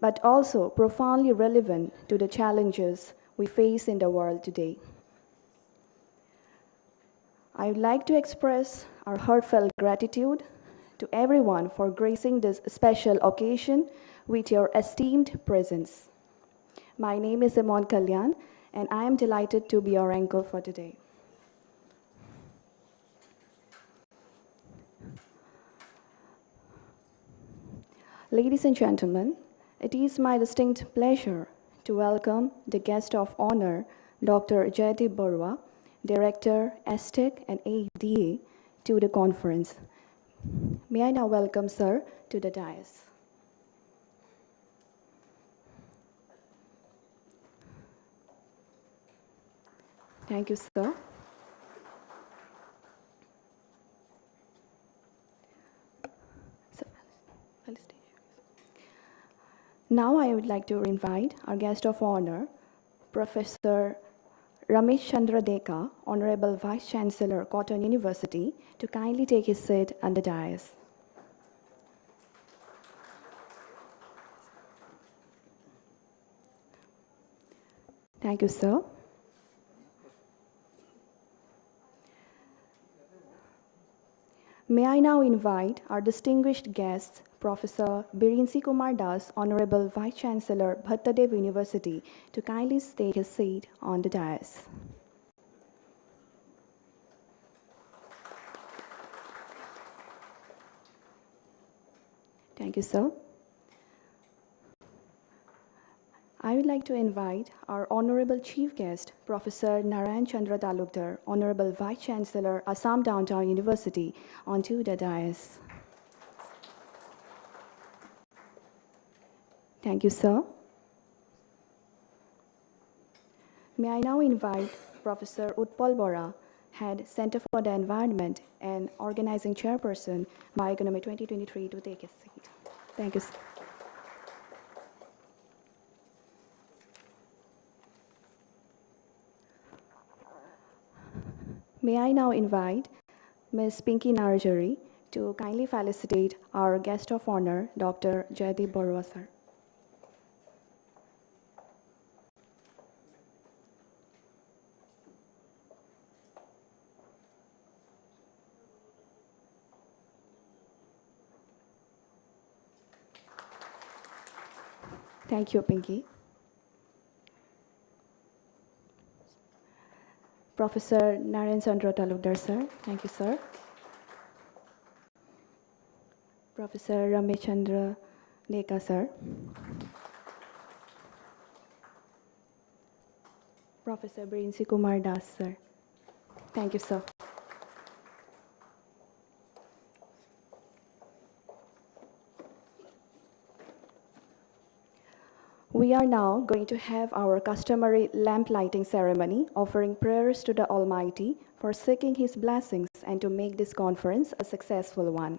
but also profoundly relevant to the challenges we face in the world today. I would like to express our heartfelt gratitude to everyone for gracing this special occasion with your esteemed presence. My name is Simon Kalyan, and I am delighted to be your anchor for today. Ladies and gentlemen, it is my distinct pleasure to welcome the guest of honor, Dr. Jaydeep Barua, Director, STEC and ADA, to the conference. May I now welcome Sir to the dais. Thank you, sir. Now I would like to invite our guest of honor, Professor Ramesh Chandra Deka, Honorable Vice Chancellor, Cotton University, to kindly take his seat on the dais. Thank you, sir. May I now invite our distinguished guests, Professor Birinsi Kumar Das, Honorable Vice Chancellor, Bhattadev University, to kindly take his seat on the dais. Thank you, sir. I would like to invite our Honorable Chief Guest, Professor Narayan Chandra Talukdar, Honorable Vice Chancellor, Assam Downtown University, onto the dais. Thank you, sir. May I now invite Professor Utpal Bora, Head, Center for the Environment and Organizing Chairperson, Bioeconomy 2023, to take his seat. Thank you, sir. May I now invite Ms. Pinky Narjari to kindly felicitate our guest of honor, Dr. Jaydeep Barua sir. Thank you, Pinky. Professor Naren Chandra Talukdar sir. Thank you, sir. Professor Ramesh Chandra Deka sir. Professor Brinsi Kumar Das sir. Thank you, sir. We are now going to have our customary lamp lighting ceremony, offering prayers to the Almighty for seeking His blessings and to make this conference a successful one.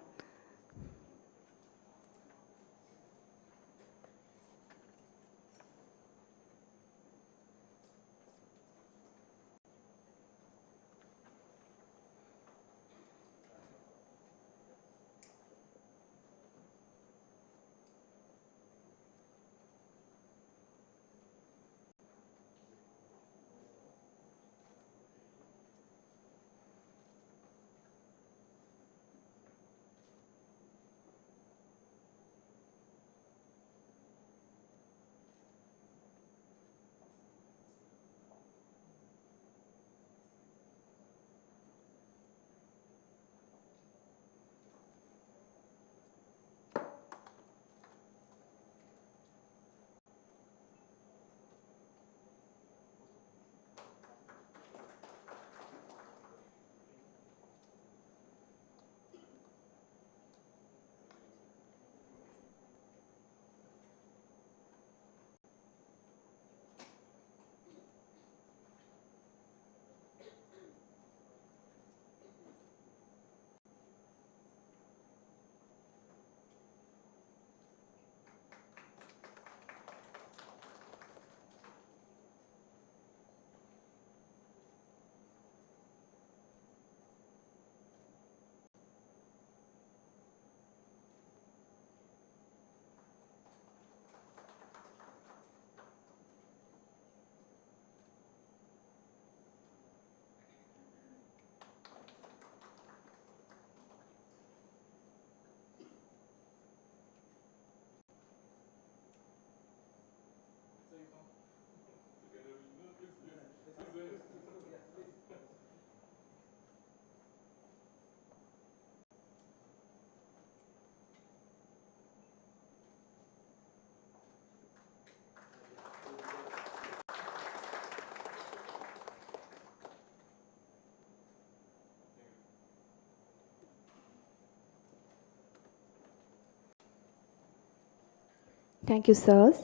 Thank you, sirs.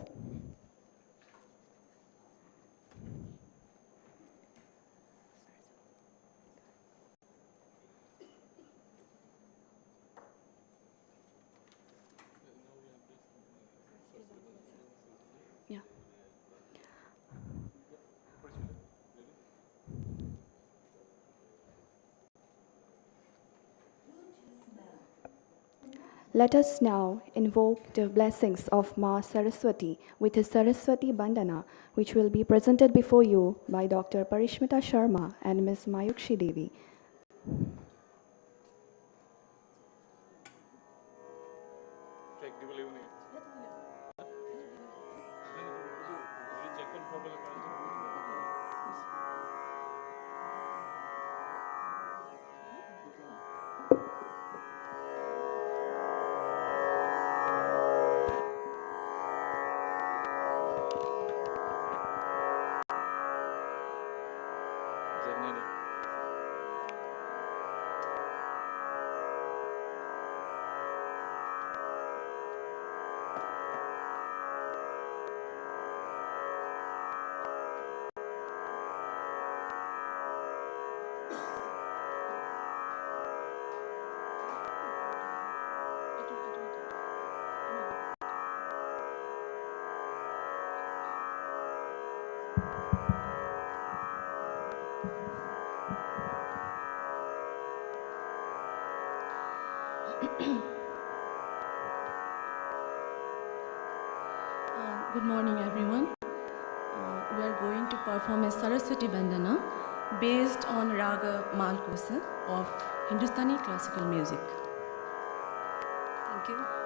Yeah. Let us now invoke the blessings of Ma Saraswati with a Saraswati Bandana, which will be presented before you by Dr. Parishmita Sharma and Ms. Mayukshi Devi. Good morning, everyone. We are going to perform a Saraswati Bandana based on Raga Malkosa of Hindustani classical music. Thank you.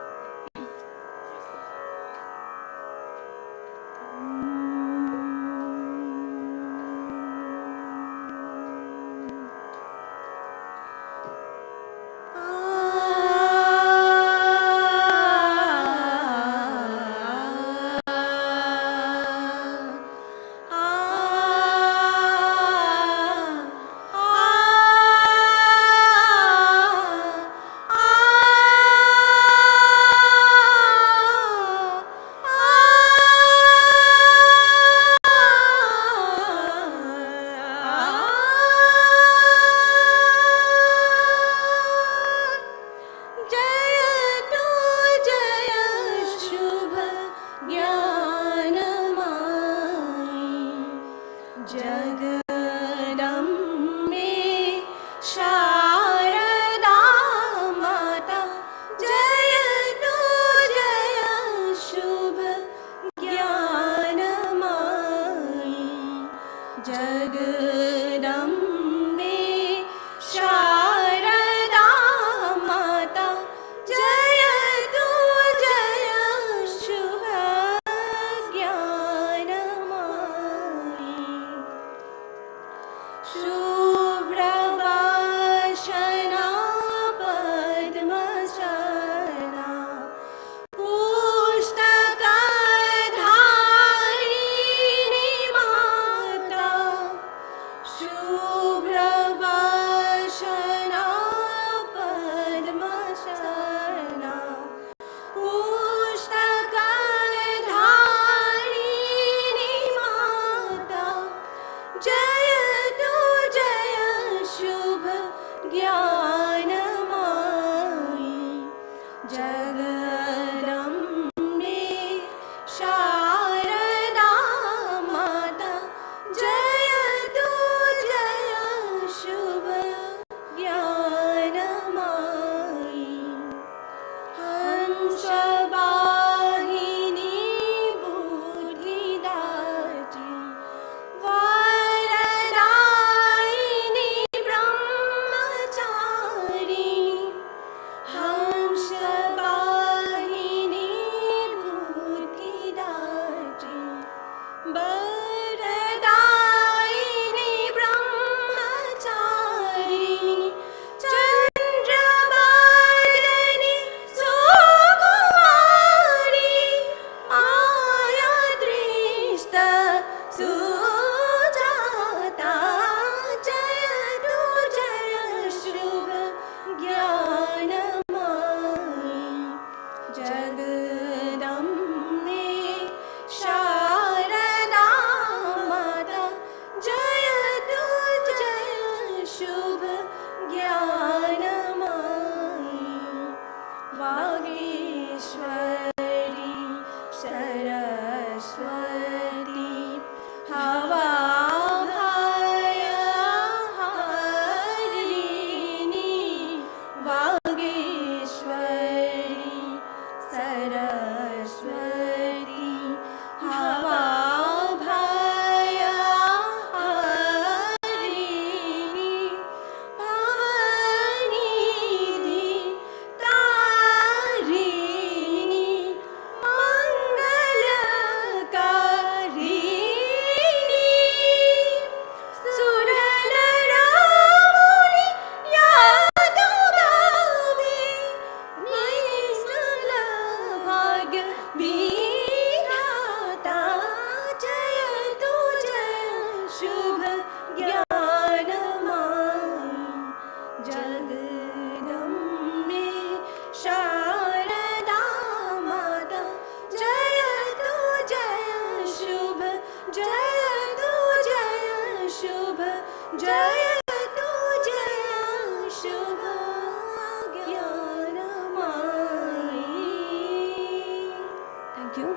Thank you.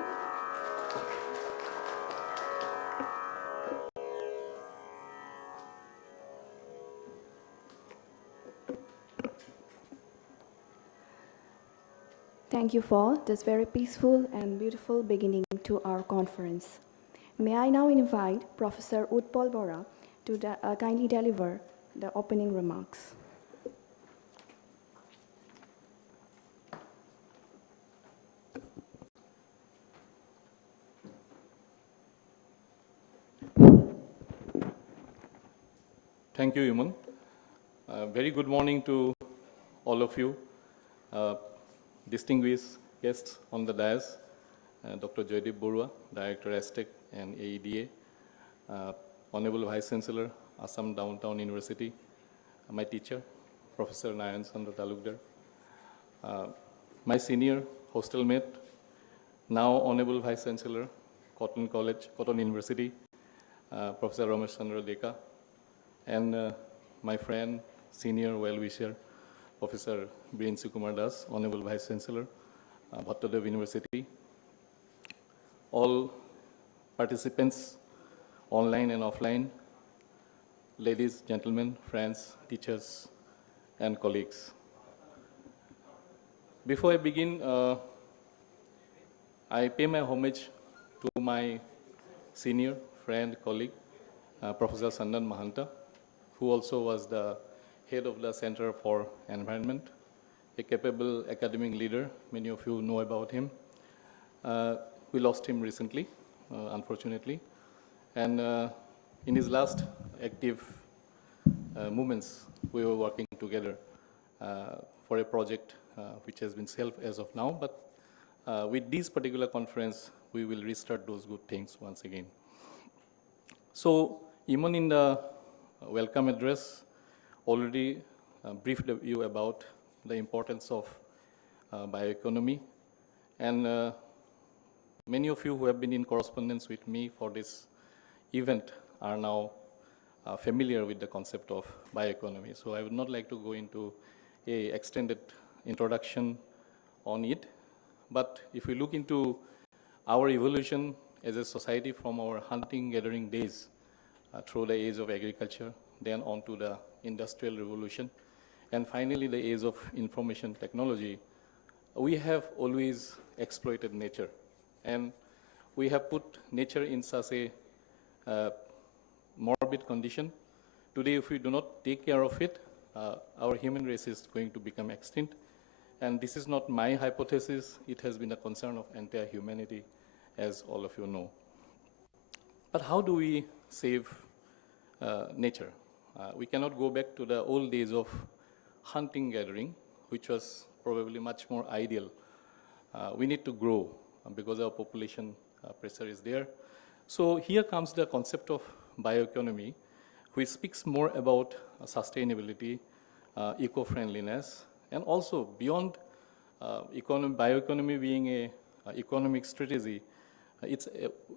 Thank you for this very peaceful and beautiful beginning to our conference. May I now invite Professor Utpal Bora to kindly deliver the opening remarks. Thank you, Iman. Very good morning to all of you, uh, distinguished guests on the dais, Dr. Joydeep Borua, Director ESTEC and AEDA, Honorable Vice Chancellor, Assam Downtown University, my teacher, Professor Nayan Chandra Talukdar, my senior hostel mate, now Honorable Vice Chancellor, Cotton College, Cotton University, Professor Ramesh Chandra Deka, and my friend, senior well-wisher, Professor Birensu Kumar Das, Honorable Vice Chancellor, Bhattadev University, all participants, online and offline, ladies, gentlemen, friends, teachers, and colleagues. Before I begin, I pay my homage to my senior friend, colleague, Professor Sandan Mahanta, who also was the head of the Center for Environment, a capable academic leader. Many of you know about him. We lost him recently, unfortunately. And in his last active moments, we were working together for a project which has been shelved as of now. But with this particular conference, we will restart those good things once again. So, even in the welcome address, already briefed you about the importance of bioeconomy. And many of you who have been in correspondence with me for this event are now familiar with the concept of bioeconomy. So I would not like to go into a extended introduction on it. But if we look into our evolution as a society from our hunting-gathering days through the age of agriculture, then on to the industrial revolution, and finally the age of information technology, we have always exploited nature. And we have put nature in such a morbid condition. Today, if we do not take care of it, our human race is going to become extinct. And this is not my hypothesis. It has been a concern of entire humanity, as all of you know. But how do we save nature? We cannot go back to the old days of hunting gathering, which was probably much more ideal. We need to grow because our population pressure is there. So here comes the concept of bioeconomy, which speaks more about sustainability, eco-friendliness, and also beyond bioeconomy being a economic strategy, it's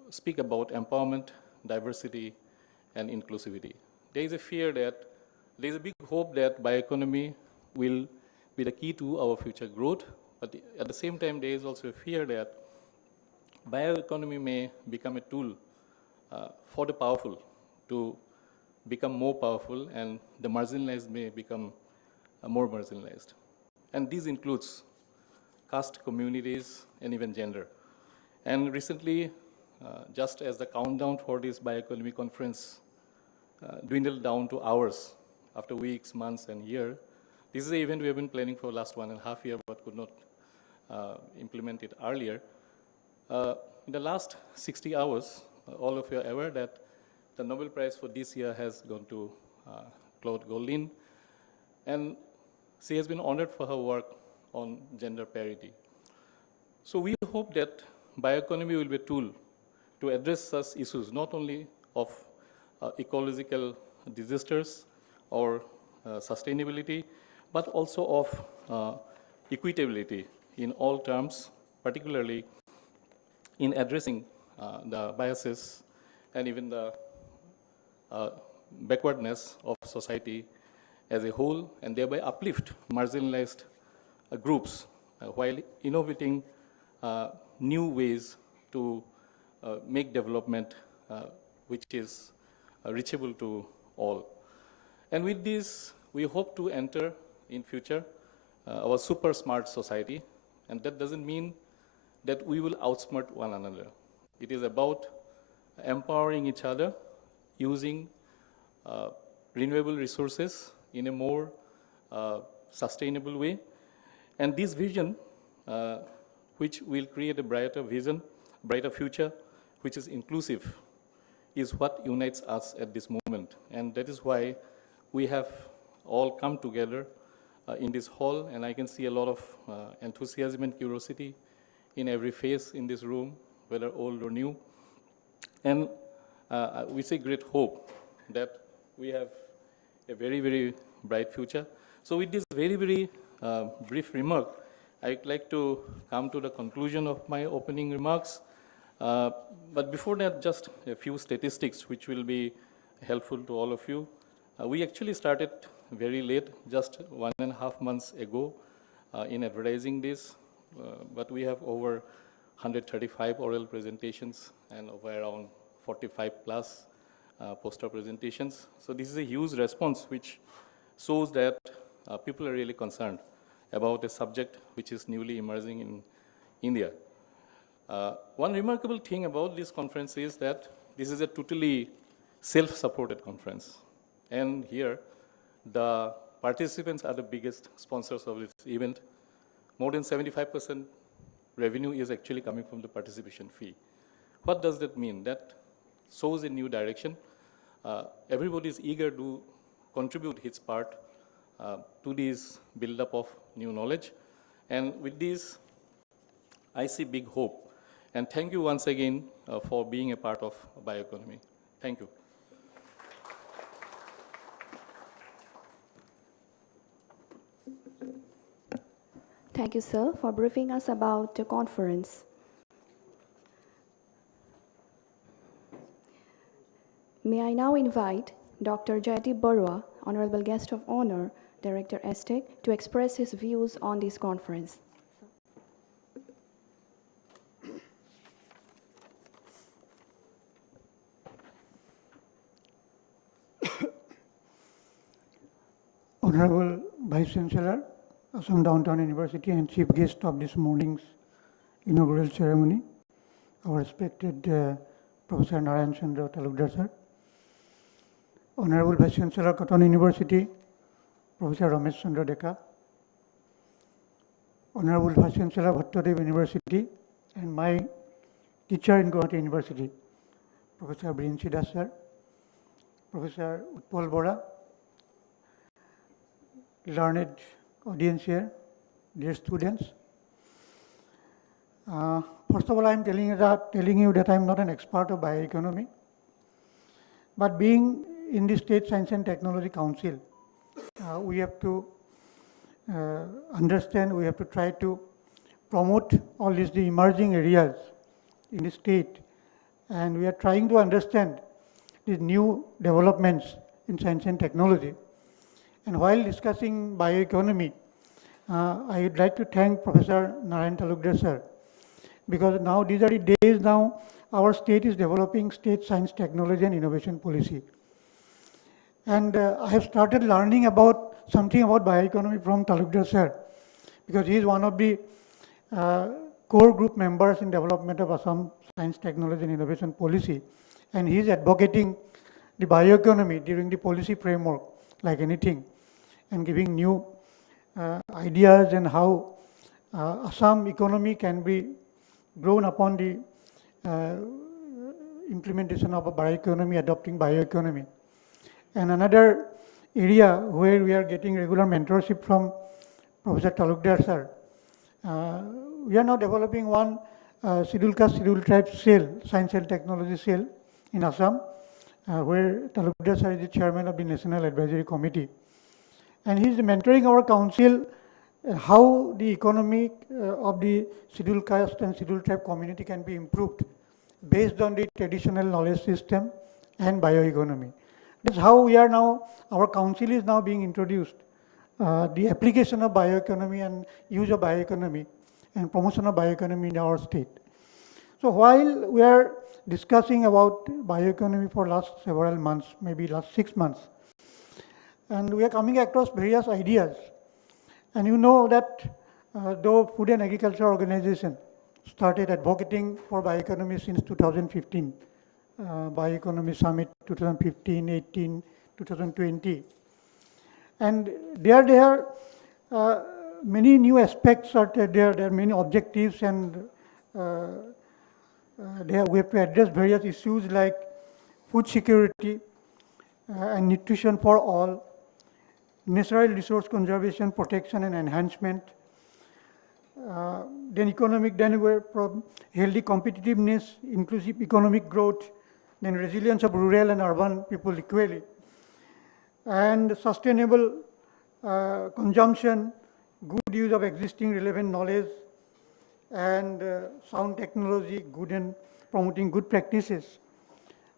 speak about empowerment, diversity, and inclusivity. There is a fear that, there is a big hope that bioeconomy will be the key to our future growth, but at the same time, there is also a fear that bioeconomy may become a tool for the powerful to become more powerful, and the marginalized may become more marginalized. And this includes caste communities and even gender. And recently, just as the countdown for this bioeconomy conference dwindled down to hours after weeks, months, and years, this is an event we have been planning for the last 1.5 years, but could not implement it earlier. In the last 60 hours, all of you are aware that the Nobel Prize for this year has gone to Claude Goldin, and she has been honored for her work on gender parity. So we hope that bioeconomy will be a tool to address such issues, not only of ecological disasters or sustainability, but also of equitability in all terms, particularly in addressing the biases and even the backwardness of society as a whole, and thereby uplift marginalized groups while innovating new ways to make development which is reachable to all. And with this, we hope to enter in future our super smart society, And that doesn't mean that we will outsmart one another. It is about empowering each other using renewable resources in a more sustainable way. And this vision, which will create a brighter vision, brighter future, which is inclusive, is what unites us at this moment. And that is why we have all come together in this hall, and I can see a lot of enthusiasm and curiosity in every face in this room, whether old or new. And we see great hope that we have a very, very bright future. So with this very, very brief remark, I'd like to come to the conclusion of my opening remarks. But before that, just a few statistics which will be helpful to all of you. We actually started very late, just 1.5 months ago in advertising this, but we have over 135 oral presentations and over around 45 plus poster presentations. So this is a huge response which shows that people are really concerned about a subject which is newly emerging in India. One remarkable thing about this conference is that this is a totally self-supported conference. And here, the participants are the biggest sponsors of this event. More than 75% revenue is actually coming from the participation fee. What does that mean? That shows a new direction. Everybody is eager to contribute his part to this build-up of new knowledge. And with this, I see big hope. And thank you once again for being a part of bioeconomy. Thank you. Thank you, sir, for briefing us about the conference. May I now invite Dr. Jayati Barua, Honorable Guest of Honor, Director ESTEC, to express his views on this conference. Honorable Vice Chancellor, Assam Downtown University and Chief Guest of this morning's inaugural ceremony, our respected Professor Narayan Chandra Talukdar sir, Honorable Vice Chancellor, Cotton University, Professor Ramesh Chandra Deka, Honorable Vice Chancellor, Bhattadev University, and my teacher in Guwahati University, Professor Brinchi Das sir, Professor Utpal Bora, learned audience here, dear students. First of all, I am telling you that I am not an expert of bioeconomy, but being in the State Science and Technology Council, we have to understand, we have to try to promote all these the emerging areas in the state, and we are trying to understand these new developments in science and technology. And while discussing bioeconomy, I would like to thank Professor Narayan Talukdar sir, because now these are the days now our state is developing state science, technology and innovation policy. And I have started learning about something about bioeconomy from Talukdar sir, because he is one of the core group members in development of Assam science, technology and innovation policy. And he is advocating the bioeconomy during the policy framework like anything, and giving new ideas and how Assam economy can be grown upon the implementation of a bioeconomy, adopting bioeconomy. And another area where we are getting regular mentorship from Professor Talukdar sir, we are now developing one scheduled caste, scheduled tribe cell, science and technology cell in Assam, where Talukdar sir is the chairman of the National Advisory Committee. And he is mentoring our council how the economy of the scheduled caste and scheduled tribe community can be improved based on the traditional knowledge system and bioeconomy. That's how we are now, our council is now being introduced. The application of bioeconomy and use of bioeconomy and promotion of bioeconomy in our state. So while we are discussing about bioeconomy for last several months, maybe last 6 months, and we are coming across various ideas. And you know that though Food and Agriculture Organization started advocating for bioeconomy since 2015, Bioeconomy Summit 2015, 18, 2020. And there are many new aspects are there are many objectives, and we have to address various issues like food security and nutrition for all, natural resource conservation, protection and enhancement, then economic, healthy competitiveness, inclusive economic growth, then resilience of rural and urban people equally, and sustainable consumption, good use of existing relevant knowledge, and sound technology, good and promoting good practices.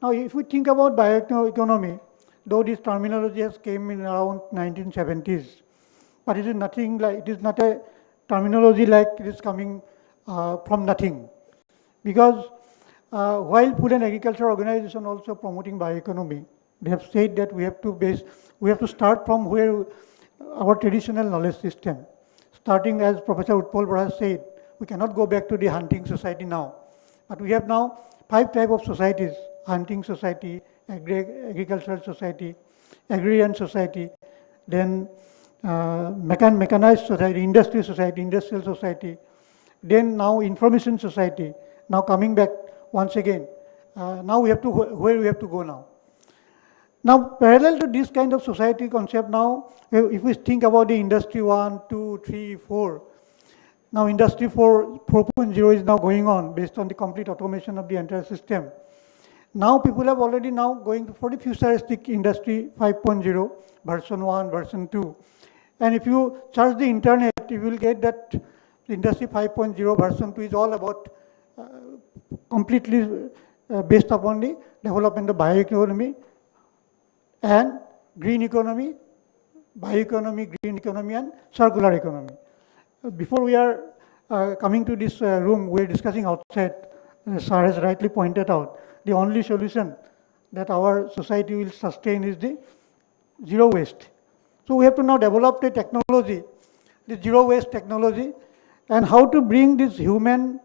Now, if we think about bioeconomy, though this terminology has came in around 1970s, but it is nothing like, it is not a terminology like it is coming from nothing. Because while Food and Agriculture Organization also promoting bioeconomy, they have said that we have to start from where our traditional knowledge system, starting as Professor Utpal Bora said, we cannot go back to the hunting society now. But we have now 5 types of societies: hunting society, agricultural society, agrarian society, then mechanized society, industrial society, then now information society, now coming back once again. Now we have to, where we have to go now. Now, parallel to this kind of society concept now, if we think about the industry 1, 2, 3, 4, now industry 4.0 is now going on based on the complete automation of the entire system. Now people have already now going for the futuristic industry 5.0, version 1, version 2. And if you search the internet, you will get that the industry 5.0 version 2 is all about completely based upon the development of bioeconomy and green economy, bioeconomy, green economy, and circular economy. Before we are coming to this room, we are discussing outside. Sir has rightly pointed out, the only solution that our society will sustain is the zero waste. So we have to now develop the technology, the zero waste technology, and how to bring this human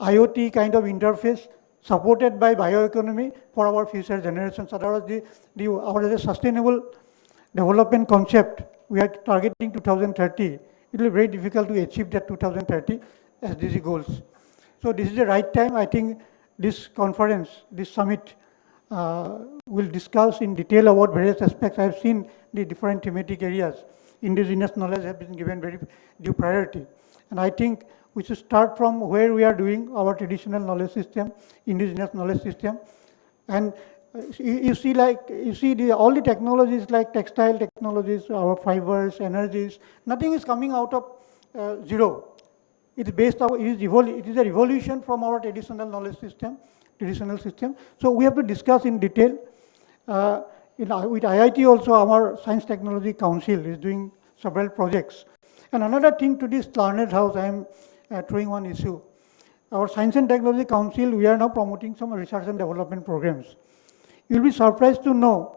IoT kind of interface supported by bioeconomy for our future generations. Otherwise, our sustainable development concept, we are targeting 2030. It will be very difficult to achieve that 2030 SDG goals. So this is the right time. I think this conference, this summit, will discuss in detail about various aspects. I have seen the different thematic areas. Indigenous knowledge has been given very due priority. And I think we should start from where we are doing our traditional knowledge system, indigenous knowledge system. And you see all the technologies like textile technologies, our fibers, energies, nothing is coming out of zero. It is based on, it is a evolution from our traditional knowledge system, traditional system. So we have to discuss in detail. With IIT also, our Science Technology Council is doing several projects. And another thing to this learned house, I am throwing one issue. Our Science and Technology Council, we are now promoting some research and development programs. You'll be surprised to know,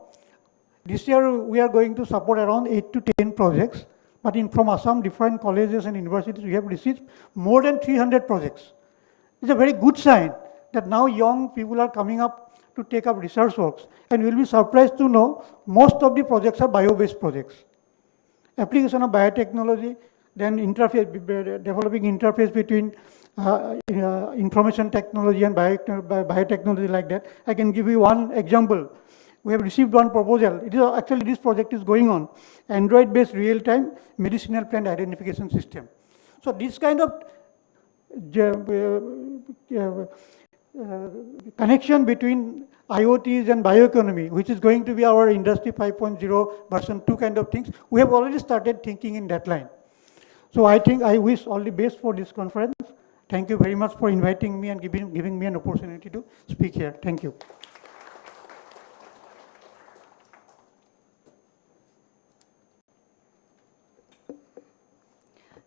this year we are going to support around 8 to 10 projects, but from Assam, different colleges and universities, we have received more than 300 projects. It's a very good sign that now young people are coming up to take up research works. And you'll be surprised to know, most of the projects are bio-based projects. Application of biotechnology, then developing interface between information technology and biotechnology like that. I can give you one example. We have received one proposal. It is actually, this project is going on. Android-based real-time medicinal plant identification system. So this kind of connection between IoTs and bioeconomy, which is going to be our Industry 5.0 version 2 kind of things, we have already started thinking in that line. So I think I wish all the best for this conference. Thank you very much for inviting me and giving me an opportunity to speak here. Thank you.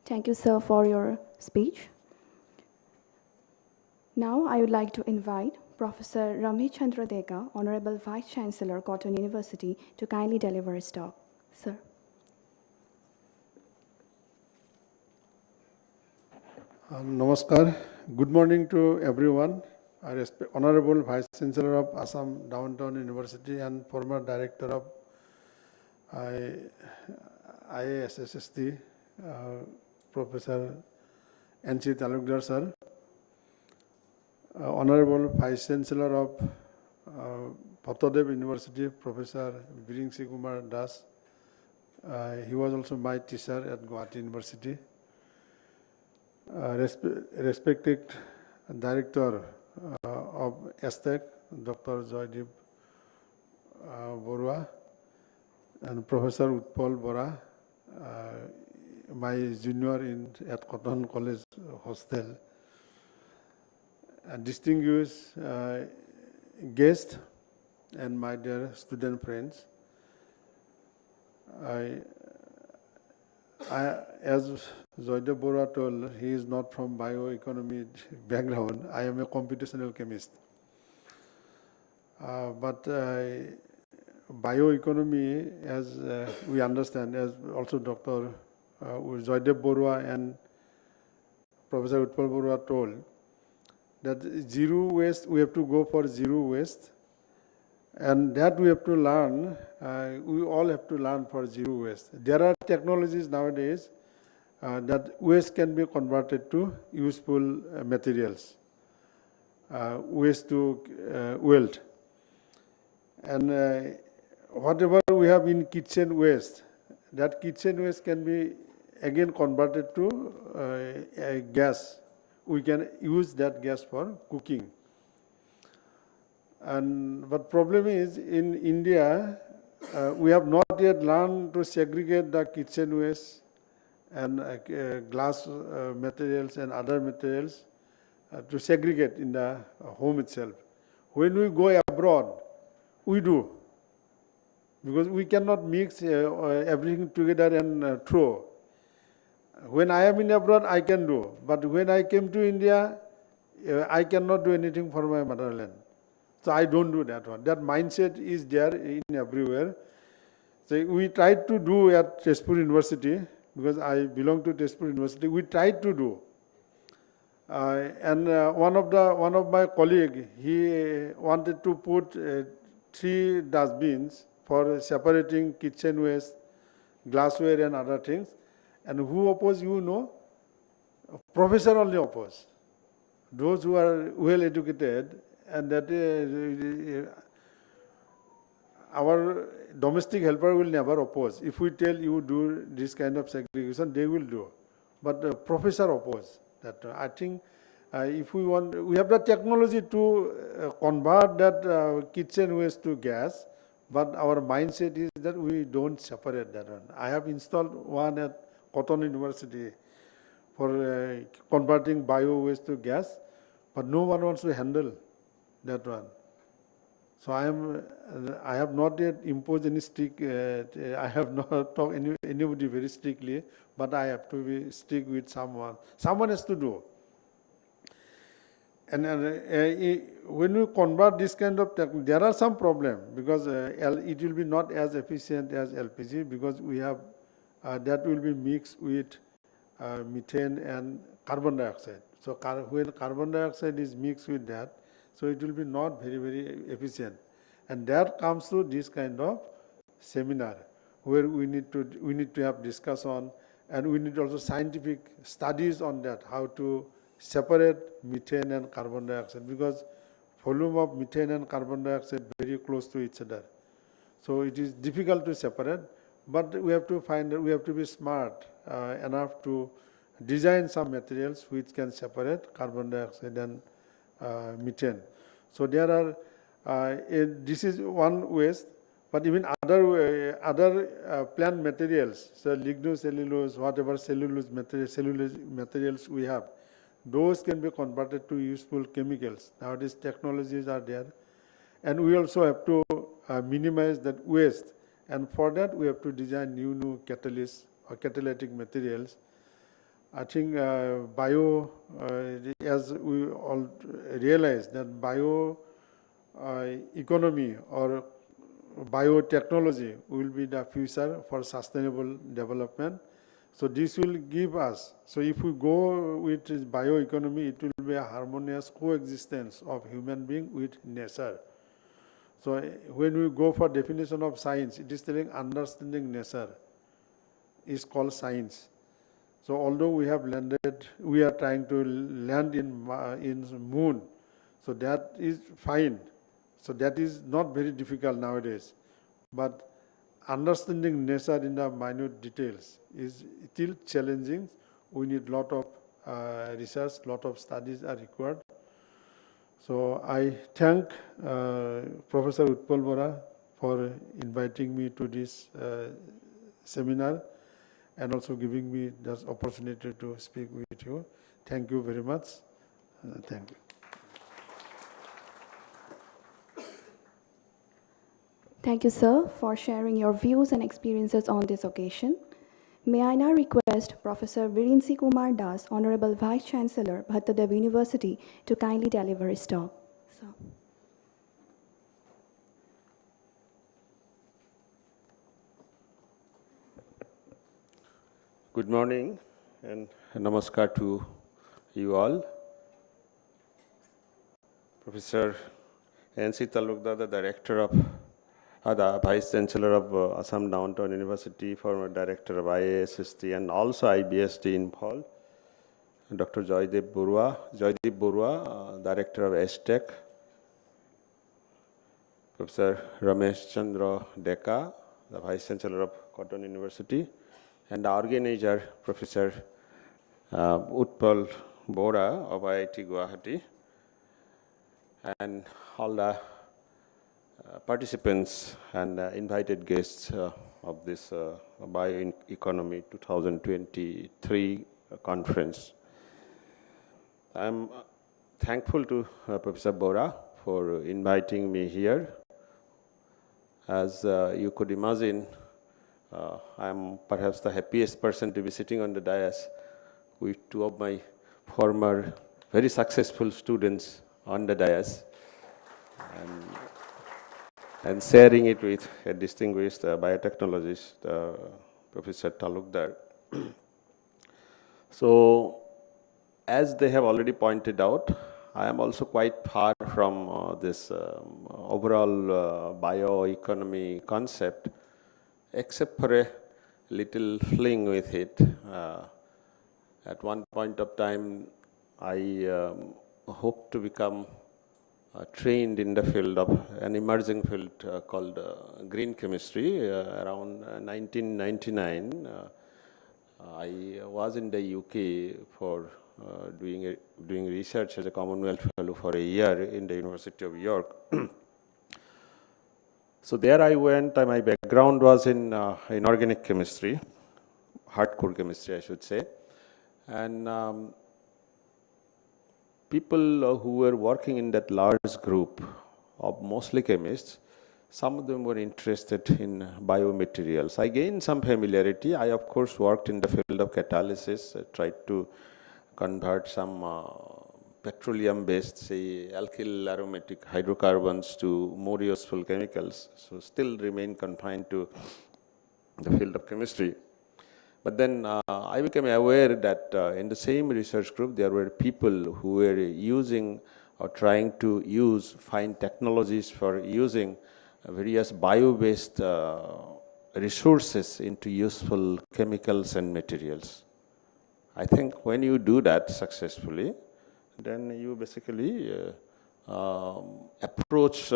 Thank you, sir, for your speech. Now, I would like to invite Professor Ramesh Chandra Deka, Honorable Vice Chancellor, Cotton University, to kindly deliver his talk. Sir. Namaskar. Good morning to everyone. Honorable Vice Chancellor of Assam Downtown University and former Director of IASSST, Professor N.C. Talukdar sir. Honorable Vice Chancellor of Bhattadev University, Professor Biringsi Kumar Das. He was also my teacher at Guwahati University. Respected Director of ESTEC, Dr. Joydeep Borua, and Professor Utpal Bora, my junior at Cotton College Hostel. Distinguished guests and my dear student friends, as Joydeep Borua told, he is not from bioeconomy background. I am a computational chemist. But bioeconomy, as we understand, as also Dr. Joydeep Borua and Professor Utpal Borua told, that zero waste, we have to go for zero waste. And that we have to learn, we all have to learn for zero waste. There are technologies nowadays that waste can be converted to useful materials, waste to wealth. And whatever we have in kitchen waste, that kitchen waste can be again converted to gas. We can use that gas for cooking. But problem is, in India, we have not yet learned to segregate the kitchen waste and glass materials and other materials to segregate in the home itself. When we go abroad, we do, because we cannot mix everything together and throw. When I am in abroad, I can do, but when I came to India, I cannot do anything for my motherland. So I don't do that one. That mindset is there in everywhere. So we tried to do at Tezpur University, because I belong to Tezpur University. We tried to do, and one of my colleague, he wanted to put 3 dustbins for separating kitchen waste, glassware, and other things. And who opposed? You know, professor only opposed. Those who are well educated, and that our domestic helper will never oppose. If we tell you do this kind of segregation, they will do. But the professor oppose that. I think if we want, we have the technology to convert that kitchen waste to gas, but our mindset is that we don't separate that one. I have installed one at Cotton University for converting bio waste to gas, but no one wants to handle that one. So I have not yet imposed any strict, I have not talked anybody very strictly, but I have to be strict with someone. Someone has to do. And when we convert this kind of there are some problems, because it will be not as efficient as LPG, because we have that will be mixed with methane and carbon dioxide. So when carbon dioxide is mixed with that, so it will be not very, very efficient. And that comes through this kind of seminar, where we need to have discussion, and we need also scientific studies on that, how to separate methane and carbon dioxide, because volume of methane and carbon dioxide very close to each other. So it is difficult to separate, but we have to be smart enough to design some materials which can separate carbon dioxide and methane. So there are, this is one waste, but even other plant materials, so lignocellulose, whatever cellulose materials we have, those can be converted to useful chemicals. Nowadays technologies are there. And we also have to minimize that waste. And for that, we have to design new catalysts or catalytic materials. I think as we all realize that bioeconomy or biotechnology will be the future for sustainable development. So this will give us, so if we go with this bioeconomy, it will be a harmonious coexistence of human being with nature. So when we go for definition of science, it is telling understanding nature is called science. So although we have landed, we are trying to land in moon, so that is fine. So that is not very difficult nowadays. But understanding nature in the minute details is still challenging. We need lot of research, lot of studies are required. So I thank Professor Utpal Bora for inviting me to this seminar and also giving me this opportunity to speak with you. Thank you very much. Thank you. Thank you, sir, for sharing your views and experiences on this occasion. May I now request Professor Virinsi Kumar Das, Honorable Vice Chancellor, Bhattadev University, to kindly deliver his talk. Sir. Good morning and namaskar to you all. Professor N.C. Talukdar, the Director of, the Vice Chancellor of Assam Downtown University, former Director of IASST and also IBSD in Paul. Dr. Joydeep Burua, Director of STEC. Professor Ramesh Chandra Deka, the Vice Chancellor of Cotton University. And the organizer, Professor Utpal Bora of IIT Guwahati, and all the participants and invited guests of this Bioeconomy 2023 conference. I'm thankful to Professor Bora for inviting me here. As you could imagine, I'm perhaps the happiest person to be sitting on the dais with two of my former very successful students on the dais and sharing it with a distinguished biotechnologist, Professor Talukdar. So, as they have already pointed out, I am also quite far from this overall bioeconomy concept, except for a little fling with it. At one point of time, I hope to become trained in the field of an emerging field called green chemistry. Around 1999, I was in the UK for doing research as a Commonwealth Fellow for a year in the University of York. So there I went, my background was in inorganic chemistry, hardcore chemistry I should say. And people who were working in that large group of mostly chemists, some of them were interested in biomaterials. I gained some familiarity. I of course worked in the field of catalysis, tried to convert some petroleum-based, say, alkyl aromatic hydrocarbons to more useful chemicals, so still remain confined to the field of chemistry. But then I became aware that in the same research group, there were people who were using or trying to find technologies for using various bio-based resources into useful chemicals and materials. I think when you do that successfully, then you basically approach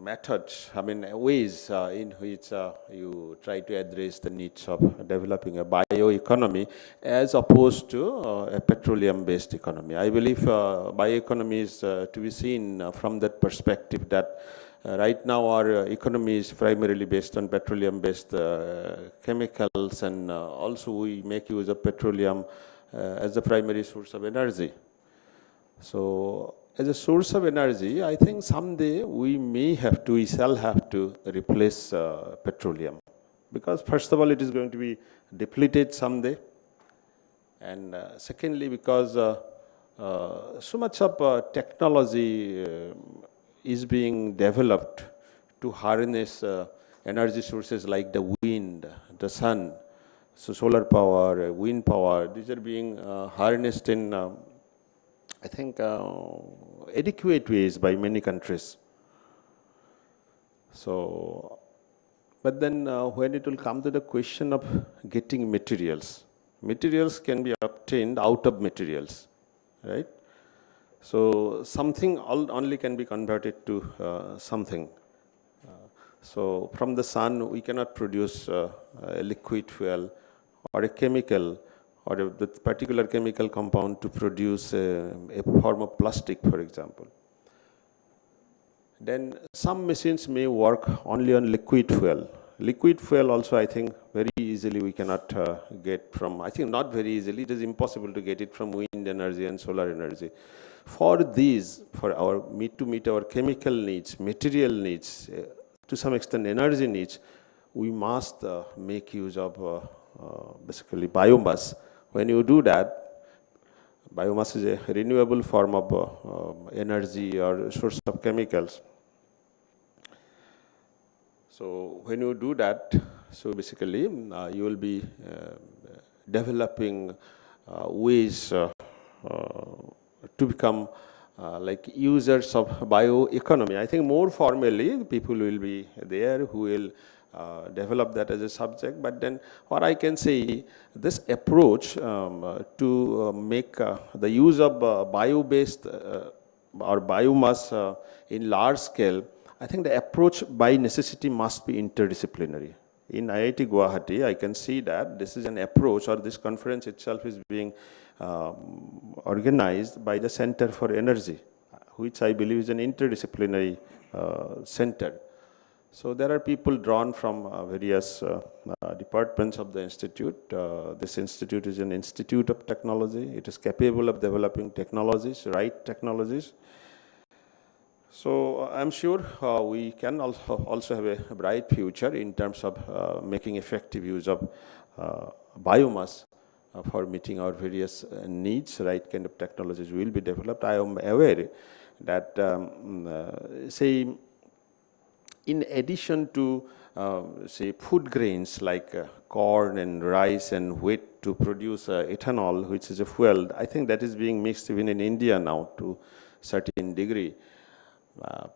methods, ways in which you try to address the needs of developing a bioeconomy as opposed to a petroleum-based economy. I believe bioeconomy is to be seen from that perspective that right now our economy is primarily based on petroleum-based chemicals, and also we make use of petroleum as the primary source of energy. So as a source of energy, I think someday we shall have to replace petroleum, because first of all it is going to be depleted someday, and secondly because so much of technology is being developed to harness energy sources like the wind, the sun. So solar power, wind power, these are being harnessed in, I think, adequate ways by many countries. So, but then when it will come to the question of getting materials, materials can be obtained out of materials, right? So something only can be converted to something. So from the sun, we cannot produce a liquid fuel or a chemical or the particular chemical compound to produce a form of plastic, for example. Then some machines may work only on liquid fuel. Liquid fuel also, I think, very easily we cannot get from, I think not very easily, it is impossible to get it from wind energy and solar energy. For these, for our to meet our chemical needs, material needs, to some extent energy needs, we must make use of basically biomass. When you do that, biomass is a renewable form of energy or source of chemicals. So when you do that, so basically you will be developing ways to become like users of bioeconomy. I think more formally people will be there who will develop that as a subject. But then what I can say, this approach to make the use of bio-based or biomass in large scale, I think the approach by necessity must be interdisciplinary. In IIT Guwahati, I can see that this is an approach, or this conference itself is being organized by the Center for Energy, which I believe is an interdisciplinary center. So there are people drawn from various departments of the institute. This institute is an institute of technology. It is capable of developing technologies, right technologies. So I'm sure we can also have a bright future in terms of making effective use of biomass for meeting our various needs. Right kind of technologies will be developed. I am aware that, say, in addition to, say, food grains like corn and rice and wheat to produce ethanol, which is a fuel, I think that is being mixed even in India now to a certain degree.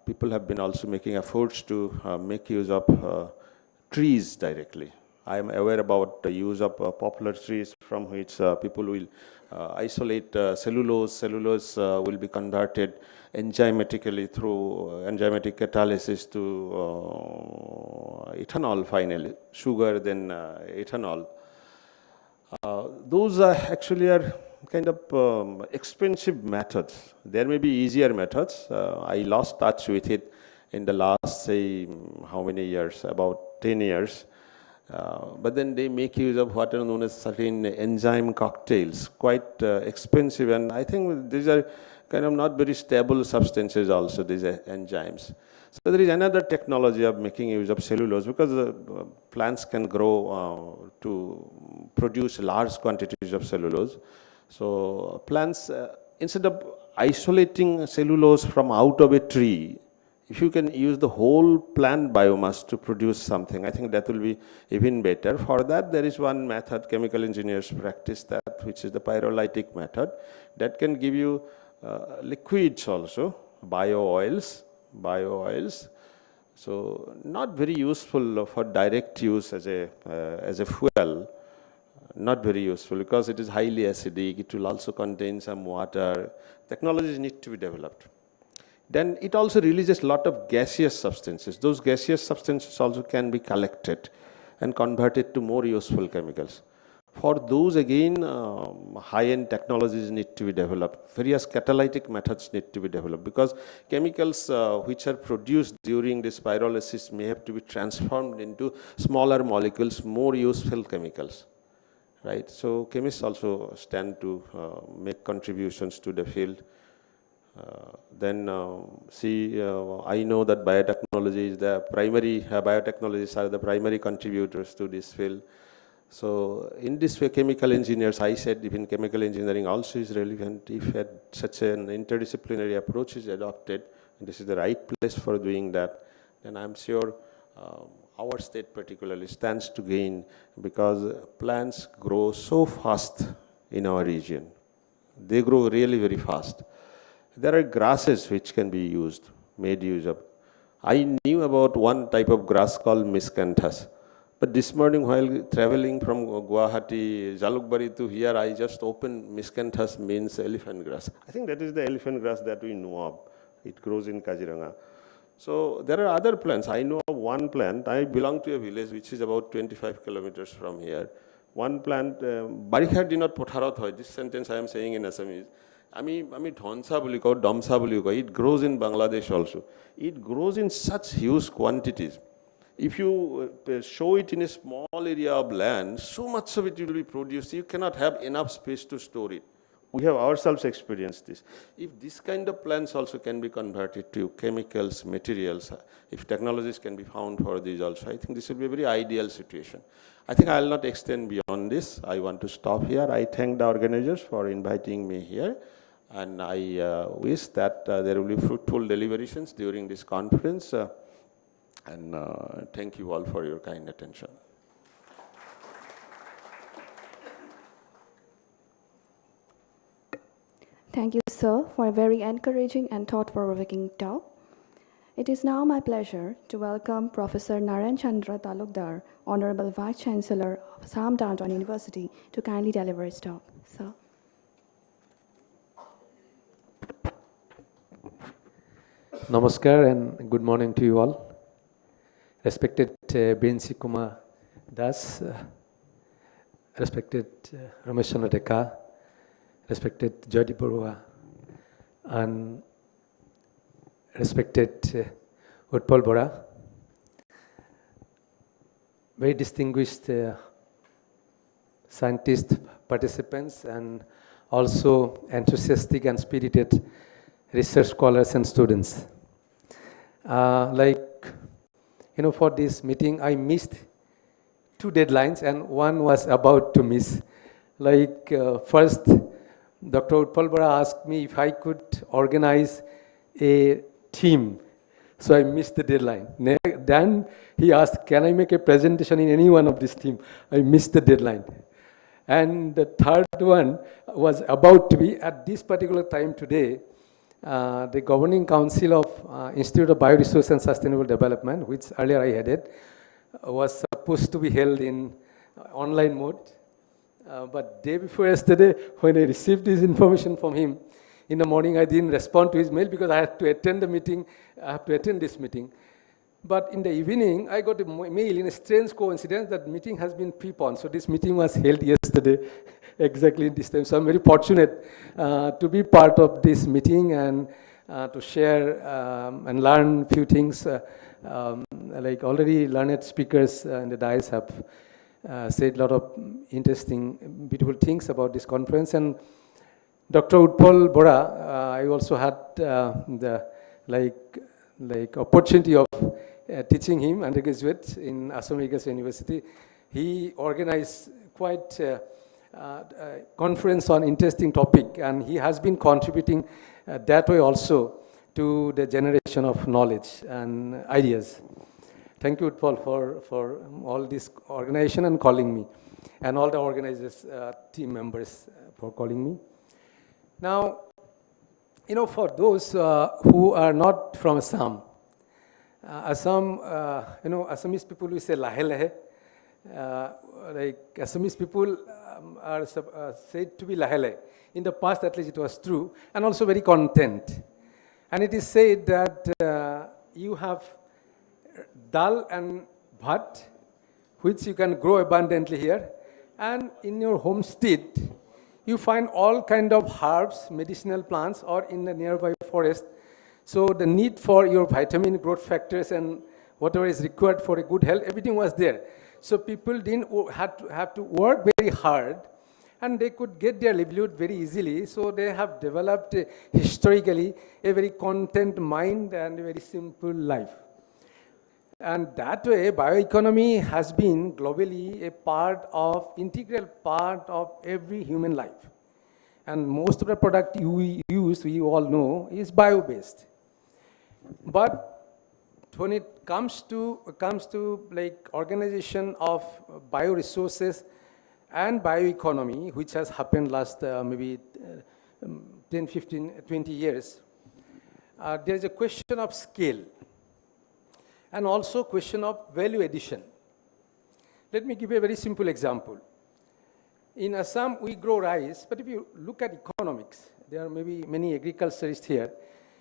People have been also making efforts to make use of trees directly. I am aware about the use of poplar trees from which people will isolate cellulose. Cellulose will be converted enzymatically through enzymatic catalysis to ethanol finally, sugar then ethanol. Those actually are kind of expensive methods. There may be easier methods. I lost touch with it in the last, say, how many years? About 10 years. But then they make use of what are known as certain enzyme cocktails, quite expensive, and I think these are kind of not very stable substances also, these enzymes. So there is another technology of making use of cellulose, because plants can grow to produce large quantities of cellulose. So plants, instead of isolating cellulose from out of a tree, if you can use the whole plant biomass to produce something, I think that will be even better. For that, there is one method chemical engineers practice that, which is the pyrolytic method, that can give you liquids also, bio-oils. So not very useful for direct use as a fuel. Not very useful because it is highly acidic. It will also contain some water. Technologies need to be developed. Then it also releases a lot of gaseous substances. Those gaseous substances also can be collected and converted to more useful chemicals. For those, again, high-end technologies need to be developed. Various catalytic methods need to be developed, because chemicals which are produced during this pyrolysis may have to be transformed into smaller molecules, more useful chemicals. Right? So chemists also stand to make contributions to the field. Then I know that biotechnology is the primary, biotechnologies are the primary contributors to this field. So in this way, chemical engineers, I said even chemical engineering also is relevant. If such an interdisciplinary approach is adopted, and this is the right place for doing that, then I'm sure our state particularly stands to gain because plants grow so fast in our region. They grow really very fast. There are grasses which can be used, made use of. I knew about one type of grass called miscanthus. But this morning while traveling from Guwahati, Jalukbari to here, I just opened miscanthus means elephant grass. I think that is the elephant grass that we know of. It grows in Kaziranga. So there are other plants. I know of one plant. I belong to a village which is about 25 kilometers from here. One plant, Barikha dinot potharot hoy. This sentence I am saying in Assamese. আমি ধনসা বুলি কওঁ, দমসা বুলি কওঁ. It grows in Bangladesh also. It grows in such huge quantities. If you show it in a small area of land, so much of it will be produced. You cannot have enough space to store it. We have ourselves experienced this. If this kind of plants also can be converted to chemicals, materials, if technologies can be found for these also, I think this will be a very ideal situation. I think I will not extend beyond this. I want to stop here. I thank the organizers for inviting me here. And I wish that there will be fruitful deliberations during this conference. And thank you all for your kind attention. Thank you, sir, for a very encouraging and thought-provoking talk. It is now my pleasure to welcome Professor Narayan Chandra Talukdar, Honorable Vice Chancellor of Assam Downtown University, to kindly deliver his talk. Sir. Namaskar and good morning to you all. Respected Bensi Kumar Das, respected Ramesh Chandra Deka, respected Jyoti Barua, and respected Utpal Bora, very distinguished scientists, participants, and also enthusiastic and spirited research scholars and students. For this meeting, I missed 2 deadlines, and one was about to miss. First, Dr. Utpal Bora asked me if I could organize a team, so I missed the deadline. Then he asked, can I make a presentation in any one of this team? I missed the deadline. And the third one was about to be, at this particular time today, the Governing Council of Institute of Bioresource and Sustainable Development, which earlier I headed, was supposed to be held in online mode. But day before yesterday, when I received this information from him, in the morning I didn't respond to his mail because I had to attend the meeting. I have to attend this meeting. But in the evening, I got a mail in a strange coincidence that meeting has been preponed. So this meeting was held yesterday, exactly in this time. So I'm very fortunate to be part of this meeting and to share and learn few things. Like already learned speakers in the dais have said a lot of interesting, beautiful things about this conference. And Dr. Utpal Bora, I also had the opportunity of teaching him undergraduate in Assam Agricultural University. He organized quite conference on interesting topic, and he has been contributing that way also to the generation of knowledge and ideas. Thank you, Utpal, for all this organization and calling me, and all the organizers, team members for calling me. Now, for those who are not from Assam, Assamese people, we say lahe lahe. Assamese people are said to be lahe lahe. In the past, at least it was true, and also very content. And it is said that you have dal and bhat, which you can grow abundantly here, and in your homestead, you find all kind of herbs, medicinal plants, or in the nearby forest. So the need for your vitamin, growth factors, and whatever is required for a good health, everything was there. So people didn't have to work very hard, and they could get their livelihood very easily. So they have developed historically a very content mind and a very simple life. And that way, bioeconomy has been globally a integral part of every human life. And most of the product we use, we all know, is bio-based. But when it comes to like organization of bioresources and bioeconomy, which has happened last maybe 10, 15, 20 years, there is a question of scale and also question of value addition. Let me give you a very simple example. In Assam, we grow rice, but if you look at economics, there are maybe many agriculturists here,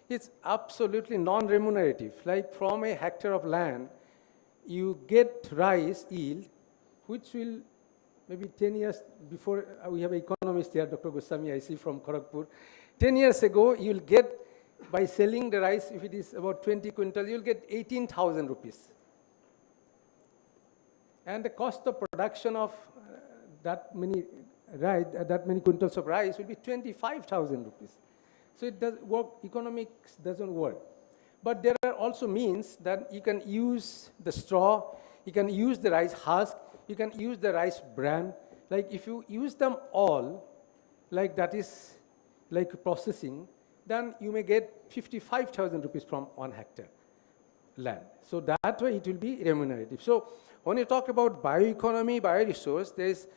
it's absolutely non-remunerative. Like from a hectare of land, you get rice yield, which will maybe 10 years before, we have an economist here, Dr. Goswami, I see from Kharagpur. 10 years ago, you'll get, by selling the rice, if it is about 20 quintals, you'll get 18,000 rupees. And the cost of production of that many quintals of rice will be 25,000 rupees. So it does work, economics doesn't work. But there are also means that you can use the straw, you can use the rice husk, you can use the rice bran. Like if you use them all, like that is like processing, then you may get 55,000 rupees from 1 hectare land. So that way it will be remunerative. So when you talk about bioeconomy, bioresource, there is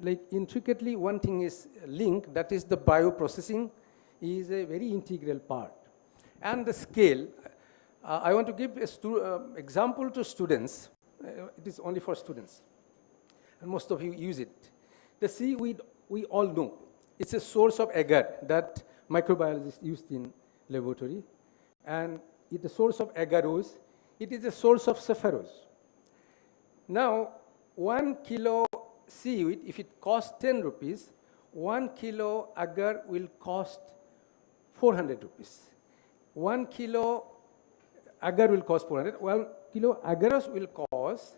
like intricately one thing is linked, that is the bioprocessing is a very integral part. And the scale, I want to give an example to students. It is only for students, and most of you use it. The seaweed, we all know, it's a source of agar that microbiologists used in laboratory. And it's a source of agarose. It is a source of saffrose. Now, 1 kilo seaweed, if it costs 10 rupees, 1 kilo agar will cost 400 rupees. 1 kilo agar will cost 400. 1 kilo agarose will cost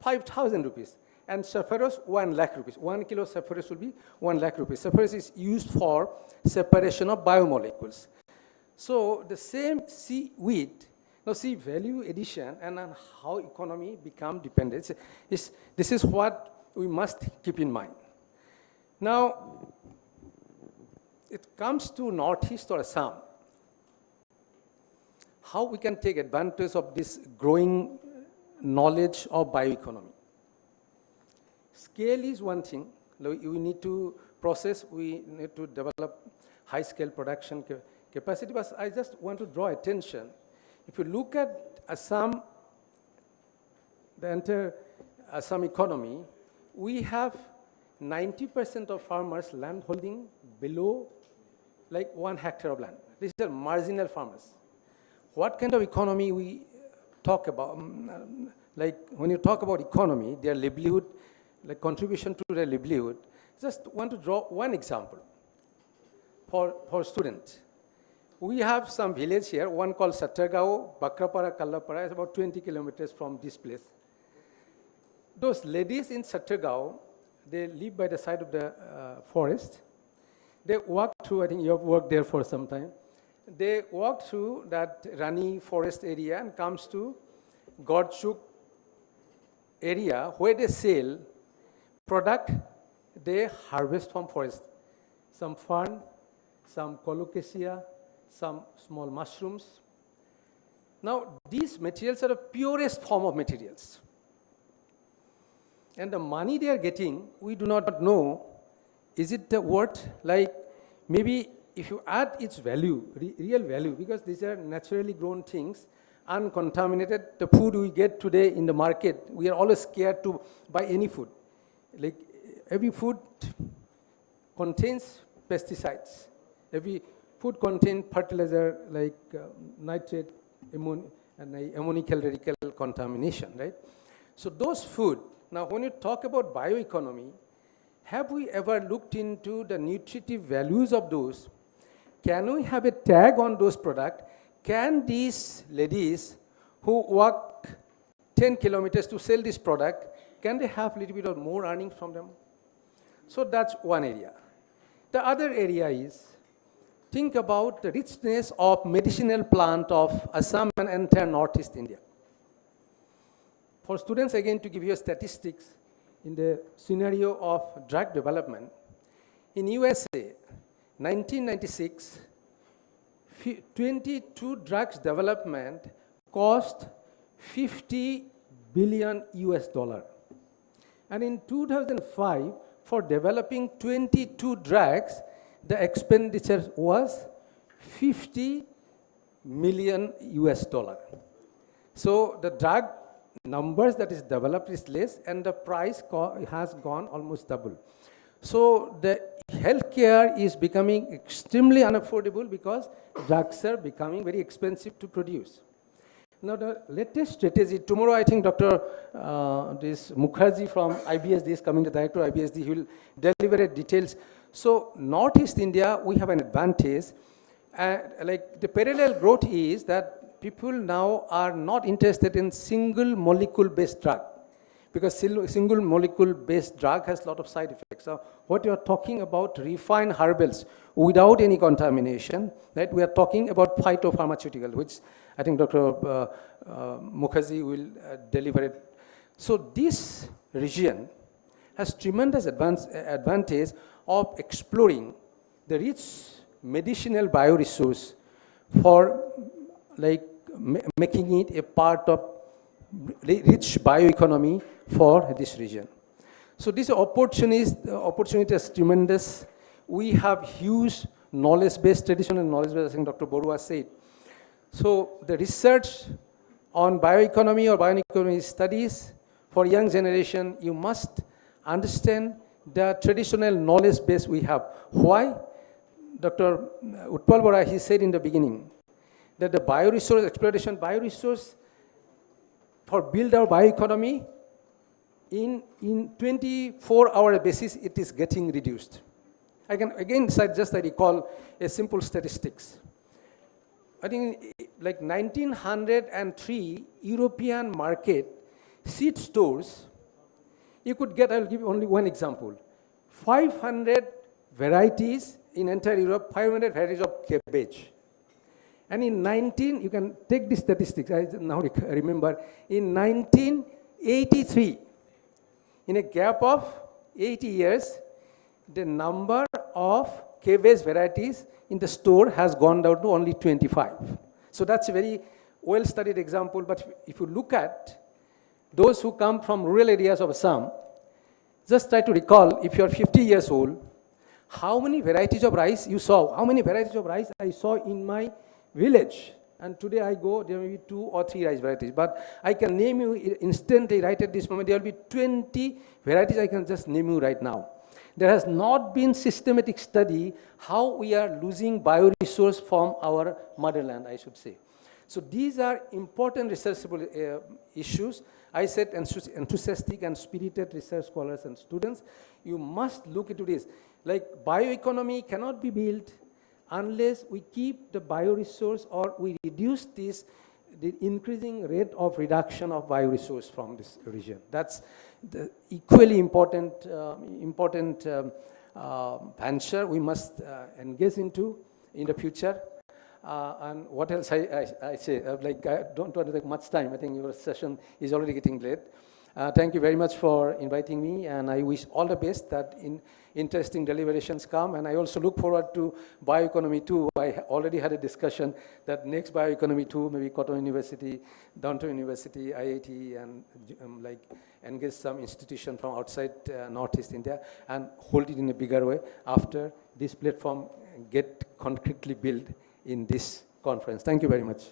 5,000 rupees. And saffrose, 1 lakh rupees. 1 kilo saffrose will be 1 lakh rupees. Saffrose is used for separation of biomolecules. So the same seaweed, now see value addition and on how economy become dependent. This is what we must keep in mind. Now, it comes to Northeast or Assam. How we can take advantage of this growing knowledge of bioeconomy. Scale is one thing. We need to process, we need to develop high-scale production capacity, but I just want to draw attention. If you look at Assam, the entire Assam economy, we have 90% of farmers land holding below like 1 hectare of land. These are marginal farmers. What kind of economy we talk about? Like when you talk about economy, their livelihood, like contribution to their livelihood, just want to draw one example for students. We have some village here, one called Sattargao, Bakrapara, Kallapara, is about 20 kilometers from this place. Those ladies in Sattargao, they live by the side of the forest. They walk through, I think you have worked there for some time. They walk through that Rani forest area and comes to Gorchuk area where they sell product they harvest from forest. Some fern, some colocasia, some small mushrooms. Now, these materials are the purest form of materials. And the money they are getting, we do not know, is it the worth? Like, maybe if you add its value, real value, because these are naturally grown things, uncontaminated, the food we get today in the market, we are always scared to buy any food. Like, every food contains pesticides. Every food contains fertilizer like nitrate, and ammonical radical contamination, right? So those food, now when you talk about bioeconomy, have we ever looked into the nutritive values of those? Can we have a tag on those products? Can these ladies who walk 10 kilometers to sell this product, can they have a little bit of more earnings from them? So that's one area. The other area is, think about the richness of medicinal plant of Assam and entire Northeast India. For students, again, to give you statistics, in the scenario of drug development, in USA, 1996, 22 drugs development cost 50 billion US dollar. And in 2005, for developing 22 drugs, the expenditure was 50 million US dollar. So the drug numbers that is developed is less, and the price has gone almost double. So the healthcare is becoming extremely unaffordable because drugs are becoming very expensive to produce. Now the latest strategy, tomorrow I think Dr. This Mukherjee from IBSD is coming, the director of IBSD, he will deliver details. So Northeast India, we have an advantage. Like the parallel growth is that people now are not interested in single molecule based drug, because single molecule based drug has a lot of side effects. So what you are talking about refined herbals without any contamination, right? We are talking about phytopharmaceutical, which I think Dr. Mukherjee will deliver it. So this region has tremendous advantage of exploring the rich medicinal bioresource for like making it a part of rich bioeconomy for this region. So this opportunity is tremendous. We have huge knowledge-based, traditional knowledge-based, I think Dr. Borua said. So the research on bioeconomy or bioeconomy studies for young generation, you must understand the traditional knowledge base we have. Why? Dr. Utpal Bora, he said in the beginning that the bioresource exploitation, bioresource for build our bioeconomy, in 24-hour basis, it is getting reduced. I can again just I recall a simple statistics. I think like 1903 European market seed stores, you could get, I'll give you only one example, 500 varieties in entire Europe, 500 varieties of cabbage. And in you can take the statistics, I now remember, in 1983, in a gap of 80 years, the number of cabbage varieties in the store has gone down to only 25. So that's a very well-studied example, but if you look at those who come from rural areas of Assam, just try to recall, if you're 50 years old, how many varieties of rice you saw, how many varieties of rice I saw in my village. And today I go, there may be 2 or 3 rice varieties, but I can name you instantly right at this moment, there will be 20 varieties I can just name you right now. There has not been systematic study how we are losing bioresource from our motherland, I should say. So these are important researchable issues. I said enthusiastic and spirited research scholars and students, you must look into this. Like bioeconomy cannot be built unless we keep the bioresource or we reduce the increasing rate of reduction of bioresource from this region. That's the equally important venture we must engage into in the future. And what else I say, like I don't want to take much time. I think your session is already getting late. Thank you very much for inviting me, and I wish all the best that interesting deliberations come, and I also look forward to Bioeconomy 2. I already had a discussion that next Bioeconomy 2, maybe Cotton University, Downtown University, IIT, and like engage some institution from outside Northeast India and hold it in a bigger way after this platform get concretely built in this conference. Thank you very much.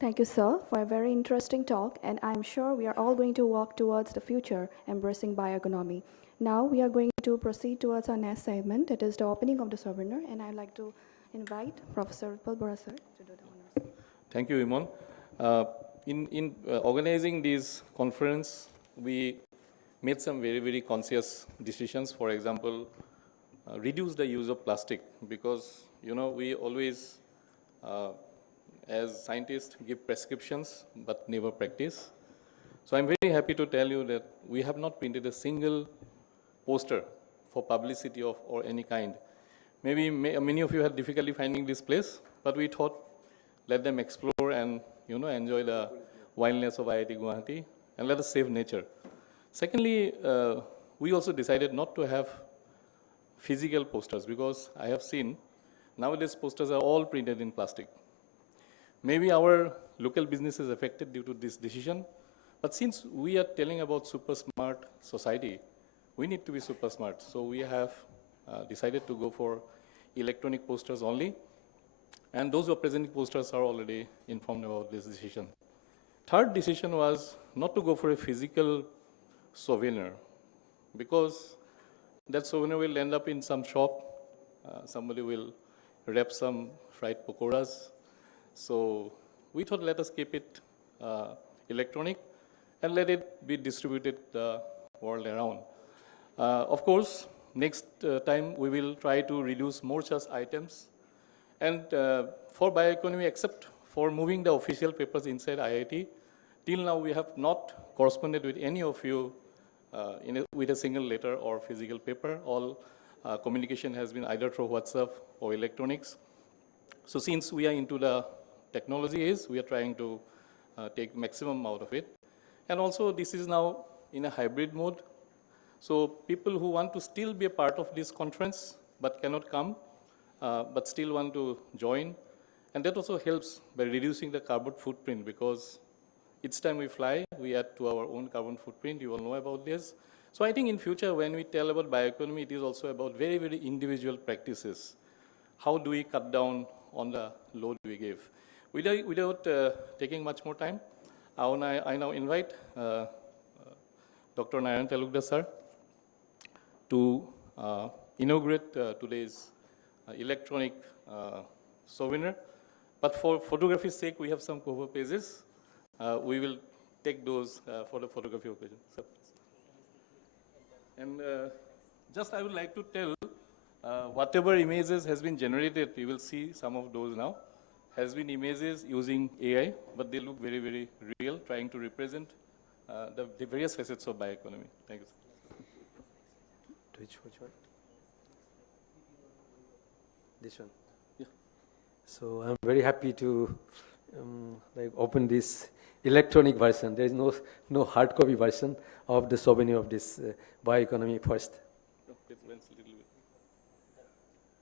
Thank you, sir, for a very interesting talk, and I'm sure we are all going to walk towards the future, embracing bioeconomy. Now we are going to proceed towards our next segment. It is the opening of the seminar, and I'd like to invite Professor Utpal Bora, sir, to do the honors. Thank you, Imon. In organizing this conference, we made some very, very conscious decisions. For example, reduce the use of plastic, because, you know, we always, as scientists, give prescriptions, but never practice. So I'm very happy to tell you that we have not printed a single poster for publicity of or any kind. Maybe many of you had difficulty finding this place, but we thought, let them explore and, you know, enjoy the wildness of IIT Guwahati, and let us save nature. Secondly, we also decided not to have physical posters, because I have seen Nowadays, posters are all printed in plastic. Maybe our local business is affected due to this decision, but since we are telling about super smart society, we need to be super smart. So we have decided to go for electronic posters only, and those who are presenting posters are already informed about this decision. Third decision was not to go for a physical souvenir, because that souvenir will end up in some shop. Somebody will wrap some fried pakoras. So we thought, let us keep it electronic and let it be distributed the world around. Of course, next time we will try to reduce more such items. And for bioeconomy, except for moving the official papers inside IIT, till now we have not corresponded with any of you with a single letter or physical paper. All communication has been either through WhatsApp or electronics. So since we are into the technology age, we are trying to take maximum out of it. And also this is now in a hybrid mode. So people who want to still be a part of this conference but cannot come, but still want to join. And that also helps by reducing the carbon footprint, because each time we fly, we add to our own carbon footprint. You all know about this. So I think in future, when we tell about bioeconomy, it is also about very, very individual practices. How do we cut down on the load we give? Without taking much more time, I now invite Dr. Narayan Talukdar sir to inaugurate today's electronic souvenir. But for photography's sake, we have some cover pages. We will take those for the photography occasion. So, and just I would like to tell, whatever images has been generated, you will see some of those now, has been images using AI, but they look very, very real, trying to represent the various facets of bioeconomy. Thank you. Which one? This one. Yeah. So I'm very happy to open this electronic version. There is no hard copy version of the souvenir of this bioeconomy first. Oh, let's advance a little bit.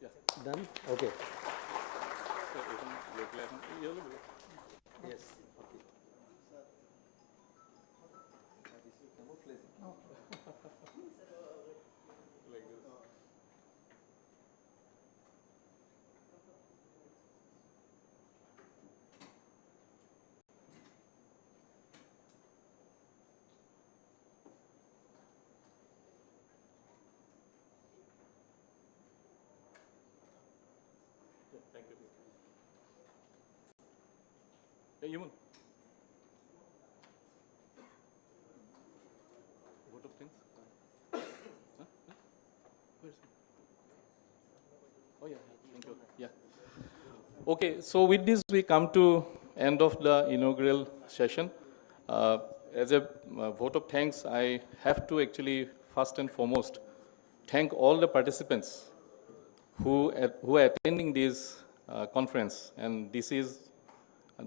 Yeah. Done? Okay. Yes. Thank you. Hey, Yuman. Vote of thanks? Huh? Where's it? Oh, yeah, thank you. Yeah. Okay, so with this, we come to end of the inaugural session. As a vote of thanks, I have to actually, first and foremost, thank all the participants who are attending this conference. And this is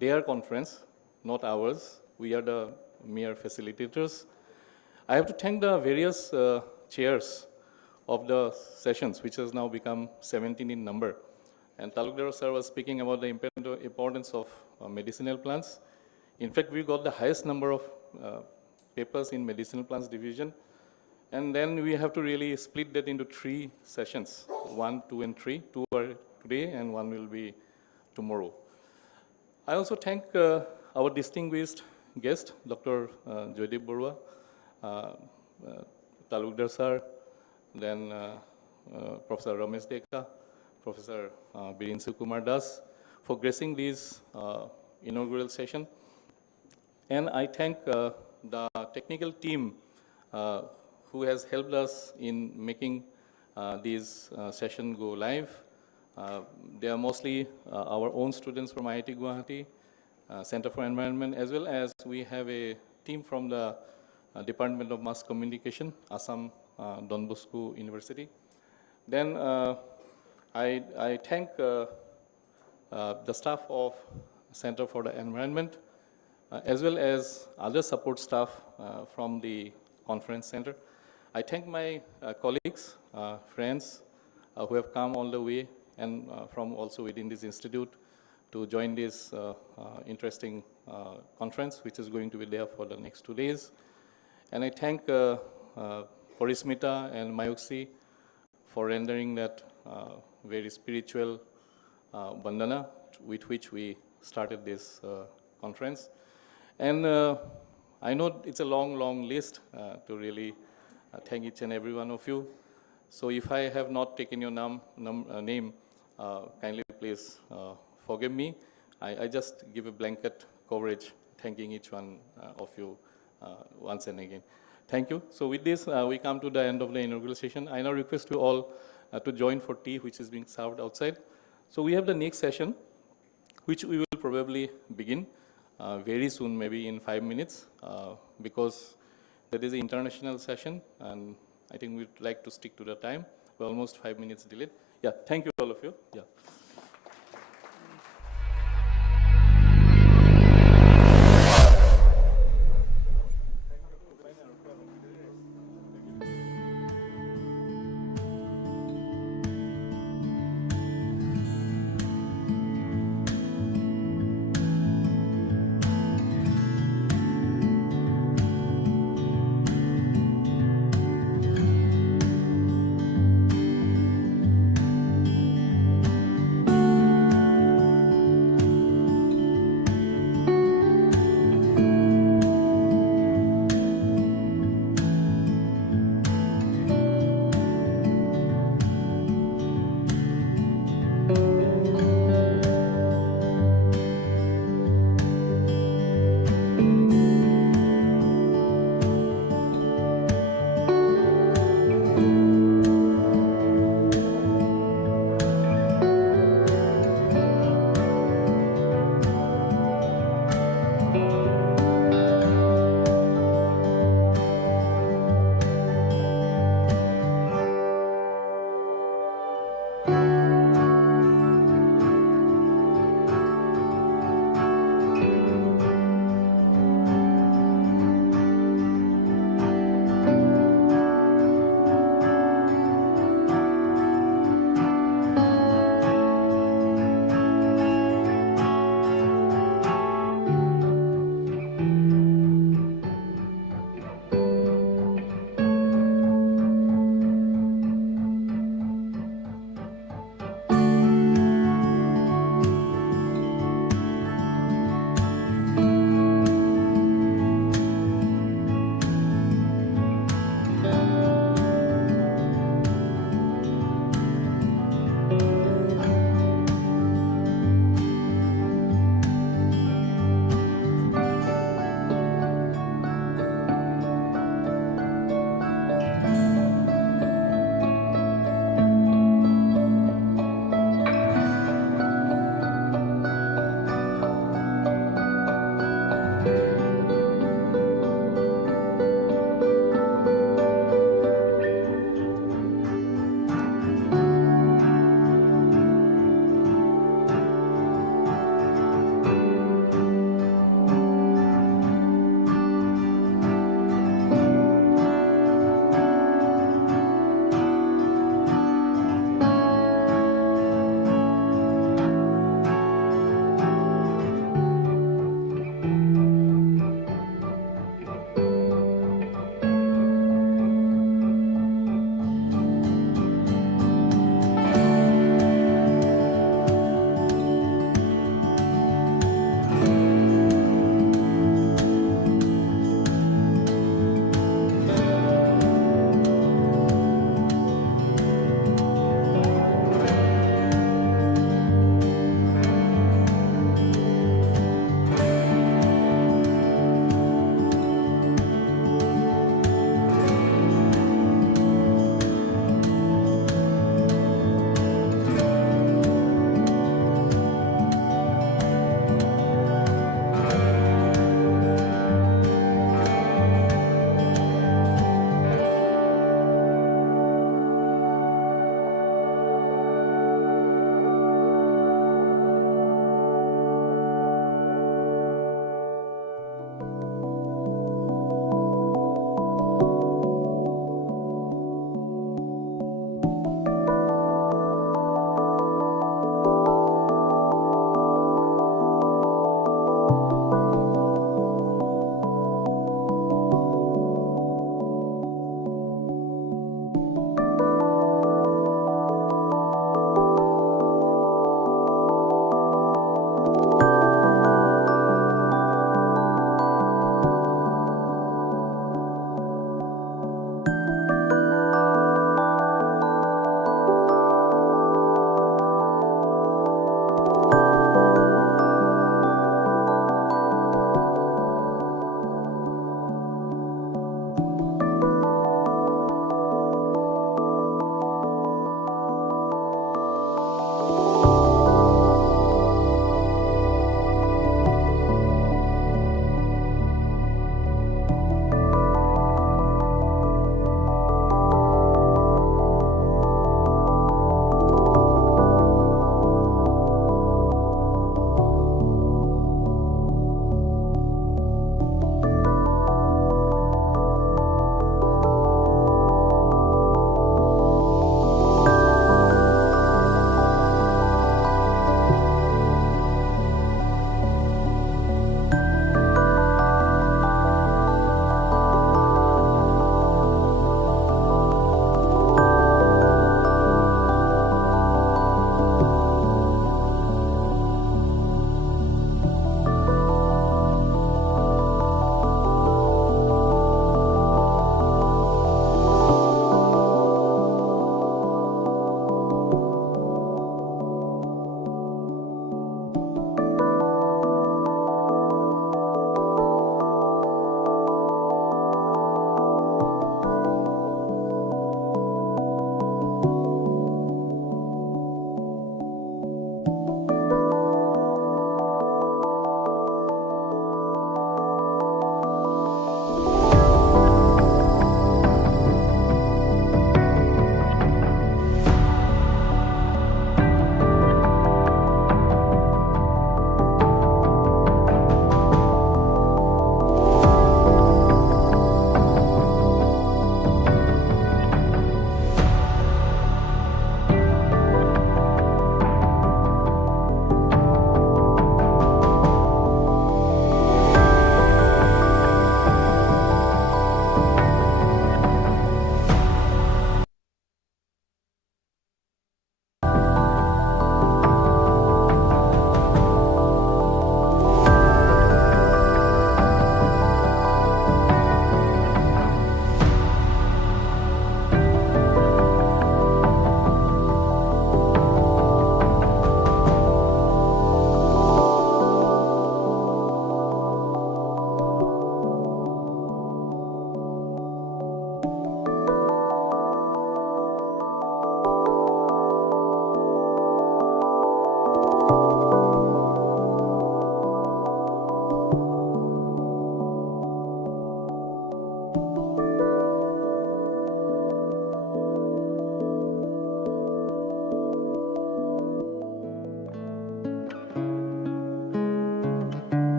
their conference, not ours. We are the mere facilitators. I have to thank the various chairs of the sessions, which has now become 17 in number. And Talukdar sir was speaking about the importance of medicinal plants. In fact, we got the highest number of papers in medicinal plants division. And then we have to really split that into 3 sessions, 1, 2, and 3. 2 are today, and 1 will be tomorrow. I also thank our distinguished guest, Dr. Joydeep Barua, Talukdar sir, then Professor Ramesh Deka, Professor Birinsu Kumar Das, for gracing this inaugural session. And I thank the technical team who has helped us in making this session go live. They are mostly our own students from IIT Guwahati, Center for Environment, as well as we have a team from the Department of Mass Communication, Assam Don Bosco University. Then I thank the staff of Center for the Environment, as well as other support staff from the conference center. I thank my colleagues, friends who have come all the way and from also within this institute to join this interesting conference, which is going to be there for the next 2 days. And I thank Parismita and Mayuksi for rendering that very spiritual bandana with which we started this conference. And I know it's a long, long list to really thank each and every one of you. So if I have not taken your name, kindly please forgive me. I just give a blanket coverage thanking each one of you once and again. Thank you. So with this, we come to the end of the inaugural session. I now request you all to join for tea, which is being served outside. So we have the next session, which we will probably begin very soon, maybe in 5 minutes, because that is an international session, and I think we'd like to stick to the time. We're almost 5 minutes delayed. Yeah, thank you all of you. Yeah.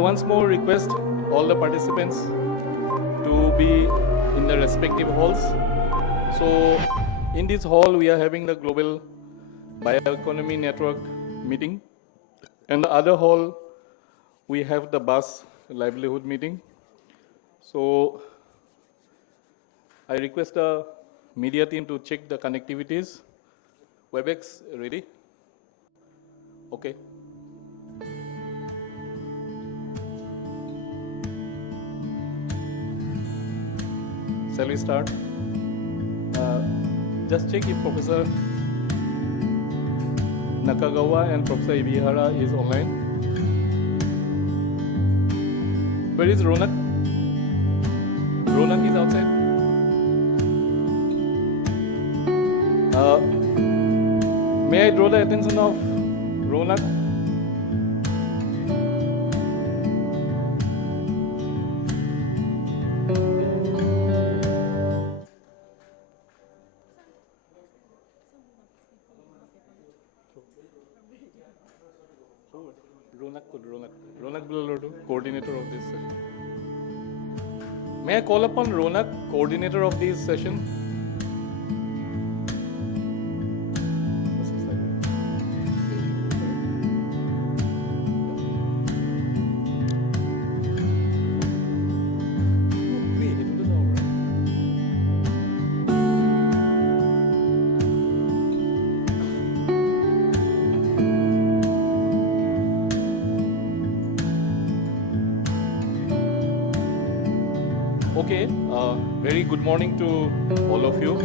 once more request all the participants to be in the respective halls. So in this hall, we are having the Global Bioeconomy Network meeting. And the other hall, we have the bus livelihood meeting. So I request the media team to check the connectivities. WebEx ready? Okay. Shall we start? Just check if Professor Nakagawa and Professor Ibihara is online. Where is Ronak? Ronak is outside. May I draw the attention of Ronak? Ronak Bilalordu, coordinator of this session. May I call upon Ronak, coordinator of this session? Okay, very good morning to all of you.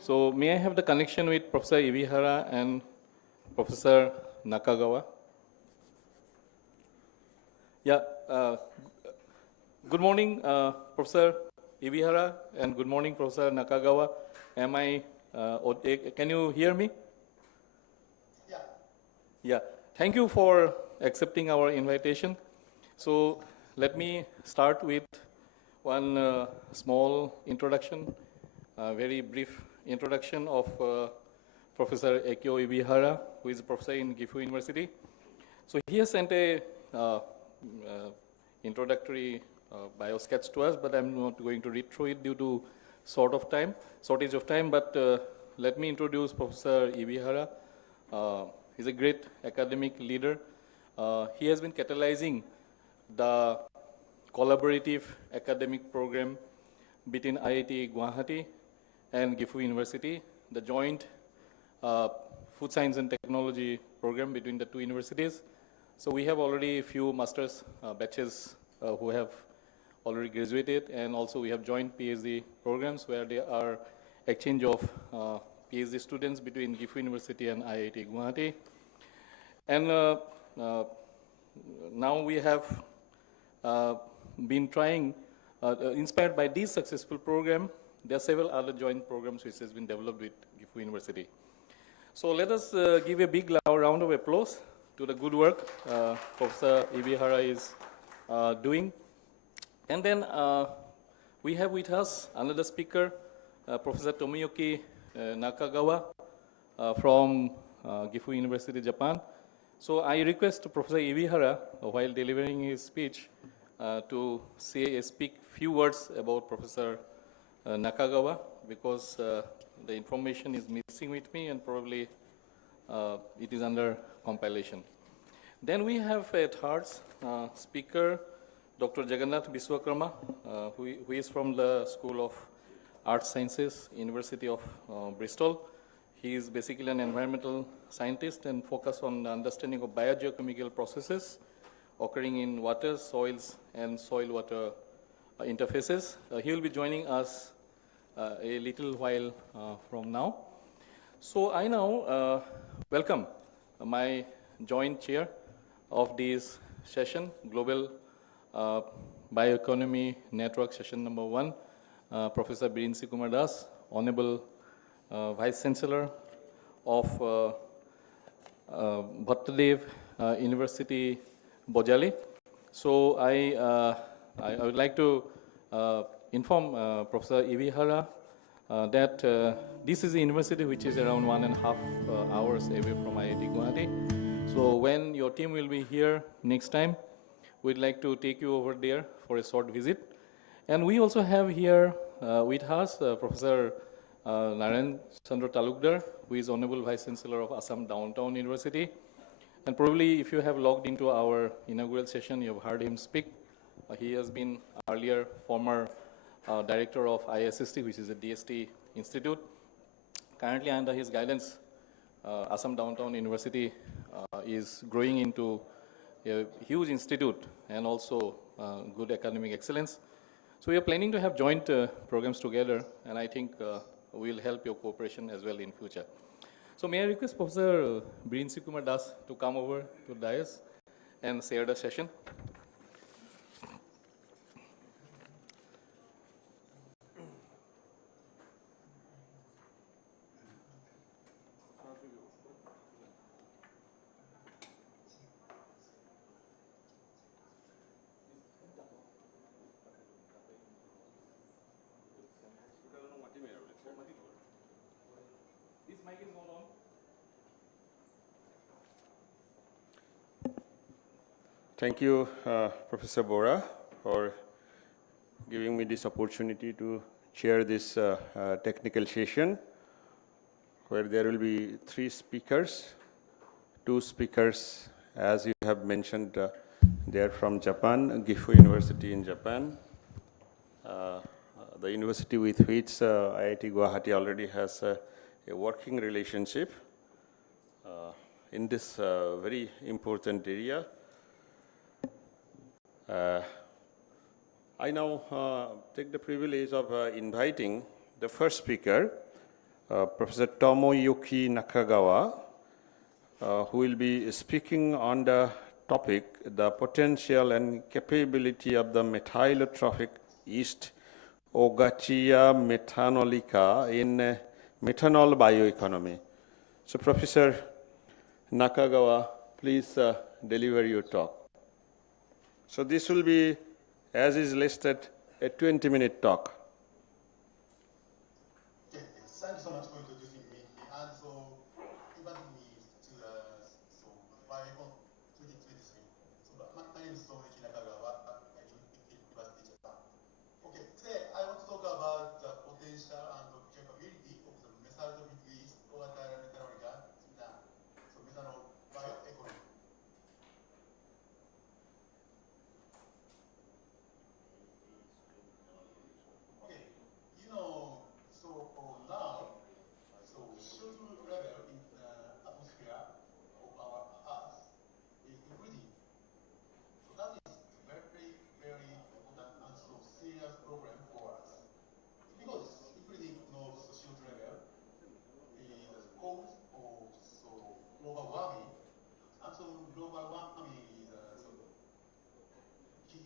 So may I have the connection with Professor Ibihara and Professor Nakagawa? Yeah, good morning, Professor Ibihara, and good morning, Professor Nakagawa. Can you hear me? Yeah. Yeah, thank you for accepting our invitation. So let me start with one small introduction, very brief introduction of Professor Ekyo Ibihara, who is a professor in Gifu University. So he has sent a introductory bio sketch to us, but I'm not going to read through it due to shortage of time. But let me introduce Professor Ibihara. He's a great academic leader. He has been catalyzing the collaborative academic program between IIT Guwahati and Gifu University, the joint food science and technology program between the two universities. So we have already a few master's batches who have already graduated, and also we have joint PhD programs where there are exchange of PhD students between Gifu University and IIT Guwahati. And now we have been trying, inspired by this successful program, there are several other joint programs which has been developed with Gifu University. So let us give a big round of applause to the good work Professor Ibihara is doing. And then we have with us another speaker, Professor Tomoyuki Nakagawa from Gifu University, Japan. So I request Professor Ibihara, while delivering his speech, to speak few words about Professor Nakagawa, because the information is missing with me and probably it is under compilation. Then we have at hearts speaker Dr. Jagannath Biswakarma, who is from the School of Arts Sciences, University of Bristol. He is basically an environmental scientist and focused on the understanding of biogeochemical processes occurring in water, soils, and soil-water interfaces. He will be joining us a little while from now. So I now welcome my joint chair of this session, Global Bioeconomy Network session number 1, Professor Birinsi Kumar Das, Honorable Vice Chancellor of Bhattadev University, Bojali. So I would like to inform Professor Ibihara that this is a university which is around 1.5 hours away from IIT Guwahati. So when your team will be here next time, we'd like to take you over there for a short visit. And we also have here with us Professor Naren Chandra Talukdar, who is Honorable Vice Chancellor of Assam Downtown University. And probably if you have logged into our inaugural session, you have heard him speak. He has been earlier former director of ISST, which is a DST institute. Currently under his guidance, Assam Downtown University is growing into a huge institute and also good academic excellence. So we are planning to have joint programs together, and I think we'll help your cooperation as well in future. So may I request Professor Birinsi Kumar Das to come over to dais and share the session. This mic is not on. Thank you, Professor Bora, for giving me this opportunity to chair this technical session, where there will be 3 speakers. 2 speakers, as you have mentioned, they are from Japan, Gifu University in Japan, the university with which IIT Guwahati already has a working relationship in this very important area. I now take the privilege of inviting the first speaker, Professor Tomoyuki Nakagawa, who will be speaking on the topic, the potential and capability of the methyllotrophic yeast Ogachia methanolica in methanol bioeconomy. So Professor Nakagawa, please deliver your talk. So this will be, as is listed, a 20-minute talk. Okay, thank you so much for introducing me and so inviting me to Bioeconomy 2023. So my name is Tomoyuki Nakagawa at University of Japan. Okay, today I want to talk about the potential and the capability of the methyllotrophic yeast or methanolica, so methanol bioeconomy. Okay, so now, so CO2 level in the atmosphere of our Earth is increasing. So that is very, very important and so serious problem for us. Because increasing of CO2 level is the cause of global warming, and so global warming is key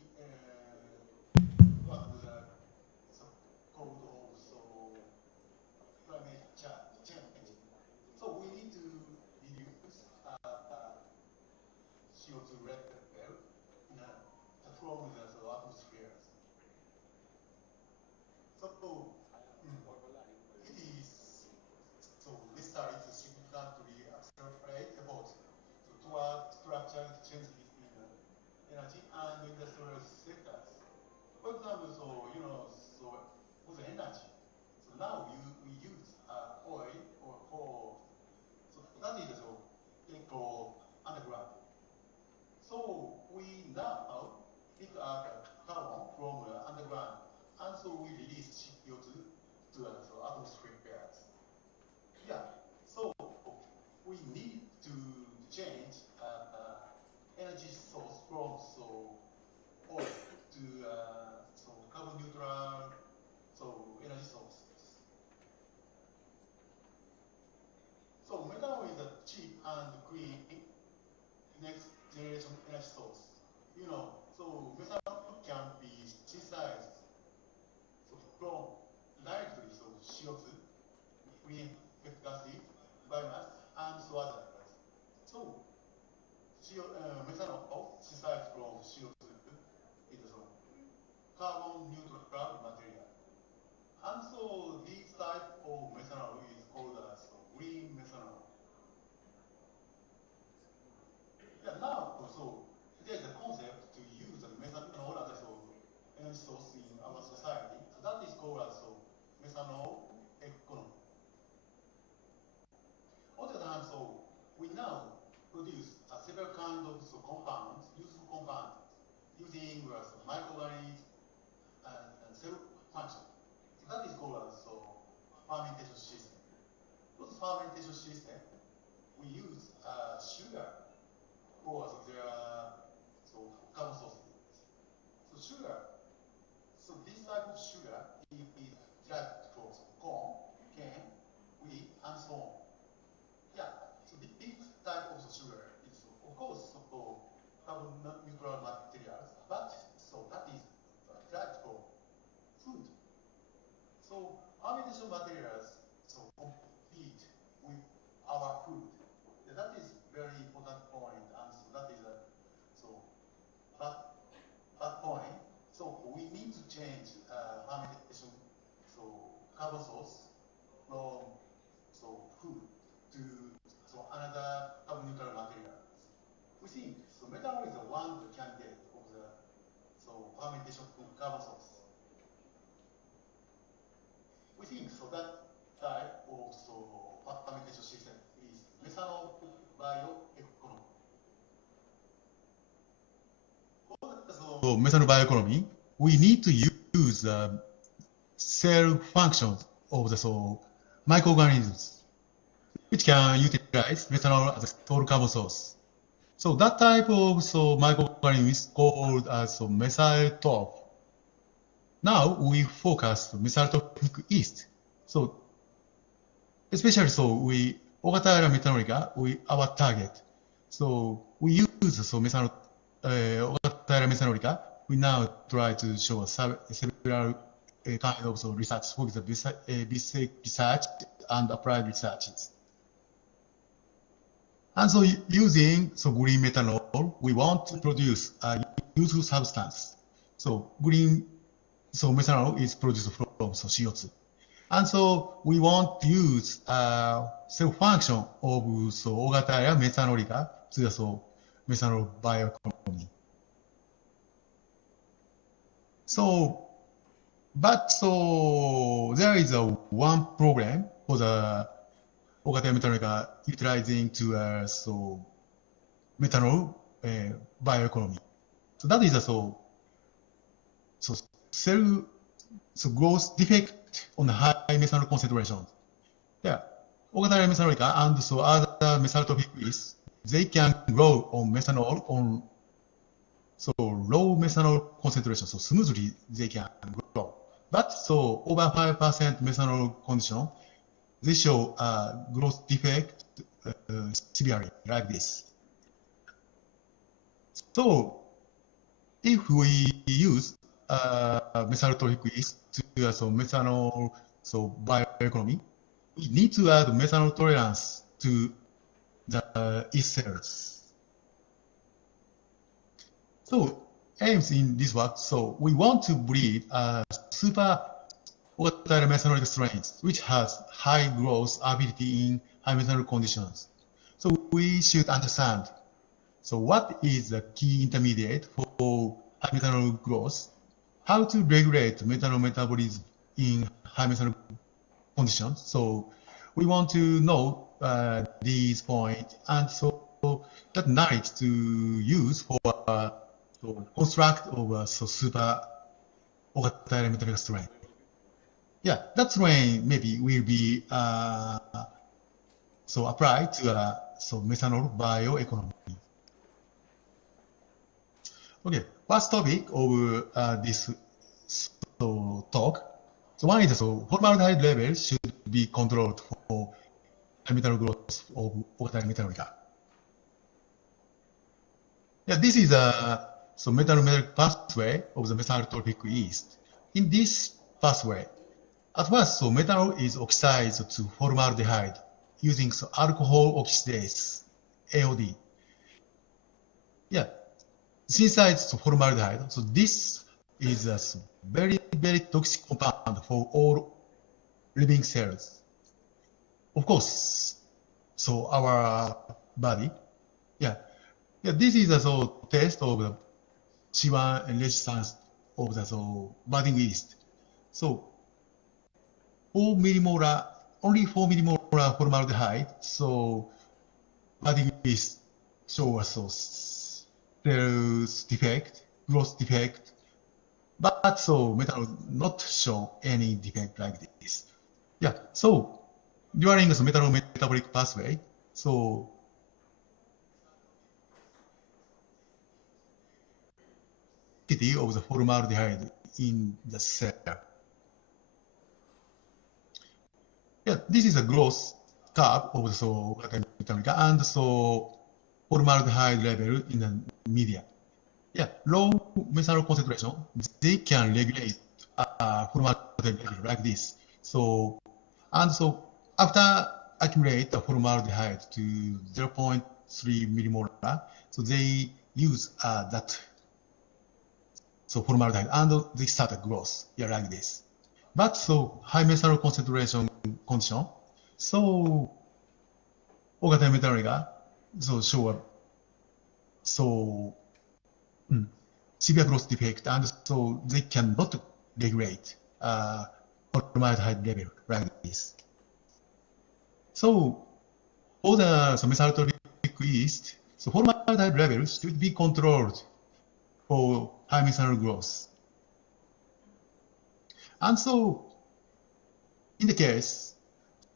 what cause of climate change. So we need to reduce CO2 level from the atmosphere. So it is necessary to significantly accelerate efforts toward structural changes in energy and industrial sectors. For example, for the energy, so now we use oil or coal. So that is go underground. So we now pick up carbon from underground, and so we release CO2 to the atmosphere. Yeah. So we need to change energy source from oil to carbon neutral energy sources. So methanol is a cheap and green next generation energy source. So methanol can be synthesized from directly CO2, green gases, biomass, and others. So methanol synthesized from CO2 is a carbon neutral material. And so this type of methanol is called as green methanol. Yeah, now, so there's a concept to use so we now produce several kinds of compounds, useful compounds, using microorganisms and cell function. So that is called as fermentation system. Those fermentation system, we use sugar for their carbon sources. So sugar, so this type of sugar is derived from corn, cane, wheat, and so on. Yeah, so this type of sugar is, of course, carbon neutral materials, but so that is derived from food. So fermentation materials compete with our food. That is very important point, and so that is that point. So we need to change fermentation carbon source from food to another carbon neutral materials. We think methanol is one candidate of the fermentation carbon source. We think that type of fermentation system is methanol bioeconomy. So methanol bioeconomy, we need to use cell functions of the microorganisms which can utilize methanol as a sole carbon source. So that type of microorganism is called as methyl top. Now we focus methyl-topic yeast. So especially we Ogatara methanolica, our target. So we use Ogatara methanolica. We now try to show several kind of research, for example, basic research and applied researches. And so using green methanol, we want to produce a useful substance. So green methanol is produced from CO2. And so we want to use cell function of Ogatara methanolica to the methanol bioeconomy. But there is one problem for the Ogatara methanolica utilizing to methanol bioeconomy. So that is cell growth defect on the high methanol concentration. Yeah, Ogatara methanolica and other methyl-topic yeasts, they can grow on methanol on low methanol concentration, so smoothly they can grow. But over 5% methanol condition, they show growth defect severely like this. So if we use methyl-topic yeast to methanol bioeconomy, we need to add methanol tolerance to the yeast cells. So aims in this work, we want to breed super Ogatara methanolic strains, which has high growth ability in high methanol conditions. So we should understand, what is the key intermediate for high methanol growth, how to regulate methanol metabolism in high methanol conditions. So we want to know these points, and that knowledge to use for construct of super Ogatara methanolic strain. Yeah, that strain maybe will be applied to methanol bioeconomy. Okay, first topic of this talk. So one is formaldehyde level should be controlled for methanol growth of Ogatara methanolica. Yeah, this is a methanol pathway of the methyl-topic yeast. In this pathway, at first, methanol is oxidized to formaldehyde using alcohol oxidase, AOD. Yeah, synthesized formaldehyde. So this is a very, very toxic compound for all living cells. Of course, our body. Yeah, this is a test of the C1 resistance of the budding yeast. So 4 millimolar, only 4 millimolar formaldehyde, but it is show us there's defect, growth defect, but so methanol not show any defect like this. Yeah, so during the methanol metabolic pathway, so quantity of the formaldehyde in the cell. Yeah, this is a growth curve of the metabolic and so formaldehyde level in the media. Yeah, low methanol concentration, they can regulate formaldehyde level like this. So, and so after accumulate the formaldehyde to 0.3 millimolar, so they use that formaldehyde and they start a growth, yeah, like this. But so high methanol concentration condition, so 大型メタノリがそうshow up so severe growth defect, and so they cannot regulate formaldehyde level like this. So for the methyl yeast, so formaldehyde level should be controlled for high methanol growth. And so in the case,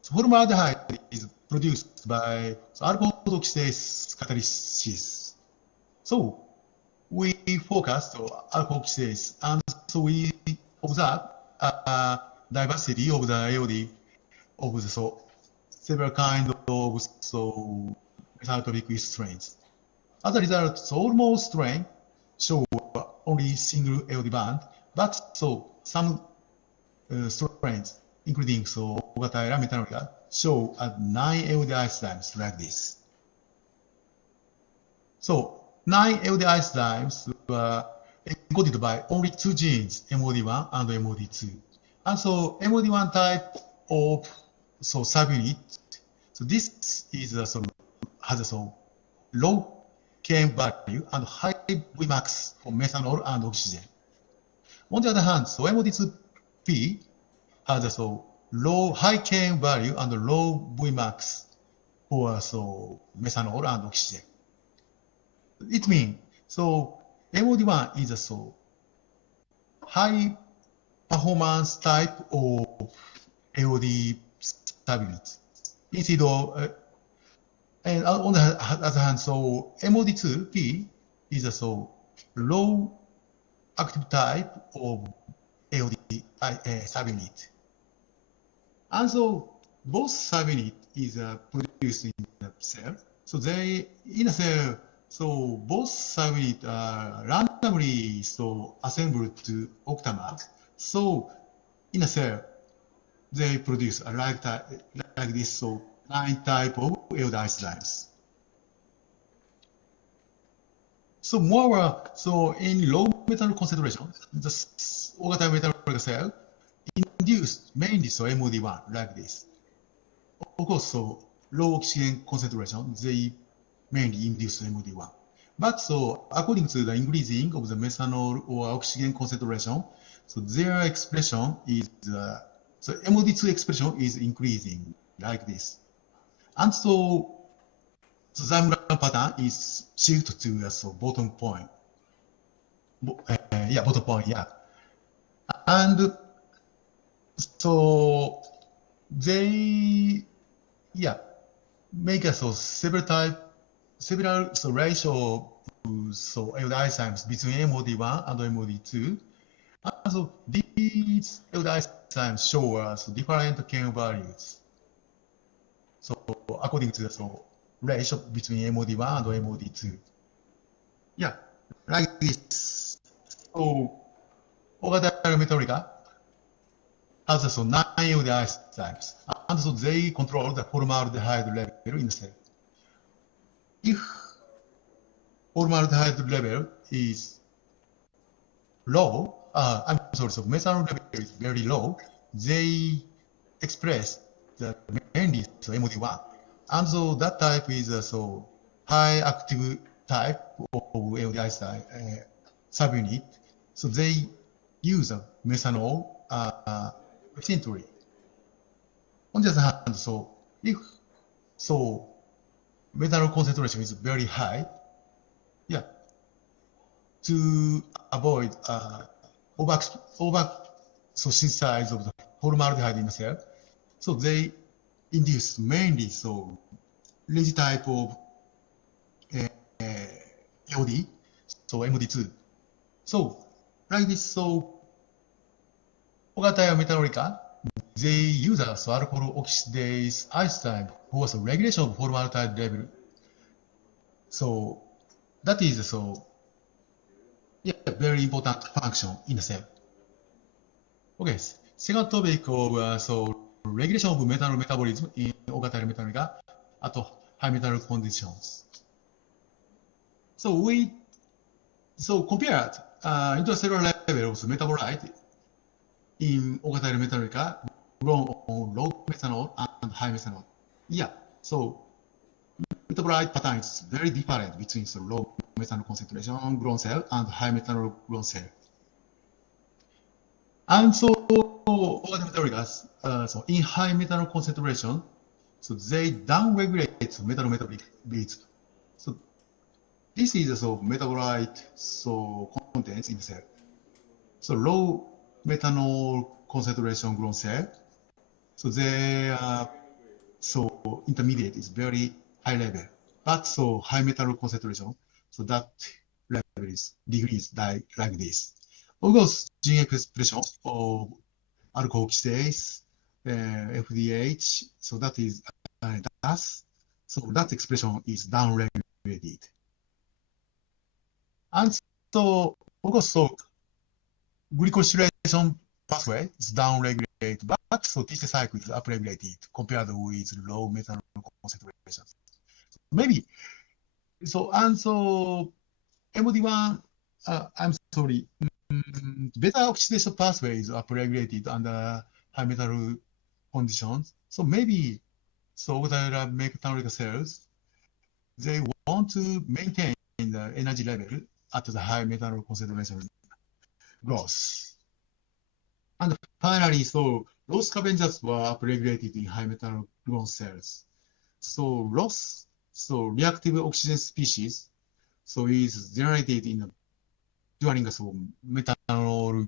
formaldehyde is produced by alcohol oxidase catalysis. So we focused on alcohol oxidase, and so we observe diversity of the AOD of the several kinds of methyl yeast strains. As a result, almost strain show only single AOD band, but some strains, including Ogatayra metanolica, show 9 AOD isozymes like this. So 9 AOD isozymes were encoded by only 2 genes, MOD1 and MOD2. And so MOD1 type of subunit, so this is has a low Km value and high Vmax for methanol and oxygen. On the other hand, MOD2P has a high Km value and low Vmax for methanol and oxygen. It means MOD1 is a high performance type of AOD subunit. Instead of and on the other hand, MOD2P is a low active type of AOD subunit. And so both subunit is produced in the cell. So they in a cell, so both subunit are randomly assembled to octamers. So in a cell, they produce like this 9 type of AOD isozymes. So moreover, in low metal concentration, the Ogatayra metal cell induced mainly MOD1 like this. Of course, low oxygen concentration, they mainly induce MOD1. But according to the increasing of the methanol or oxygen concentration, their expression is MOD2 expression is increasing like this. And the Zyme pattern is shifted to the bottom point. Bottom point, yeah. And they, make several ratio AOD isozymes between MOD1 and MOD2. And these AOD isozymes show us different Km values. So according to the ratio between MOD1 and MOD2. Yeah, like this. So Ogatayra metallica has 9 AOD isozymes, and so they control the formaldehyde level in the cell. If formaldehyde level is low, methanol level is very low, they express the mainly MOD1. And so that type is a high active type of AOD subunit. So they use a methanol recently. On the other hand, if methanol concentration is very high. Yeah, to avoid over synthesize of the formaldehyde in the cell. So they induce mainly so lazy type of LD, so MD2. So like this, so Ogataya they use a so alcohol oxidase isotype for so regulation of formaldehyde level. So that is so yeah, very important function in the cell. Okay, second topic of so regulation of methanol metabolism in Ogataya metabolism at high metal conditions. So compared intracellular level of metabolite in Ogataya metabolism grown on low methanol and high methanol. Yeah, so metabolite pattern is very different between the low methanol concentration grown cell and high methanol grown cell. And so organic materials, so in high methanol concentration, so they downregulate metal metabolic rates. So this is so metabolite so contents in the cell. So low methanol concentration grown cell, so they are so intermediate is very high level, but so high metal concentration, so that level is degrees like this. Of course, gene expression of alcohol oxidase, FDH, so that is DAS, so that expression is downregulated. And so, of course, so glycosylation pathway is downregulated, but so TC cycle is upregulated compared with low methanol concentrations. Maybe so, and so MD1, I'm sorry, beta oxidation pathway is upregulated under high metal conditions. So maybe so the metabolic cells, they want to maintain the energy level at the high metal concentration growth. And finally, so loss scavengers were upregulated in high metal grown cells. So loss, so reactive oxygen species, so is generated in during so methanol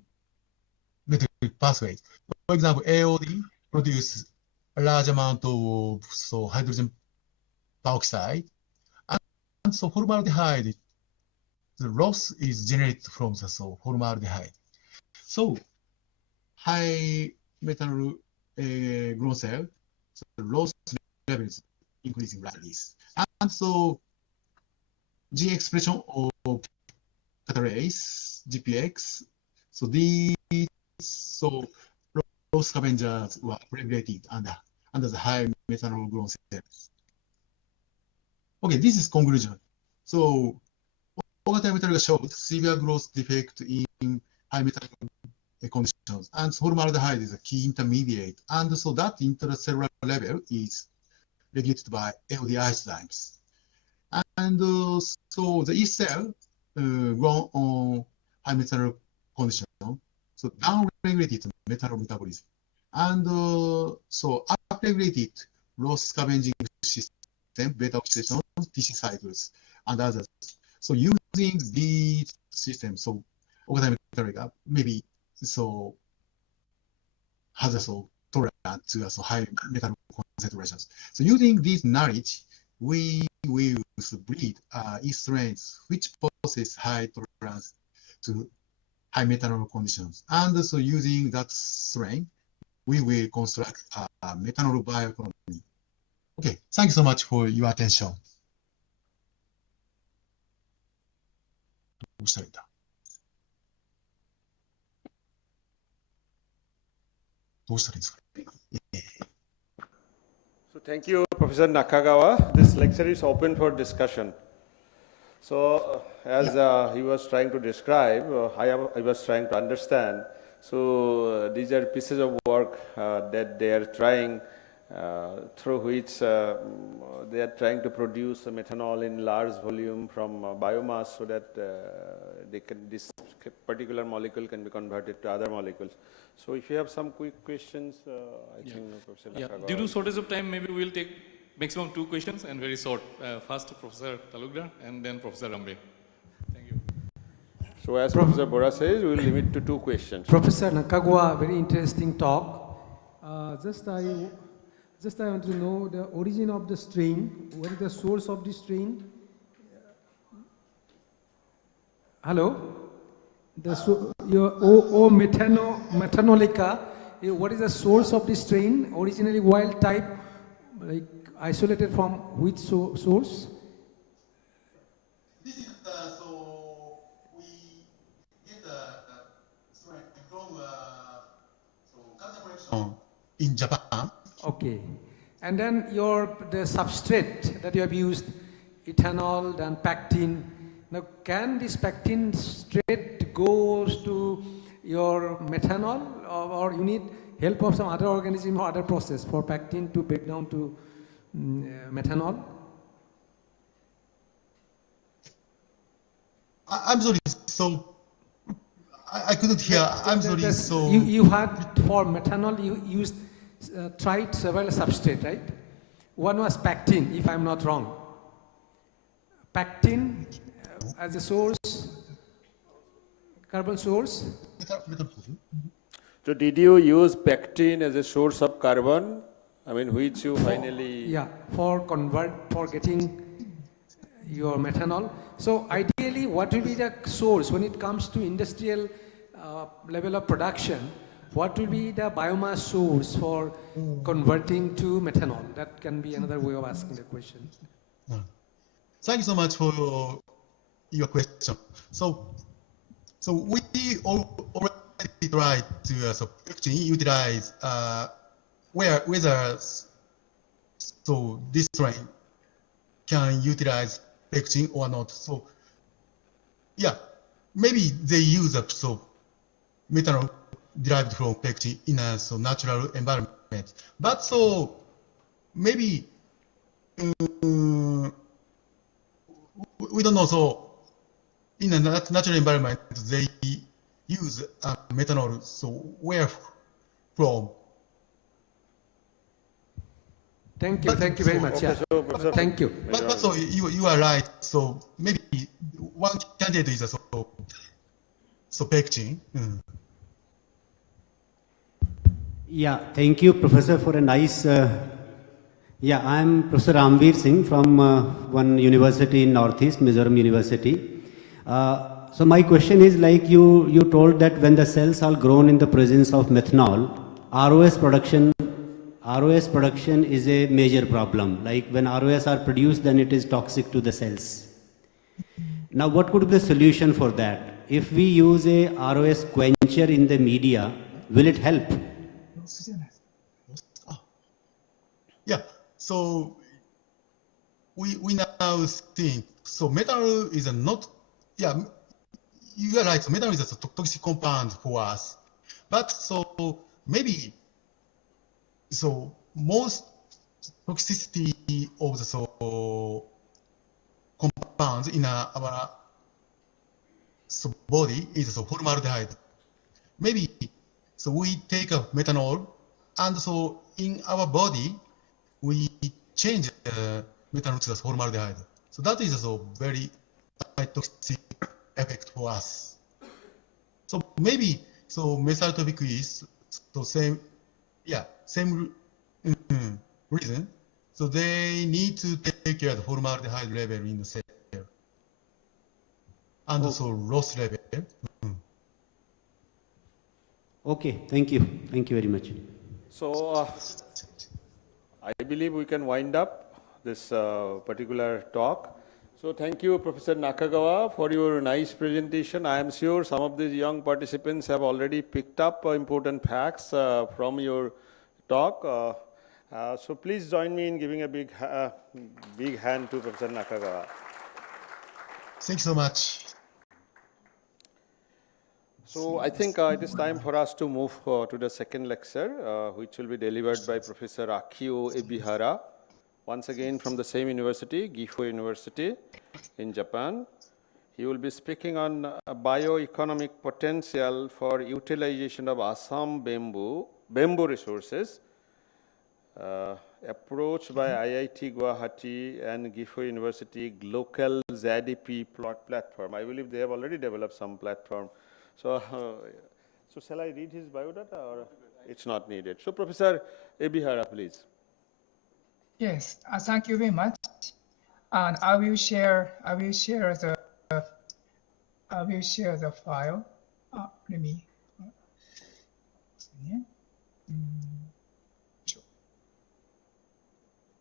metabolic pathways. For example, AOD produces a large amount of so hydrogen peroxide, and so formaldehyde, the loss is generated from the so formaldehyde. So high methanol grown cell, so the loss level is increasing like this. And so gene expression of catalase, GPX, so these so loss scavengers were regulated under the high methanol grown cells. Okay, this is conclusion. So Ogataya metal showed severe growth defect in high methanol conditions, and formaldehyde is a key intermediate, and so that intracellular level is regulated by LD isotypes. And so the E cell grown on high methanol condition, so down-regulated metanol metabolism, and so up-regulated loss scavenging system, beta oxidation, TC cycles, and others. So using these systems, so Ogataya metal maybe so has a so tolerant to so high metal concentrations. So using this knowledge, we will breed yeast strains which possess high tolerance to high methanol conditions. And so using that strain, we will construct a methanol bioeconomy. Okay, thank you so much for your attention. どうしたらいいんだどうしたらいいんですか So thank you, Professor Nakagawa. This lecture is open for discussion. So as he was trying to describe, I was trying to understand. So these are pieces of work that they are trying, through which they are trying to produce methanol in large volume from biomass, so that this particular molecule can be converted to other molecules. So if you have some quick questions, I think Professor Nakagawa. Due to shortage of time, maybe we'll take maximum 2 questions and very short. First Professor Talukdar and then Professor Rambe. Thank you. So as Professor Bora says, we will limit to 2 questions. Professor Nakagawa, very interesting talk. Just I want to know the origin of the strain. What is the source of the strain? Hello? Your methanolica, what is the source of the strain? Originally wild type, like isolated from which source? This is so we get sorry, from so culture collection in Japan. Okay. And then the substrate that you have used, ethanol, then pectin. Now, can this pectin straight goes to your methanol, or you need help of some other organism or other process for pectin to break down to methanol? I'm sorry. So I couldn't hear. I'm sorry. So You had for methanol, you used tried several substrate, right? One was pectin, if I'm not wrong. Pectin as a source, carbon source. So did you use pectin as a source of carbon? I mean, which you finally... Yeah, for getting your methanol. So ideally, what will be the source when it comes to industrial level of production? What will be the biomass source for converting to methanol? That can be another way of asking the question. thank you so much for your question. So we already tried to actually utilize whether so this strain can utilize pectin or not. So yeah, maybe they use methanol derived from pectin in a natural environment. But so maybe we don't know. So in a natural environment, they use methanol. So where from? Thank you very much. Okay, so Professor, Thank you. But so you are right. So maybe one candidate is so pectin. Yeah, thank you, Professor, for a nice. Yeah, I'm Professor Ramveer Singh from one university in Northeast, Mizoram University. So my question is, like you told that when the cells are grown in the presence of methanol, ROS production is a major problem. Like when ROS are produced, then it is toxic to the cells. Now, what could be the solution for that? If we use a ROS quencher in the media, will it help? Yeah. So we now think so methanol is not. Yeah, you are right. So methanol is a toxic compound for us, but so maybe so most toxicity of the compounds in our body is formaldehyde. Maybe so we take a methanol, and so in our body we change methanol to the formaldehyde. So that is a very toxic effect for us. So maybe so methyl topic is so same reason. So they need to take care of the formaldehyde level in the cell and also loss level. Okay, thank you very much. So I believe we can wind up this particular talk. So thank you, Professor Nakagawa, for your nice presentation. I am sure some of these young participants have already picked up important facts from your talk. So please join me in giving a big hand to Professor Nakagawa. Thank you so much. So I think it is time for us to move to the second lecture, which will be delivered by Professor Akio Ebihara, once again from the same university, Gifu University in Japan. He will be speaking on bioeconomic potential for utilization of Assam bamboo resources, approach by IIT Guwahati and Gifu University local ZDP platform. I believe they have already developed some platform. So, so shall I read his biodata or it's not needed? So Professor Ebihara, please. Yes, thank you very much. And I will share the file. Let me. ねちょ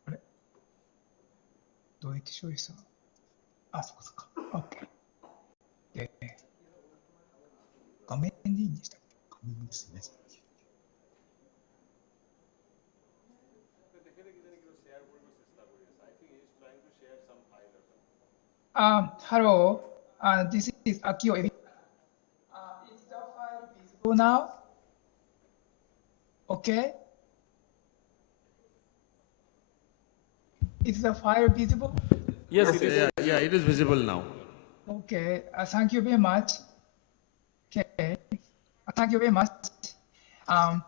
あれどうやって処理したのそっかそっか。OK。で、画面でいいんでしたっけ画面ですね。Hello, this is Akio. Is the file visible now? Okay. Is the file visible? Yes, it is. Yeah, it is visible now. Okay. Thank you very much. Okay. Thank you very much. I'm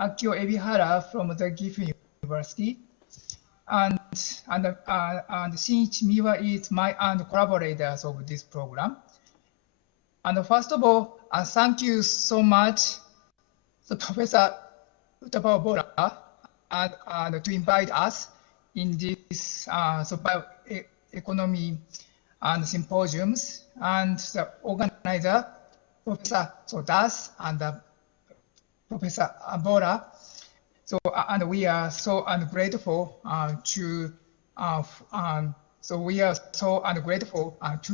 Akio Ebihara from the Gifu University. And since Miwa is my collaborators of this program. And first of all, thank you so much to Professor Utabawa Bora and to invite us in this bioeconomy and symposiums, and the organizer, Professor Sodas and Professor Bora. So and we are so grateful to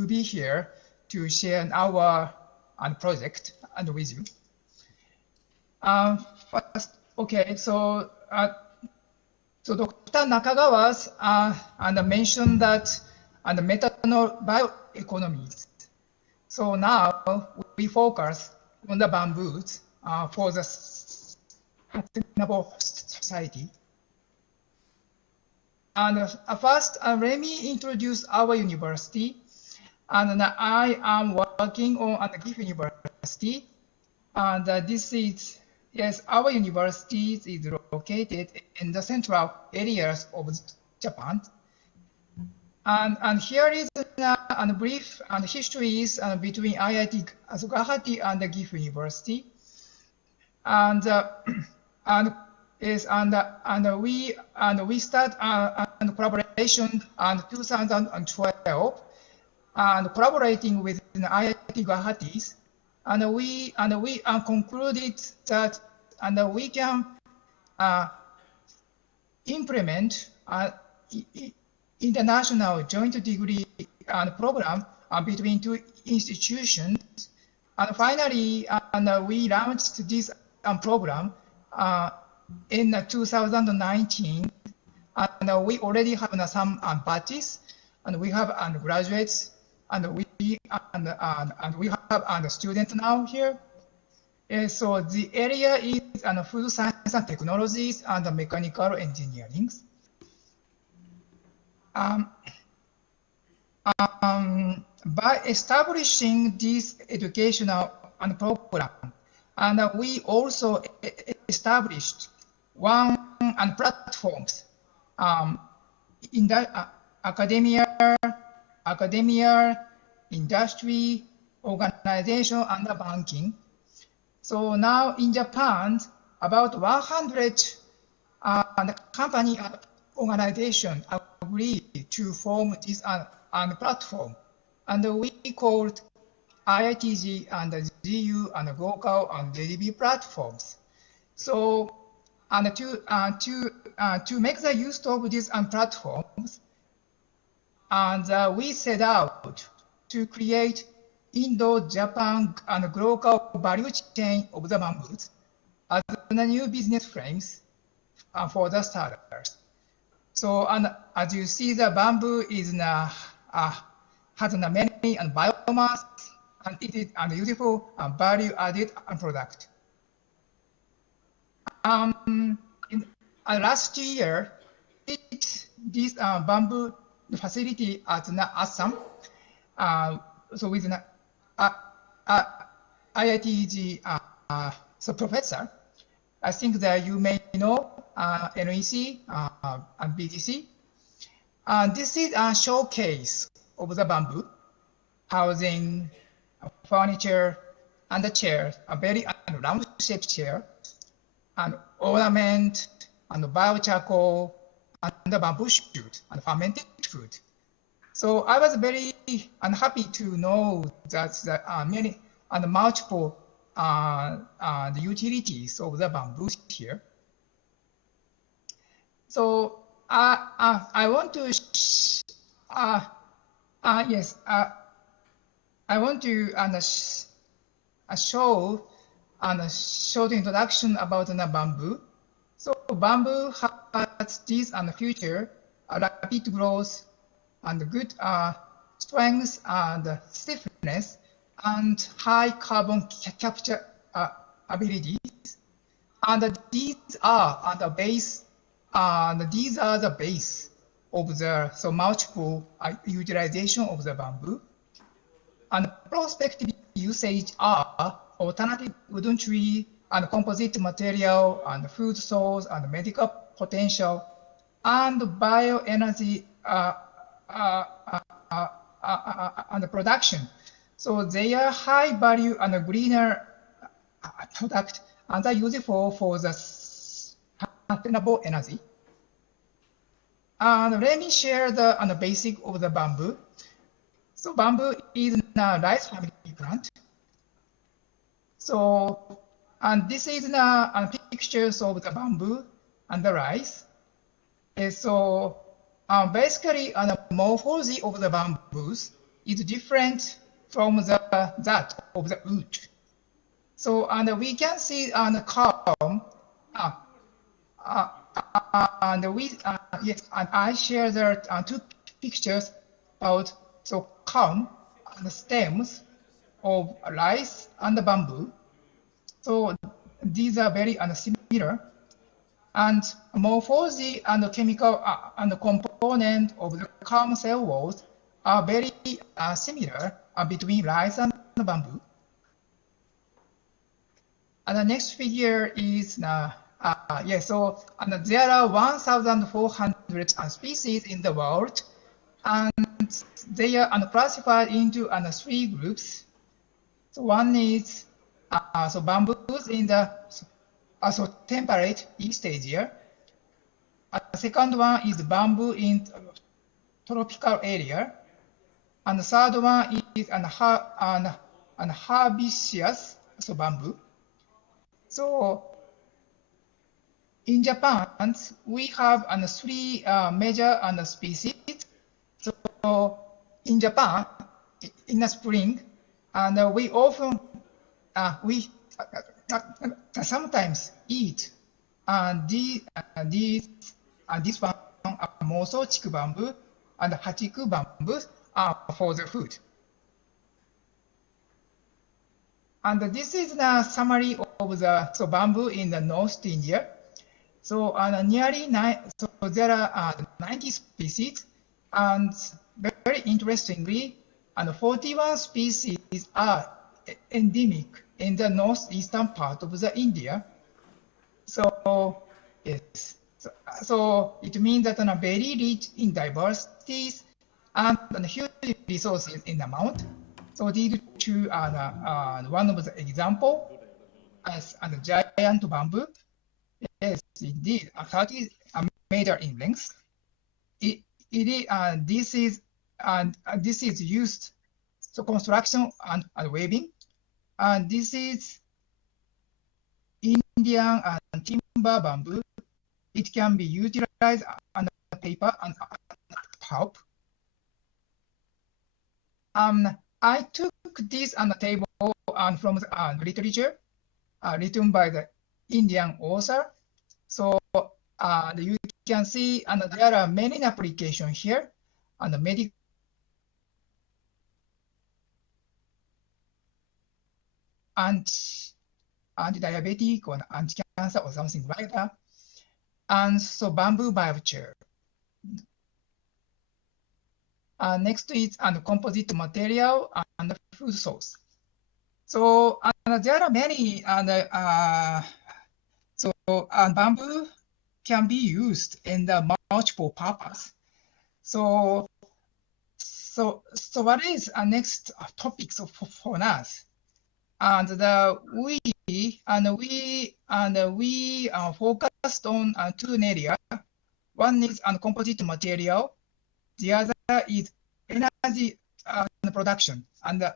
be here to share our project and with you. First, okay, so Dr. Nakagawa mentioned that and methanol bioeconomies. So now we focus on the bamboos for the sustainable society. And first, let me introduce our university. And I am working on at the Gifu University. And this is, yes, our university is located in the central areas of Japan. And here is a brief histories between IIT Guwahati and the Gifu University. And we start collaboration in 2012 and collaborating with IIT Guwahati, and we concluded that we can implement international joint degree program between two institutions. And finally, we launched this program in 2019, and we already have some batches, and we have graduates, and we have students now here. So the area is food science and technologies and mechanical engineering. By establishing this educational program, and we also established one platforms in the academia, industry, organization, and banking. So now in Japan, about 100 company and organization agreed to form this platform, and we called IITG and GU and Gokao and JDB platforms. So to make the use of these platforms, and we set out to create Indo-Japan and global value chain of the bamboos as the new business frames for the starters. So, and as you see, the bamboo is has many biomass, and it is a useful value-added product. Last year, this bamboo facility at Assam, so with IITG so professor, I think that you may know NEC and BTC. This is a showcase of the bamboo, housing, furniture, and the chair, a very round-shaped chair, and ornament, and biocharcoal, and the bamboo shoot, and fermented food. So I was very unhappy to know that many and multiple the utilities of the bamboo here. So I want to I want to show a short introduction about the bamboo. So bamboo has this and future rapid growth and good strength and stiffness and high carbon capture abilities. And these are the base. These are the base of the multiple utilization of the bamboo. And prospective usage are alternative wooden tree and composite material and food source and medical potential and bioenergy and production. So they are high value and greener product and are useful for the sustainable energy. And let me share the basic of the bamboo. So bamboo is a rice family plant. So, and this is pictures of the bamboo and the rice. So basically, the morphology of the bamboos is different from that of the wood. So, and we can see on the column, yes, and I share the two pictures about column and the stems of rice and the bamboo. So these are very similar. And morphology and the chemical and the component of the column cell walls are very similar between rice and the bamboo. And the next figure is so there are 1,400 species in the world, and they are classified into three groups. So one is bamboos in the temperate East Asia. The second one is bamboo in tropical area, and the third one is herbaceous bamboo. So in Japan, we have three major species. So in Japan, in the spring, and we often sometimes eat this one moso chiku bamboo and hachiku bamboo for the food. And this is the summary of the bamboo in the North India. So there are 90 species, and very interestingly, 41 species are endemic in the northeastern part of the India. So yes, so it means that very rich in diversities and huge resources in amount. So these two are one of the example as a giant bamboo. Yes, indeed, 30 meter in length. This is used for construction and weaving, and this is Indian and timber bamboo. It can be utilized on paper and pulp. I took this on the table from the literature written by the Indian author. So you can see, and there are many applications here, and the medical anti-diabetic or anti-cancer or something like that. And so bamboo biochar. Next is composite material and food source. So there are many bamboo can be used in the multiple purpose. So what is our next topics for us? And we focused on two areas. One is composite material. The other is energy production. And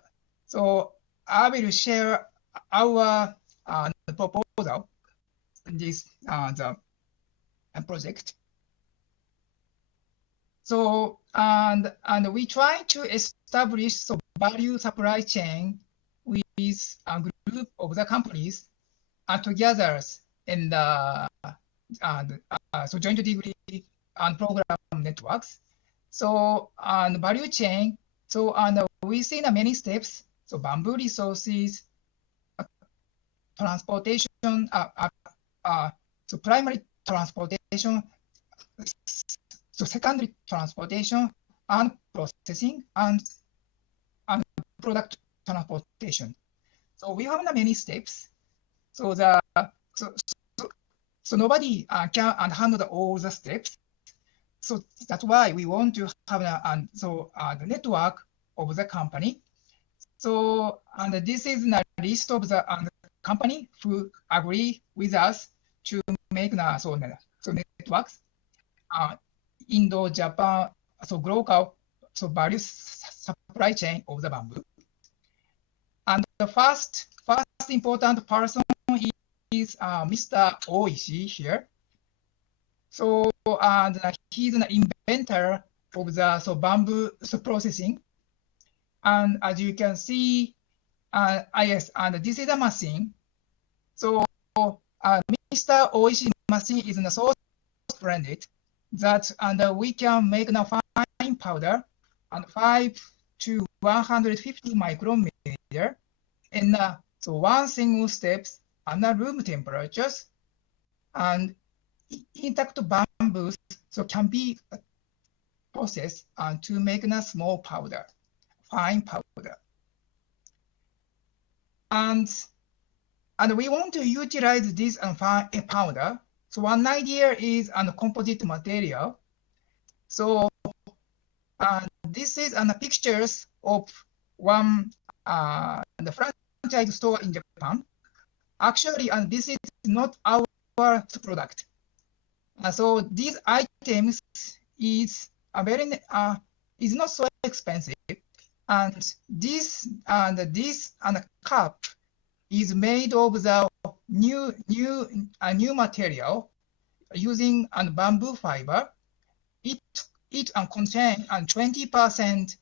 so I will share our proposal in this the project. So and we try to establish value supply chain with a group of the companies together in the joint degree and program networks. So value chain. So we see the many steps. So bamboo resources, transportation, so primary transportation, so secondary transportation, and processing, and product transportation. So we have many steps. So so nobody can handle all the steps. So that's why we want to have the network of the company. So this is the list of the company who agree with us to make the networks. Indo, Japan, so global, so various supply chain of the bamboo. And the first important person is Mr. Oishi here. So he's an inventor of the bamboo processing. And as you can see, yes, and this is a machine. So Mr. Oishi machine is so splendid that we can make a fine powder and 5 to 150 micrometer in so one single steps under room temperatures, and intact bamboos so can be processed to make a small powder, fine powder. And we want to utilize this fine powder. So one idea is composite material. So this is pictures of one the franchise store in Japan. Actually, this is not our product. So these items is very is not so expensive, and this cup is made of the new material using bamboo fiber. It contains 20%.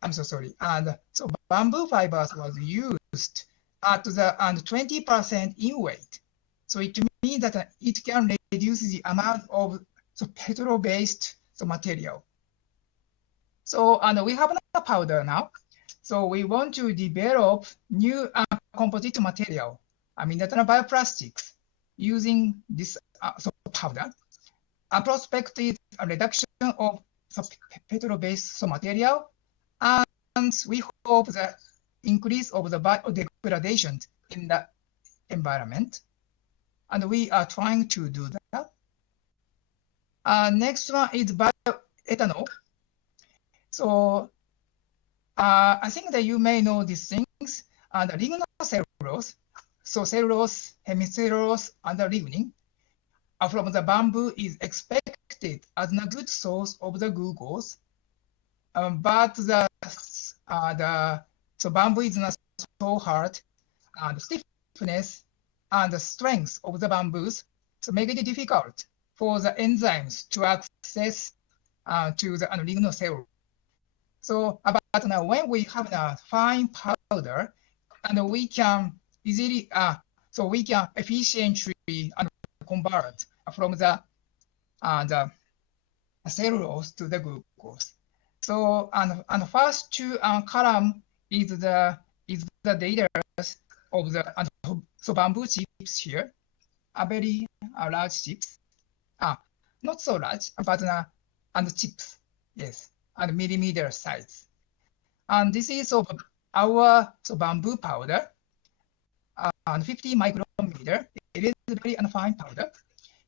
I'm so sorry. And so bamboo fibers was used at the 20% in weight. So it means that it can reduce the amount of petrol-based material. So we have a powder now. So we want to develop new composite material. I mean that bioplastics using this powder. A prospect is a reduction of petrol-based material, and we hope the increase of the biodegradation in the environment. And we are trying to do that. Next one is bioethanol. So I think that you may know these things. The lignocellulose, so cellulose, hemicellulose, and the lignin from the bamboo is expected as a good source of the glucose. But so bamboo is not so hard, and stiffness and the strength of the bamboos so make it difficult for the enzymes to access to the lignocellulose. So, but now when we have a fine powder, and we can easily, so we can efficiently convert from the cellulose to the glucose. So, and first two column is the data of the so bamboo chips here, are very large chips. Not so large, but and chips, yes, and millimeter size. And this is of our bamboo powder, and 50 micrometer. It is very fine powder.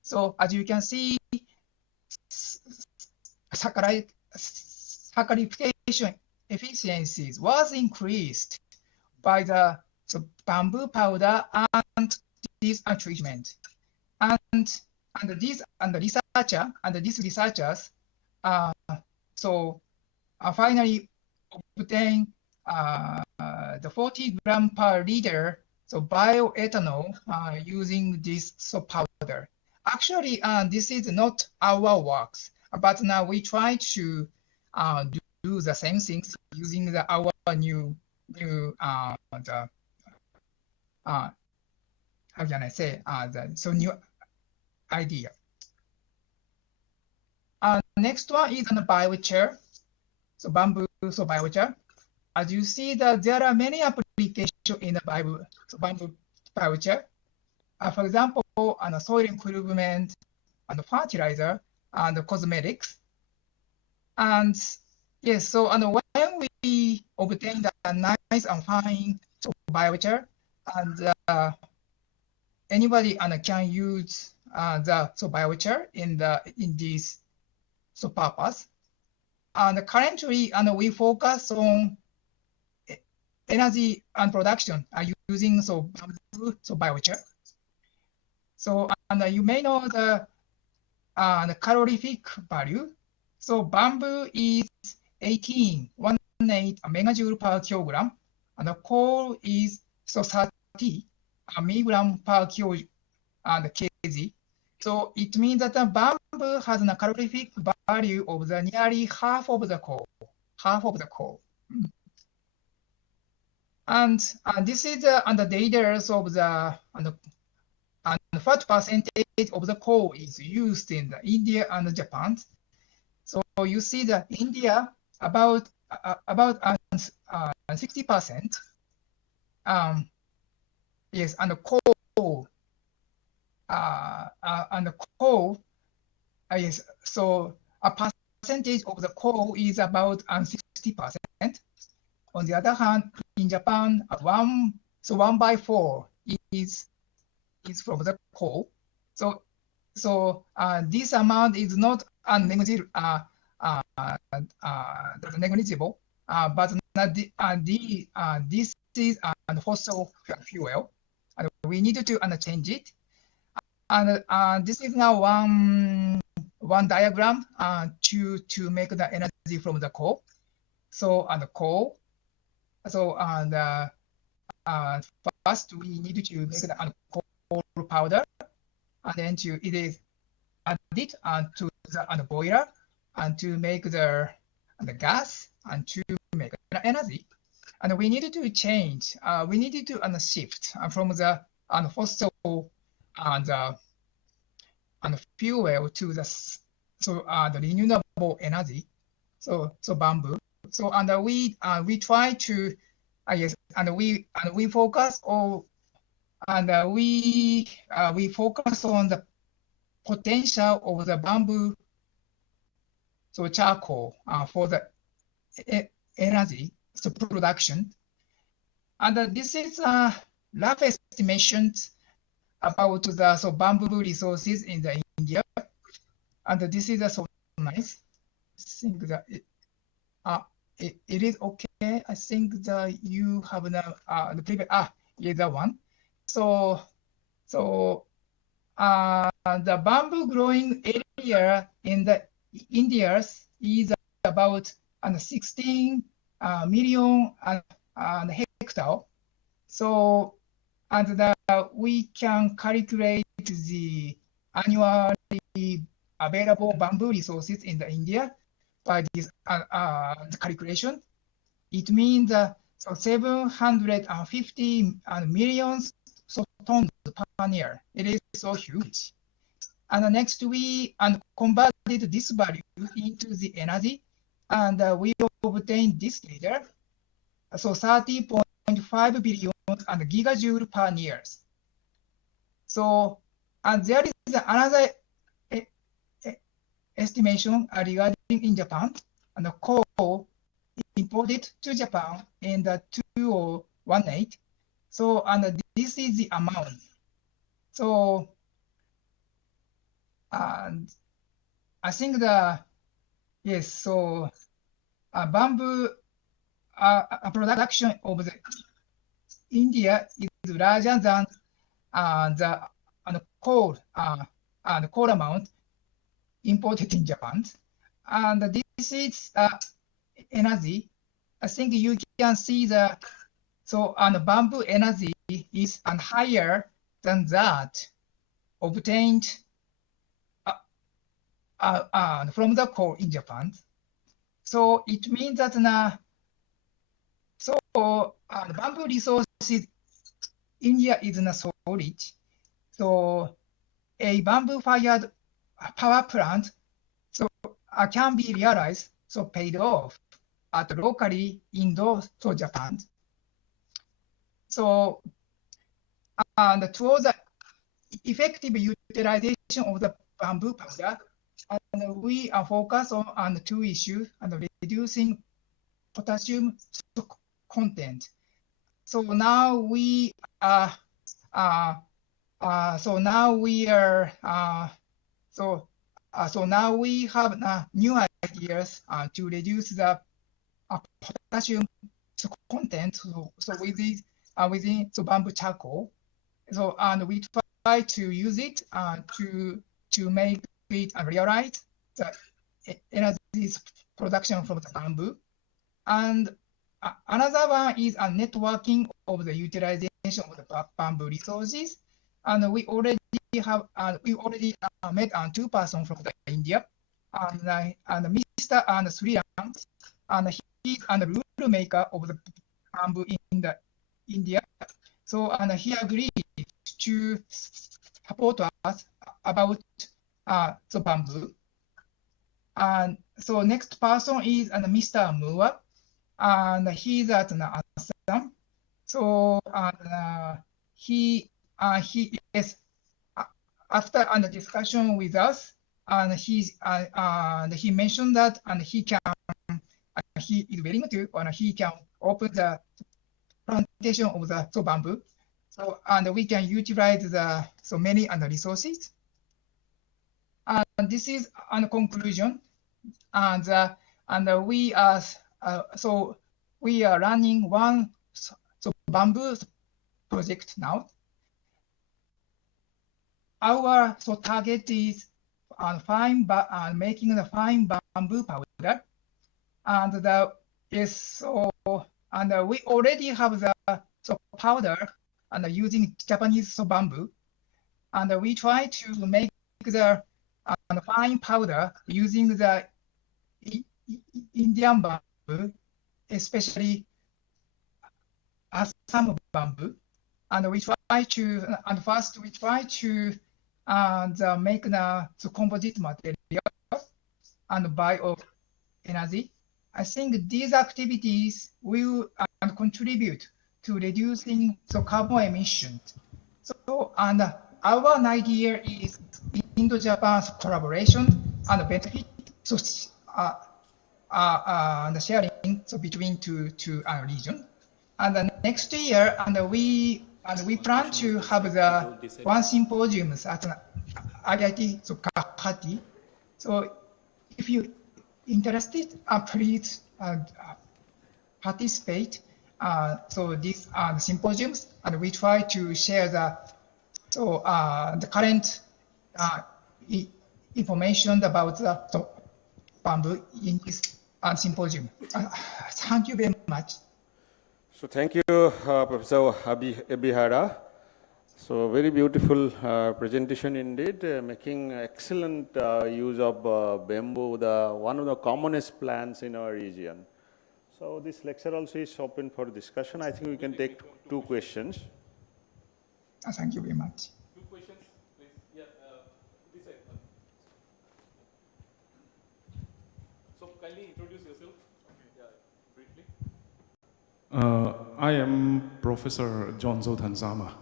So as you can see, saccharification efficiencies was increased by the bamboo powder and this treatment. And this researchers finally obtain the 40 gram per liter bioethanol using this powder. Actually, this is not our works, but now we try to do the same things using our new how can I say new idea. Next one is on the biochar. So bamboo biochar. As you see that there are many applications in the bamboo biochar. For example, on the soil improvement, and fertilizer, and cosmetics. And yes, so when we obtain the nice and fine biochar, and anybody can use the biochar in this purpose. And currently, we focus on energy and production using bamboo biochar. So you may know the calorific value. So bamboo is 18 megajoule per kilogram, and the coal is 30 milligram per kg. So it means that the bamboo has a calorific value of nearly half of the coal. And this is the data of the what percentage of the coal is used in India and Japan. So you see that India about 60%. Yes, and the coal. Yes. So a percentage of the coal is about 60%. On the other hand, in Japan, 1 by 4 is from the coal. So this amount is not negligible, but this is fossil fuel, and we need to change it. And this is now one diagram to make the energy from the coal. So coal. So first we need to make the coal powder, and then it is added to the boiler, and to make the gas, and to make the energy. And we needed to change. We needed to shift from the fossil and fuel to the renewable energy. So bamboo. So we try to yes, and we focus on we focus on the potential of the bamboo charcoal for the energy production. And this is a rough estimation about the bamboo resources in the India. And this is so nice. I think that it is okay. I think that you have the previous yeah, that one. So the bamboo growing area in the India is about 16 million hectare. So we can calculate the annually available bamboo resources in the India by this calculation. It means 750 million tons per year. It is so huge. And next we converted this value into the energy, and we obtained this data. So 30.5 billion gigajoule per year. So there is another estimation regarding in Japan, and the coal imported to Japan in the 2018. So this is the amount. So And I think yes, so bamboo production of the India is larger than the coal and coal amount imported in Japan. And this is energy. I think you can see bamboo energy is higher than that obtained from the coal in Japan. So it means that bamboo resources India is so rich. So a bamboo-fired power plant can be realized, so paid off locally in Japan. So and towards the effective utilization of the bamboo powder, and we are focused on two issues and reducing potassium content. So now we are so now we have new ideas to reduce the potassium content. So within bamboo charcoal. So and we try to use it to make it realize the energy production from the bamboo. And another one is a networking of the utilization of the bamboo resources. And we already met two persons from India, and Mr. and Sri Lanka, and he's a rule maker of the bamboo in India. So and he agreed to support us about the bamboo. And so next person is Mr. Moore, and he's at Assam. So he is after a discussion with us, and he mentioned that he is willing to he can open the plantation of the bamboo. So and we can utilize the many resources. And this is a conclusion. And we are we are running one bamboo project now. Our target is making the fine bamboo powder, and we already have the powder and using Japanese bamboo, and we try to make the fine powder using the Indian bamboo, especially Assam bamboo. And we try to, first we try to make the composite material and bioenergy. I think these activities will contribute to reducing carbon emissions. So, and our idea is Indo-Japan's collaboration and benefit, the sharing between two regions. And the next year, we plan to have the one symposium at IIT Guwahati. So if you interested, please participate. So these are the symposiums, and we try to share the current information about the bamboo in this symposium. Thank you very much. So thank you, Professor Ebihara. So very beautiful presentation indeed, making excellent use of bamboo, one of the commonest plants in our region. So this lecture also is open for discussion. I think we can take two questions. Thank you very much. Two questions, please. Yeah, this side. So kindly introduce yourself. Yeah, briefly. I am Professor Jonzo Thansama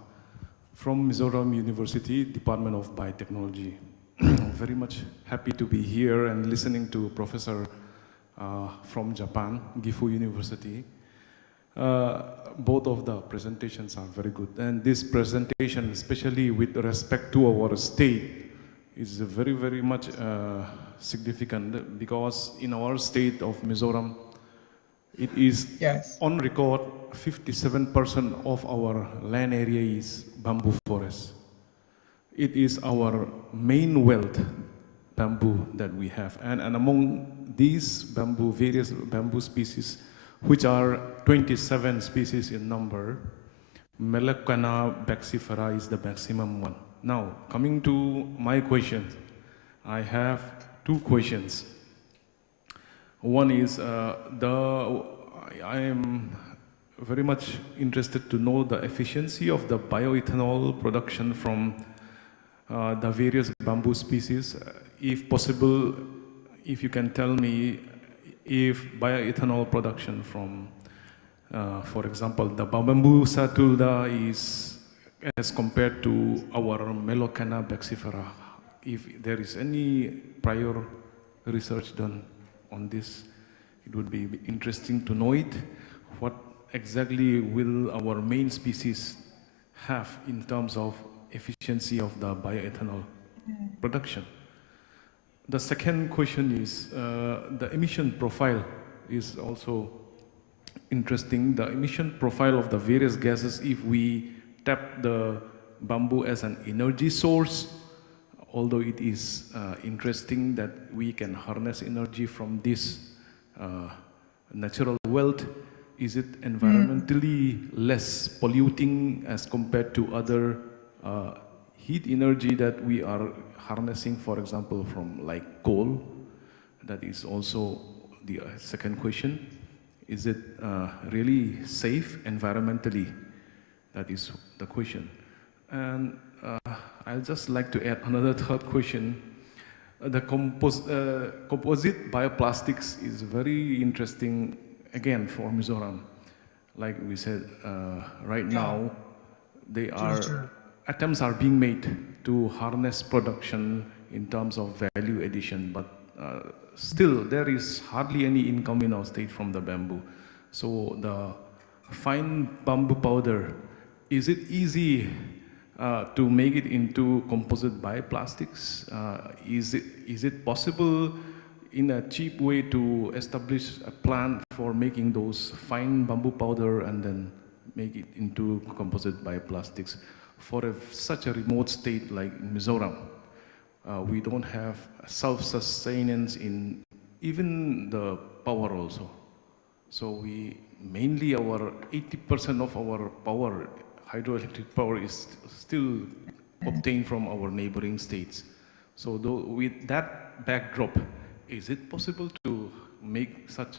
from Mizoram University, Department of Biotechnology. Very much happy to be here and listening to Professor from Japan, Gifu University. Both of the presentations are very good. And this presentation, especially with respect to our state, is very, very much significant because in our state of Mizoram, it is Yes. on record 57% of our land area is bamboo forest. It is our main wealth, bamboo, that we have. And among these bamboo, various bamboo species, which are 27 species in number, Melacana baxifera is the maximum one. Now, coming to my question, I have two questions. One is, I am very much interested to know the efficiency of the bioethanol production from the various bamboo species. If possible, if you can tell me if bioethanol production from, for example, the bamboo satulda is as compared to our Melocana baxifera, if there is any prior research done on this, it would be interesting to know it. What exactly will our main species have in terms of efficiency of the bioethanol production? The second question is the emission profile is also interesting. The emission profile of the various gases, if we tap the bamboo as an energy source, although it is interesting that we can harness energy from this natural wealth, is it environmentally less polluting as compared to other heat energy that we are harnessing, for example, from like coal? That is also the second question. Is it really safe environmentally? That is the question. And I'd just like to add another third question. The composite bioplastics is very interesting, again, for Mizoram. Like we said, right now, attempts are being made to harness production in terms of value addition, but still there is hardly any income in our state from the bamboo. So the fine bamboo powder, is it easy to make it into composite bioplastics? Is it possible in a cheap way to establish a plant for making those fine bamboo powder and then make it into composite bioplastics? For such a remote state like Mizoram, we don't have self-sustenance in even the power also. So we mainly, our 80% of our power, hydroelectric power, is still obtained from our neighboring states. So with that backdrop, is it possible to make such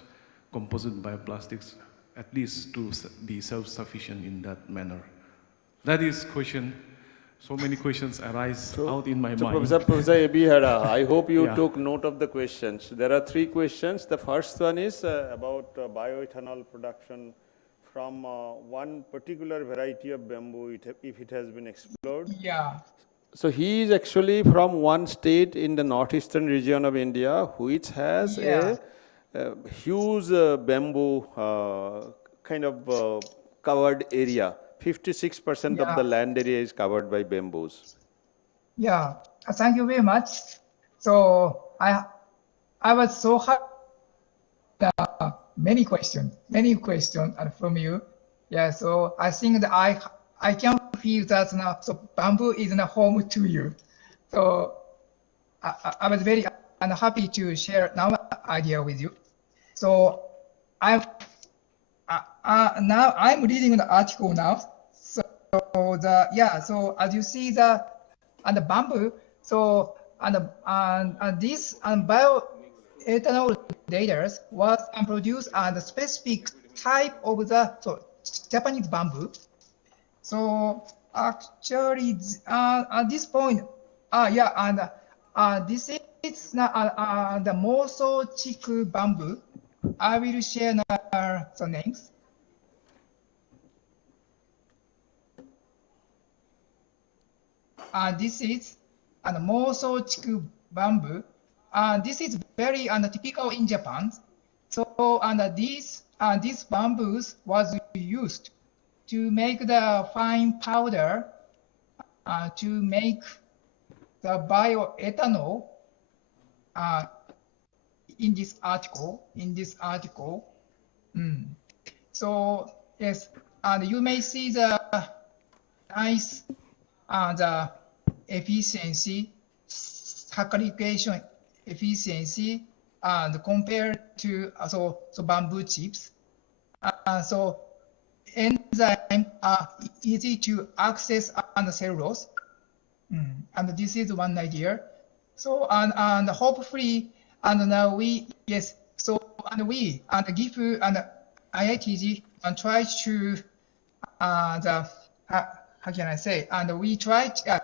composite bioplastics, at least to be self-sufficient in that manner? That is question. So many questions arise out in my mind. Professor Ebihara, I hope you Yeah. took note of the questions. There are three questions. The first one is about bioethanol production from one particular variety of bamboo, if it has been explored. Yeah. So he is actually from one state in the northeastern region of India, which has a huge bamboo kind of covered area. 56% of the land area is covered by bamboos. Yeah. Thank you very much. So I was so happy. Many questions from you. Yeah. So I think that I can feel that now. So bamboo is a home to you. So I was very happy to share now idea with you. So now I'm reading the article now. So so as you see the bamboo, so this bioethanol data was produced on the specific type of the Japanese bamboo. So actually at this point, this is the Moso Chiku bamboo. I will share now the names. This is Moso Chiku bamboo. This is very typical in Japan. So these bamboos was used to make the fine powder to make the bioethanol in this article. So yes, and you may see the nice the efficiency, saccharification efficiency, and compared to so bamboo chips. So enzymes are easy to access on cellulose. And this is one idea. So and hopefully and now we yes so and we and give and IITG and try to the how can I say and we try to,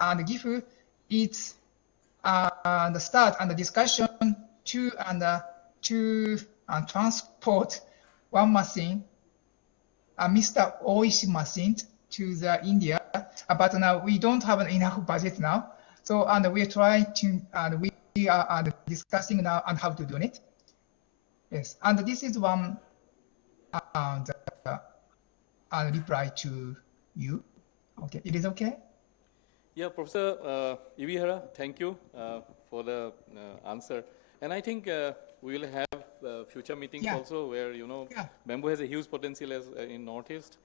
and give its the start and the discussion to transport one machine, Mr. Oishi machine to the India, but now we don't have enough budget now. So and we try to and we are discussing now on how to do it. Yes, and this is one reply to you. Okay, it is okay. Yeah, Professor Ibihara, thank you for the answer. And I think we will have future meetings also where, bamboo has a huge potential as in Northeast,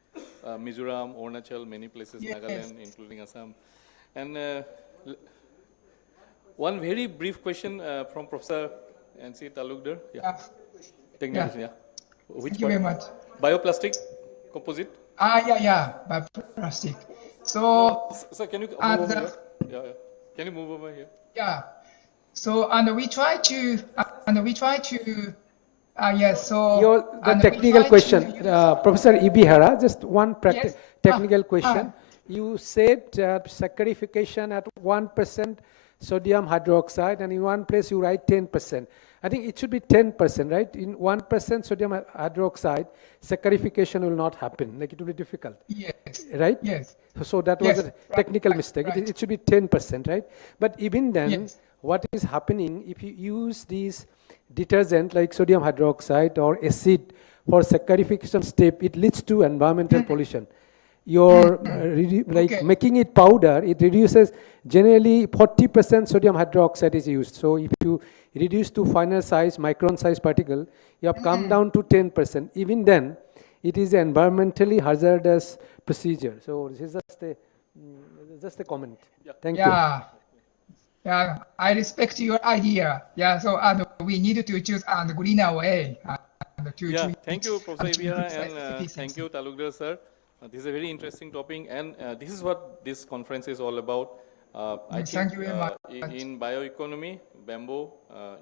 Mizoram, Arunachal, many places, Nagaland, including Assam. And one very brief question from Professor N.C. Talukdar. Technical, Which Thank you very much. Bioplastic composite? Bioplastic. So, sir, can you move over here? Can you move over here? Yeah. So, and we try to, yes, so. The technical question, Professor Ibihara, just one technical question. You said saccharification at 1% sodium hydroxide, and in one place you write 10%. I think it should be 10%, right? In 1% sodium hydroxide, saccharification will not happen. Like it will be difficult. Yes. Right? Yes. So that was a technical mistake. It should be 10%, right? But even then, what is happening if you use these detergent like sodium hydroxide or acid for saccharification step, it leads to environmental pollution. You're making it powder, it reduces generally 40% sodium hydroxide is used. So if you reduce to finer size, micron size particle, you have come down to 10%. Even then, it is an environmentally hazardous procedure. So this is just a comment. Thank you. Yeah, I respect your idea. Yeah, so we need to choose a greener way. Thank you, Professor Ibihara, and thank you, Talukdar sir. This is a very interesting topic, and this is what this conference is all about. I think in bioeconomy, bamboo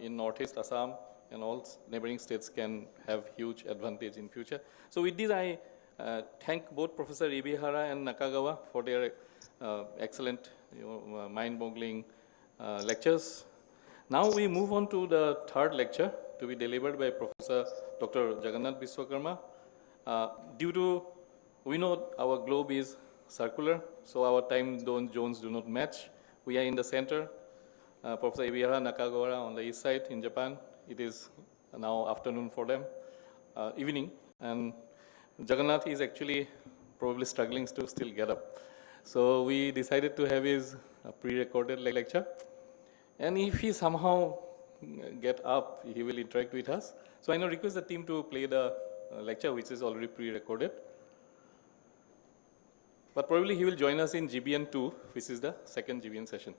in Northeast Assam and all neighboring states can have huge advantage in future. So with this, I thank both Professor Ibihara and Nakagawa for their excellent, mind-boggling lectures. Now we move on to the third lecture to be delivered by Professor Dr. Jagannath Biswakarma. Due to we know our globe is circular, so our time zones do not match. We are in the center. Professor Ibihara, Nakagawa on the east side in Japan. It is now afternoon for them, evening. And Jagannath is actually probably struggling to still get up. So we decided to have his pre-recorded lecture. And if he somehow get up, he will interact with us. So I now request the team to play the lecture, which is already pre-recorded. But probably he will join us in GBN 2, which is the second GBN session.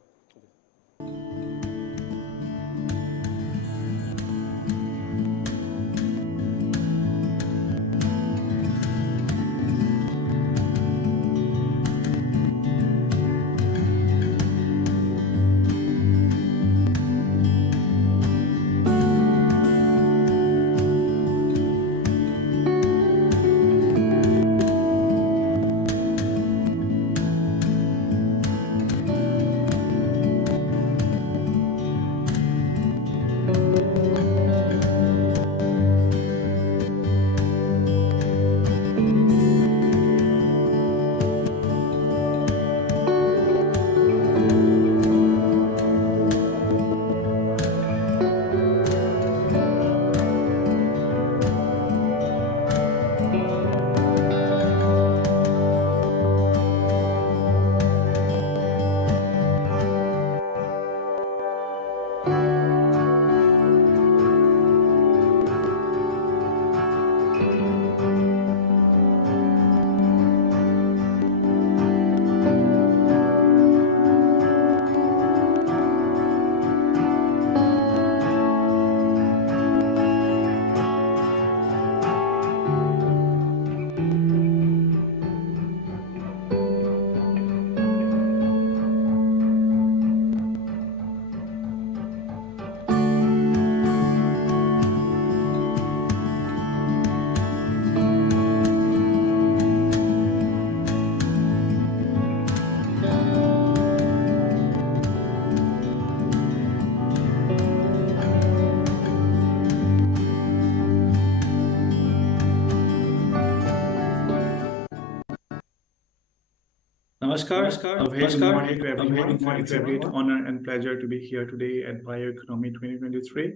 Namaskar. A very good morning to everyone. It's a great honor and pleasure to be here today at Bioeconomy 2023.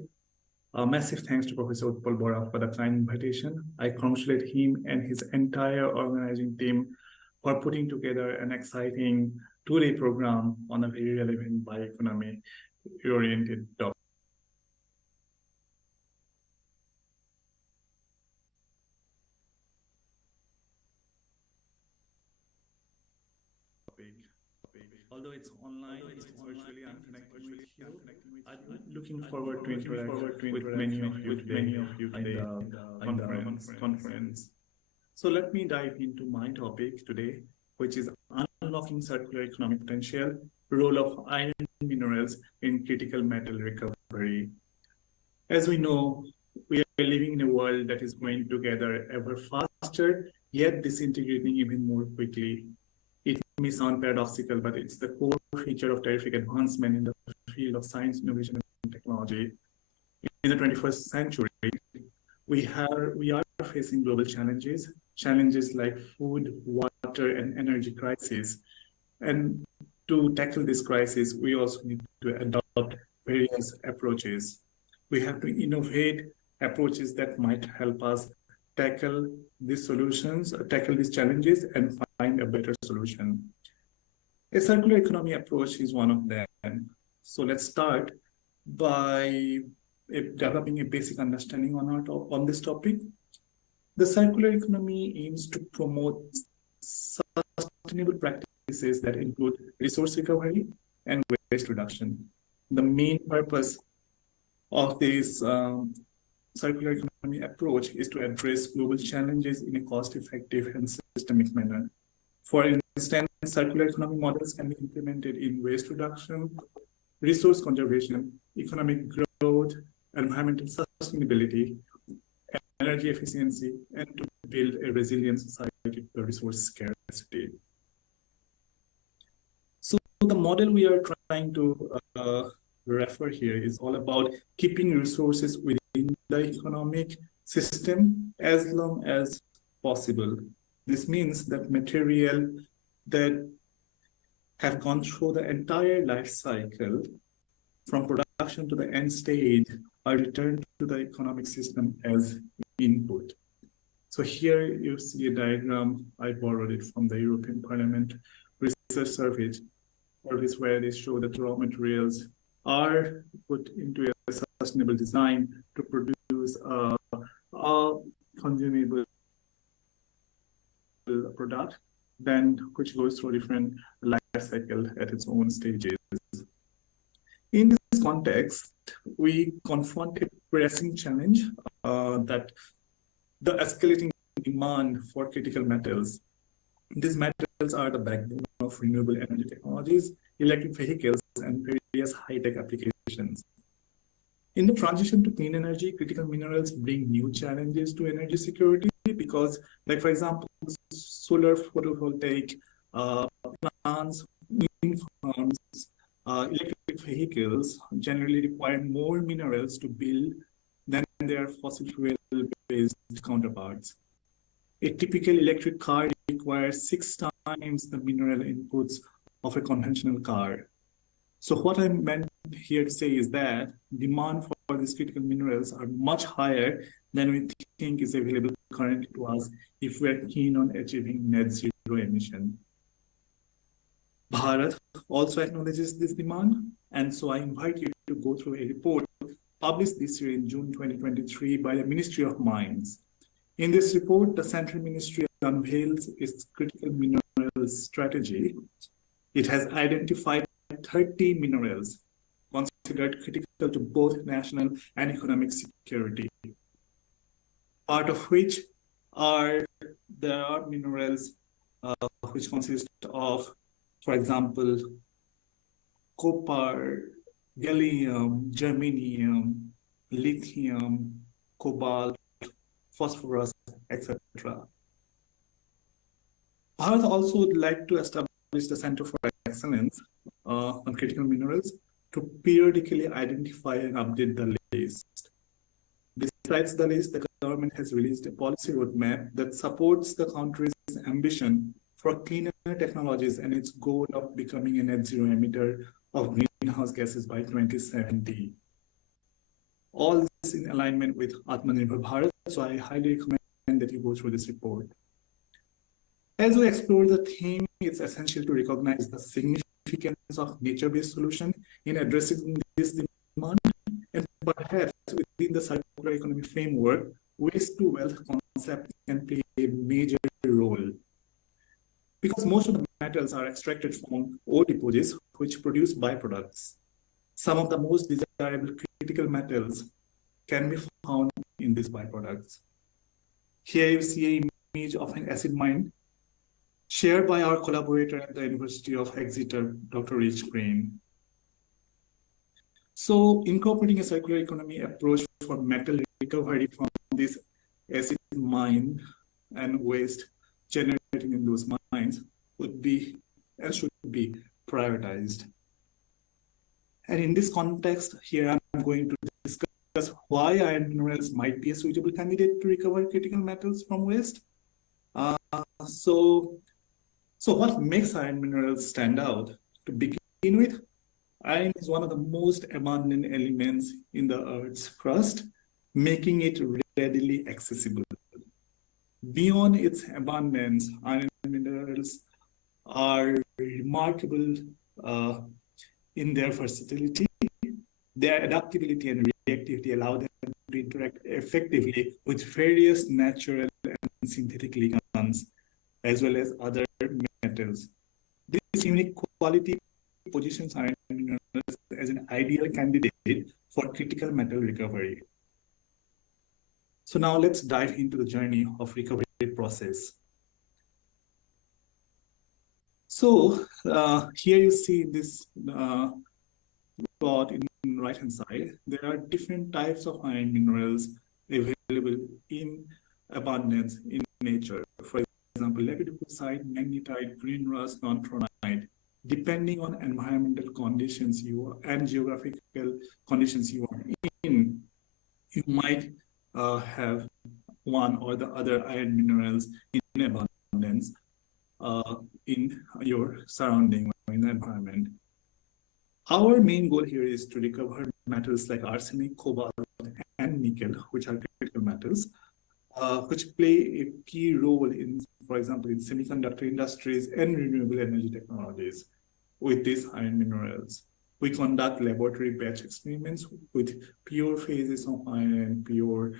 A massive thanks to Professor Utpal Bora for the kind invitation. I congratulate him and his entire organizing team for putting together an exciting two-day program on a very relevant bioeconomy-oriented topic. Although it's online, it's virtually, I'm connecting with you. I'm looking forward to interact with many of you today in the conference. So let me dive into my topic today, which is unlocking circular economic potential, role of iron minerals in critical metal recovery. As we know, we are living in a world that is growing together ever faster, yet disintegrating even more quickly. It may sound paradoxical, but it's the core feature of terrific advancement in the field of science, innovation, and technology. In the 21st century, we are facing global challenges like food, water, and energy crisis. And to tackle this crisis, we also need to adopt various approaches. We have to innovate approaches that might help us tackle these challenges, and find a better solution. A circular economy approach is one of them. So let's start by developing a basic understanding on this topic. The circular economy aims to promote sustainable practices that include resource recovery and waste reduction. The main purpose of this circular economy approach is to address global challenges in a cost-effective and systemic manner. For instance, circular economy models can be implemented in waste reduction, resource conservation, economic growth, environmental sustainability, energy efficiency, and to build a resilient society to resource scarcity. So the model we are trying to refer here is all about keeping resources within the economic system as long as possible. This means that material that have gone through the entire life cycle from production to the end stage are returned to the economic system as input. So here you see a diagram. I borrowed it from the European Parliament Research Service where they show that raw materials are put into a sustainable design to produce a consumable product, then which goes through different life cycle at its own stages. In this context, we confront a pressing challenge that the escalating demand for critical metals. These metals are the backbone of renewable energy technologies, electric vehicles, and various high-tech applications. In the transition to clean energy, critical minerals bring new challenges to energy security because, like for example, solar photovoltaic plants, wind farms, electric vehicles generally require more minerals to build than their fossil fuel-based counterparts. A typical electric car requires 6 times the mineral inputs of a conventional car. So what I meant here to say is that demand for these critical minerals are much higher than we think is available currently to us if we are keen on achieving net zero emission. Bharat also acknowledges this demand, and so I invite you to go through a report published this year in June 2023 by the Ministry of Mines. In this report, the Central Ministry unveils its critical minerals strategy. It has identified 30 minerals considered critical to both national and economic security, part of which there are minerals which consist of, for example, copper, gallium, germanium, lithium, cobalt, phosphorus, etc. Bharat also would like to establish the Center for Excellence on Critical Minerals to periodically identify and update the list. Besides the list, the government has released a policy roadmap that supports the country's ambition for cleaner technologies and its goal of becoming a net zero emitter of greenhouse gases by 2070. All this in alignment with Atmanirbhar Bharat, so I highly recommend that you go through this report. As we explore the theme, it's essential to recognize the significance of nature-based solution in addressing this demand, and perhaps within the circular economy framework, waste to wealth concept can play a major role. Because most of the metals are extracted from ore deposits, which produce byproducts. Some of the most desirable critical metals can be found in these byproducts. Here you see an image of an acid mine shared by our collaborator at the University of Exeter, Dr. Rich Crane. So incorporating a circular economy approach for metal recovery from this acid mine and waste generated in those mines would be and should be prioritized. And in this context, here I'm going to discuss why iron minerals might be a suitable candidate to recover critical metals from waste. So what makes iron minerals stand out? To begin with, iron is one of the most abundant elements in the Earth's crust, making it readily accessible. Beyond its abundance, iron minerals are remarkable in their versatility. Their adaptability and reactivity allow them to interact effectively with various natural and synthetic ligands, as well as other metals. This unique quality positions iron minerals as an ideal candidate for critical metal recovery. So now let's dive into the journey of recovery process. So here you see this plot in the right-hand side. There are different types of iron minerals available in abundance in nature. For example, lepidopsite, magnetite, green rust, non-tronite. Depending on environmental conditions and geographical conditions you are in, you might have one or the other iron minerals in abundance in your surrounding or in the environment. Our main goal here is to recover metals like arsenic, cobalt, and nickel, which are critical metals, which play a key role in, for example, in semiconductor industries and renewable energy technologies with these iron minerals. We conduct laboratory batch experiments with pure phases of iron, pure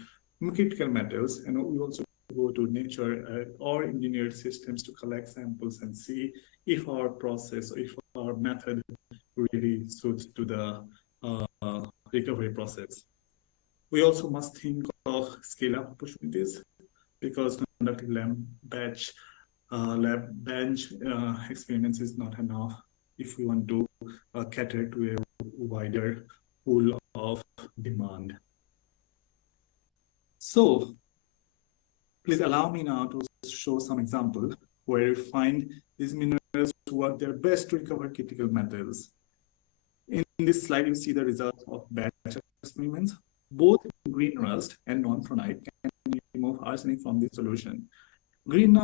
critical metals, and we also go to nature or engineered systems to collect samples and see if our process, if our method really suits to the recovery process. We also must think of scale-up opportunities, because conducting lab bench experiments is not enough if we want to cater to a wider pool of demand. So please allow me now to show some examples where you find these minerals work their best to recover critical metals. In this slide, you see the results of batch experiments. Both green rust and non-tronite can remove arsenic from the solution. Green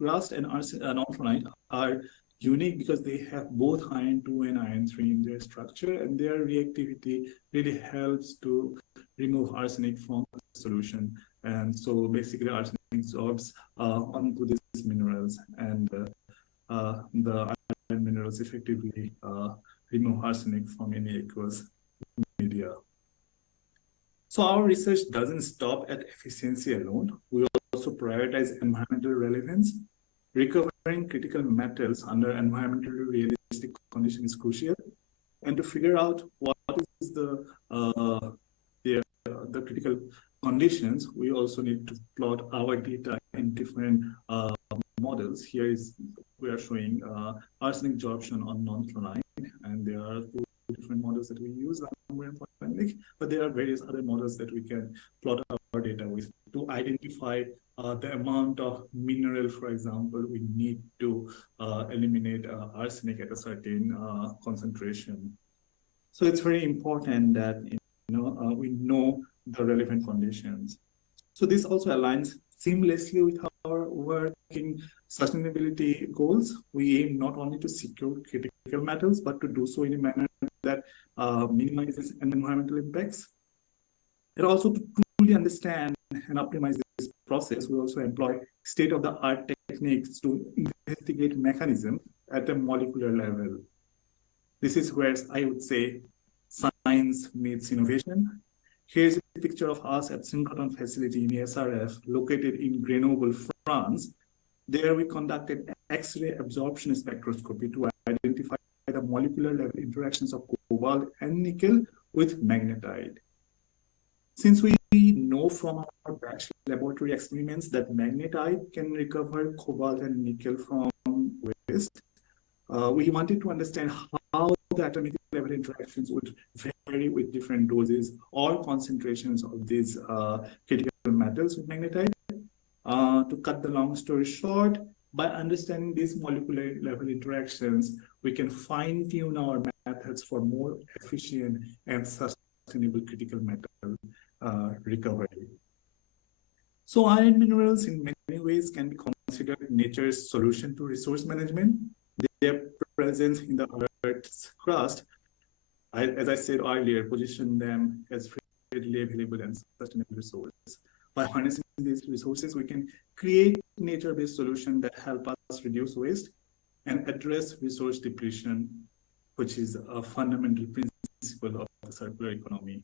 rust and non-tronite are unique because they have both iron 2 and iron 3 in their structure, and their reactivity really helps to remove arsenic from the solution. And so basically arsenic absorbs onto these minerals, and the iron minerals effectively remove arsenic from any aqueous media. So our research doesn't stop at efficiency alone. We also prioritize environmental relevance. Recovering critical metals under environmentally realistic conditions is crucial. And to figure out what is the critical conditions, we also need to plot our data in different models. Here we are showing arsenic absorption on non-tronite, and there are two different models that we use, but there are various other models that we can plot our data with to identify the amount of mineral, for example, we need to eliminate arsenic at a certain concentration. So it's very important that we know the relevant conditions. So this also aligns seamlessly with our working sustainability goals, we aim not only to secure critical metals, but to do so in a manner that minimizes environmental impacts. And also to truly understand and optimize this process, we also employ state-of-the-art techniques to investigate mechanisms at a molecular level. This is where I would say science meets innovation. Here's a picture of us at Synchrotron facility in SRF, located in Grenoble, France. There we conducted X-ray absorption spectroscopy to identify the molecular level interactions of cobalt and nickel with magnetite. Since we know from our batch laboratory experiments that magnetite can recover cobalt and nickel from waste, we wanted to understand how the atomic level interactions would vary with different doses or concentrations of these critical metals with magnetite. To cut the long story short, by understanding these molecular level interactions, we can fine-tune our methods for more efficient and sustainable critical metal recovery. So iron minerals in many ways can be considered nature's solution to resource management. Their presence in the Earth's crust, as I said earlier, position them as readily available and sustainable resources. By harnessing these resources, we can create nature-based solutions that help us reduce waste and address resource depletion, which is a fundamental principle of the circular economy.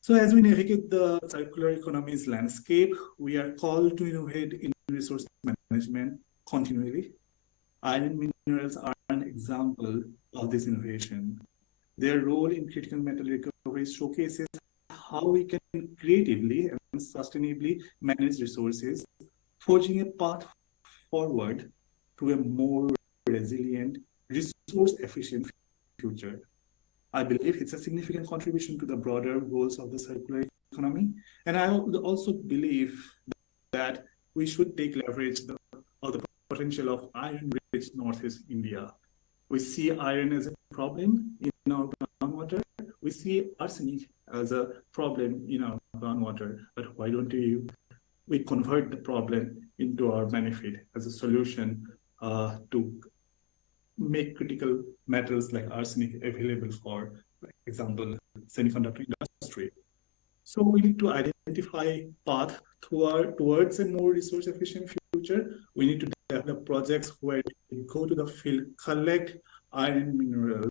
So as we navigate the circular economy's landscape, we are called to innovate in resource management continually. Iron minerals are an example of this innovation. Their role in critical metal recovery showcases how we can creatively and sustainably manage resources, forging a path forward to a more resilient, resource-efficient future. I believe it's a significant contribution to the broader goals of the circular economy. And I also believe that we should take leverage of the potential of iron-rich Northeast India. We see iron as a problem in our groundwater. We see arsenic as a problem in our groundwater. But why don't we convert the problem into our benefit as a solution to make critical metals like arsenic available for example, semiconductor industry. So we need to identify path towards a more resource efficient future. We need to develop projects where we go to the field, collect iron minerals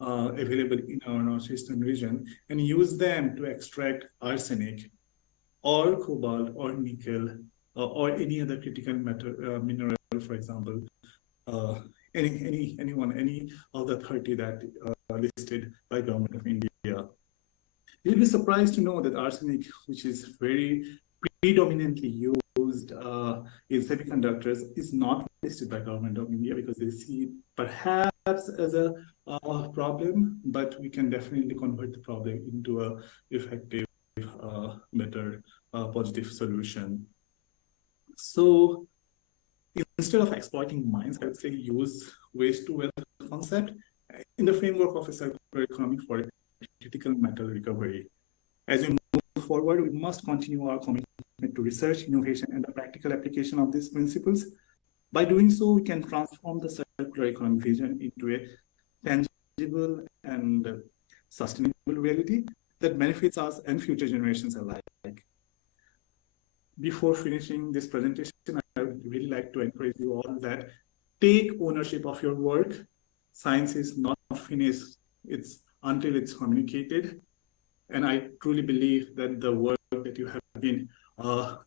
available in our northeastern region and use them to extract arsenic or cobalt or nickel or any other critical mineral, for example, any of the 30 that listed by government of India. You'll be surprised to know that arsenic, which is very predominantly used in semiconductors, is not listed by government of India because they see it perhaps as a problem, but we can definitely convert the problem into a effective, better, positive solution. So instead of exploiting mines, I would say use waste to wealth concept in the framework of a circular economy for critical metal recovery. As we move forward, we must continue our commitment to research, innovation, and the practical application of these principles. By doing so, we can transform the circular economy vision into a tangible and sustainable reality that benefits us and future generations alike. Before finishing this presentation, I would really like to encourage you all that take ownership of your work. Science is not finished until it's communicated. And I truly believe that the work that you have been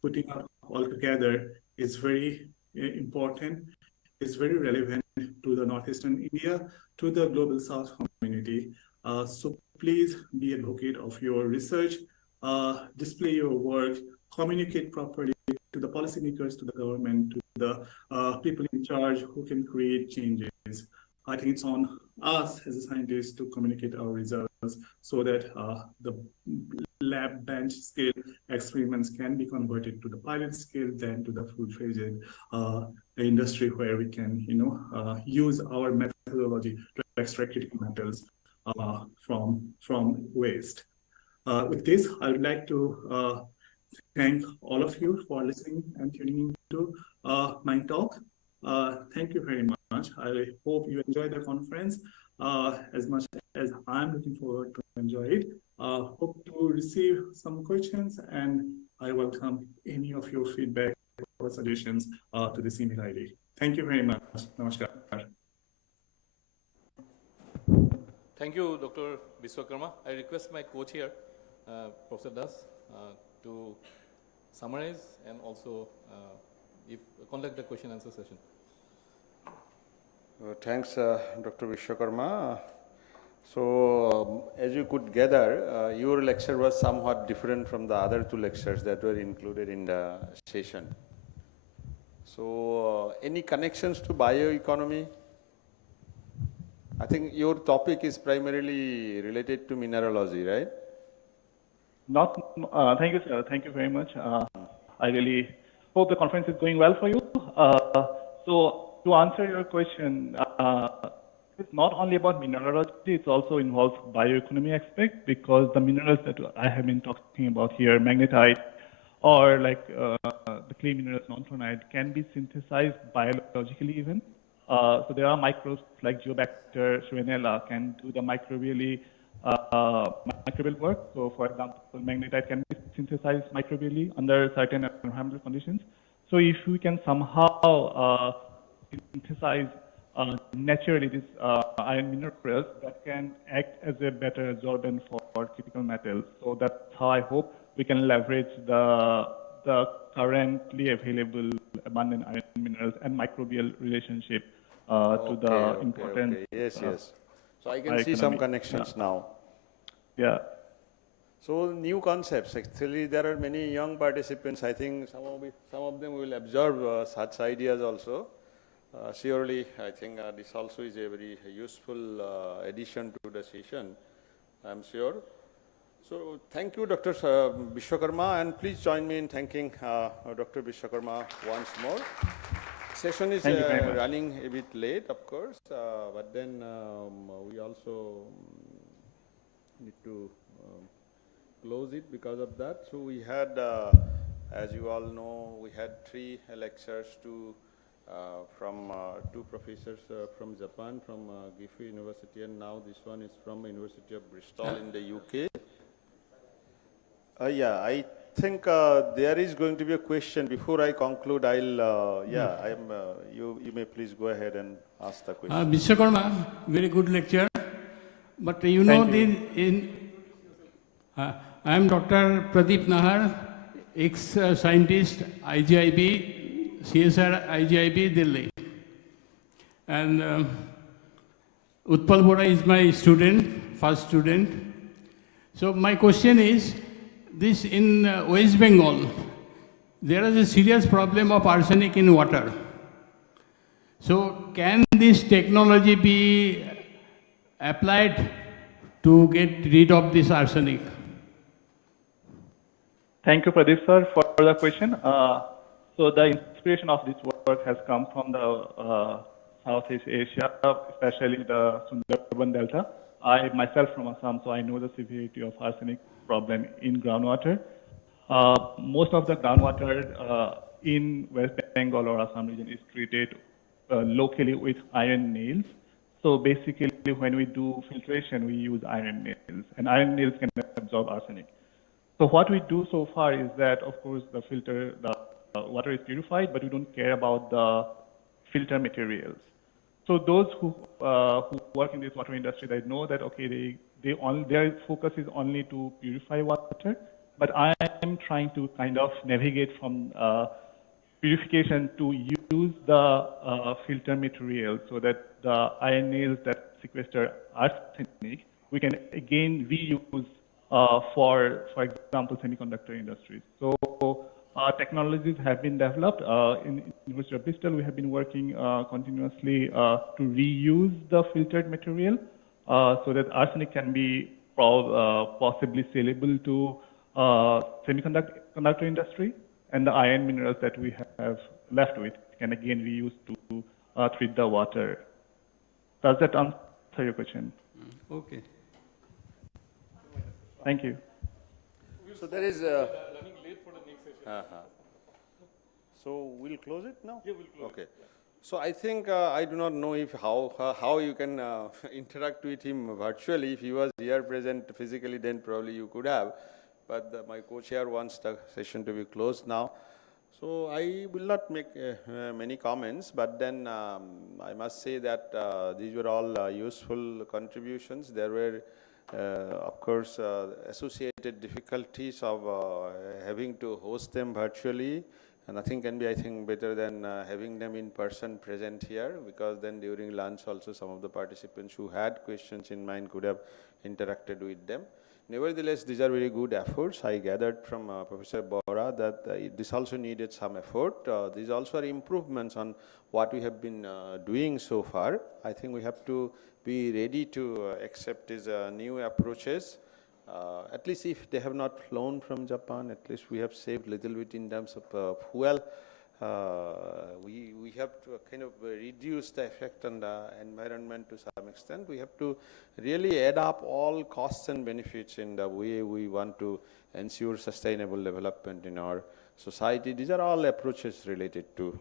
putting up all together is very important, is very relevant to the Northeastern India, to the Global South community. So please be an advocate of your research, display your work, communicate properly to the policymakers, to the government, to the people in charge who can create changes. I think it's on us as a scientist to communicate our results so that the lab bench scale experiments can be converted to the pilot scale, then to the full-fledged industry where we can, use our methodology to extract critical metals from waste. With this, I would like to thank all of you for listening and tuning into my talk. Thank you very much. I hope you enjoy the conference as much as I'm looking forward to enjoy it. Hope to receive some questions, and I welcome any of your feedback or suggestions to this email ID. Thank you very much. Namaskar. Thank you, Dr. Vishwakarma. I request my co-chair, Professor Das, to summarize and also conduct the question answer session. Thanks, Dr. Vishwakarma. So, as you could gather, your lecture was somewhat different from the other two lectures that were included in the session. So, any connections to bioeconomy? I think your topic is primarily related to mineralogy, right? Thank you, sir. Thank you very much. I really hope the conference is going well for you. So, to answer your question, it's not only about mineralogy, it also involves bioeconomy aspect, because the minerals that I have been talking about here, magnetite, or like the clay minerals, non-thornite, can be synthesized biologically even. So there are microbes like Geobacter, Shwenella can do the microbial work. So for example, magnetite can be synthesized microbially under certain environmental conditions. So if we can somehow synthesize naturally these iron minerals, that can act as a better absorbent for critical metals. So that's how I hope we can leverage the currently available abundant iron minerals and microbial relationship to the important. Yes. So I can see some connections now. Yeah. So new concepts. Actually, there are many young participants. I think some of them will absorb such ideas also. Surely, I think this also is a very useful addition to the session, I'm sure. So thank you, Dr. Vishwakarma, and please join me in thanking Dr. Vishwakarma once more. Session is running a bit late, of course, but then we also need to close it because of that. So we had, as you all know, we had 3 lectures from 2 professors from Japan, from Gifu University, and now this one is from University of Bristol in the UK. I think there is going to be a question. Before I conclude, you may please go ahead and ask the question. Vishwakarma, very good lecture. But you know, I am Dr. Pradeep Nahar, ex-scientist, IGIB, CSR IGIB, Delhi. And Utpal Bora is my student, first student. So my question is, this in West Bengal, there is a serious problem of arsenic in water. So can this technology be applied to get rid of this arsenic? Thank you, Pradeep sir, for the question. So the inspiration of this work has come from the Southeast Asia, especially the Sundarban Delta. I myself from Assam, so I know the severity of arsenic problem in groundwater. Most of the groundwater in West Bengal or Assam region is treated locally with iron nails. So basically, when we do filtration, we use iron nails, and iron nails can absorb arsenic. So what we do so far is that, of course, the water is purified, but we don't care about the filter materials. So those who work in this water industry, they know that, okay, their focus is only to purify water, but I am trying to kind of navigate from purification to use the filter material so that the iron nails that sequester arsenic, we can again reuse for example, semiconductor industries. So technologies have been developed. In University of Bristol, we have been working continuously to reuse the filtered material so that arsenic can be possibly sellable to semiconductor industry, and the iron minerals that we have left with can again reuse to treat the water. Does that answer your question? Okay. Thank you. So there is. Running late for the Uh-huh. So we'll close it now? Yeah, we'll close it. So I think I do not know if how you can interact with him virtually. If he was here present physically, then probably you could have. But my co-chair wants the session to be closed now. So I will not make many comments, but then I must say that these were all useful contributions. There were, of course, associated difficulties of having to host them virtually. And nothing can be, I think, better than having them in person present here, because then during lunch also some of the participants who had questions in mind could have interacted with them. Nevertheless, these are very good efforts. I gathered from Professor Bora that this also needed some effort. These also are improvements on what we have been doing so far. I think we have to be ready to accept these new approaches. At least if they have not flown from Japan, at least we have saved little bit in terms of fuel. We have to kind of reduce the effect on the environment to some extent. We have to really add up all costs and benefits in the way we want to ensure sustainable development in our society. These are all approaches related to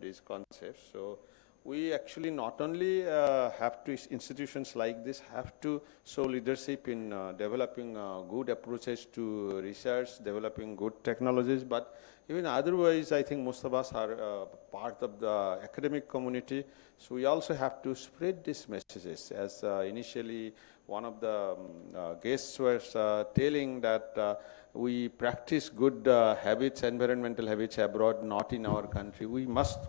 these concepts. So we actually not only have to, institutions like this have to show leadership in developing good approaches to research, developing good technologies, but even otherwise, I think most of us are part of the academic community. So we also have to spread these messages. As initially one of the guests was telling that we practice good habits, environmental habits abroad, not in our country. We must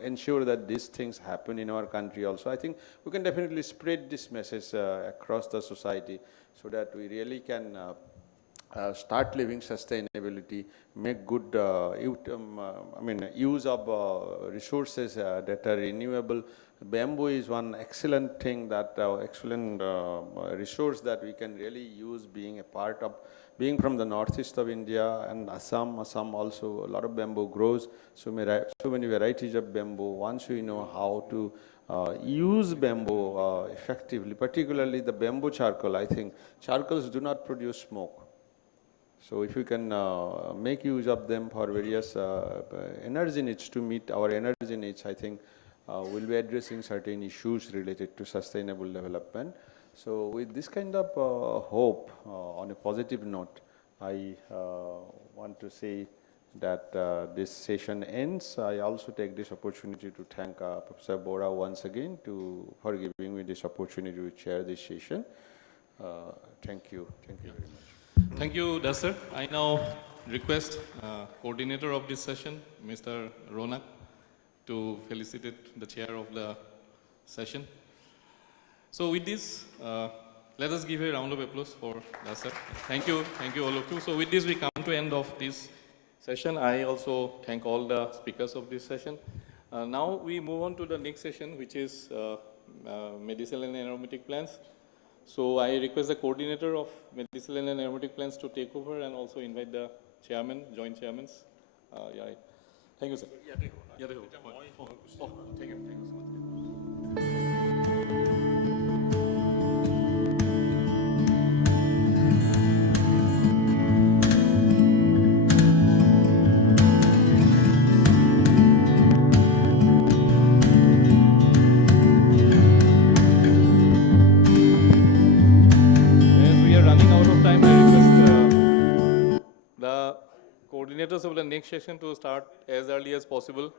ensure that these things happen in our country also. I think we can definitely spread this message across the society so that we really can start living sustainability, make good use of resources that are renewable. Bamboo is one excellent thing, that excellent resource that we can really use, being a part of, being from the northeast of India and Assam also a lot of bamboo grows, so many varieties of bamboo. Once we know how to use bamboo effectively, particularly the bamboo charcoal, I think charcoals do not produce smoke. So if we can make use of them for various energy needs, to meet our energy needs, I think we'll be addressing certain issues related to sustainable development. So with this kind of hope, on a positive note, I want to say that this session ends. I also take this opportunity to thank Professor Bora once again for giving me this opportunity to chair this session. Thank you very much. Thank you, Dasar. I now request coordinator of this session, Mr. Ronak, to felicitate the chair of the session. So with this, let us give a round of applause for Dasar. Thank you all of you. So with this, we come to end of this session. I also thank all the speakers of this session. Now we move on to the next session, which is medicinal and aromatic plants. So I request the coordinator of medicinal and aromatic plants to take over, and also invite the chairman, joint chairmans. Yeah. Thank you, sir. Thank you so much. The coordinators of the next session to start as early as possible.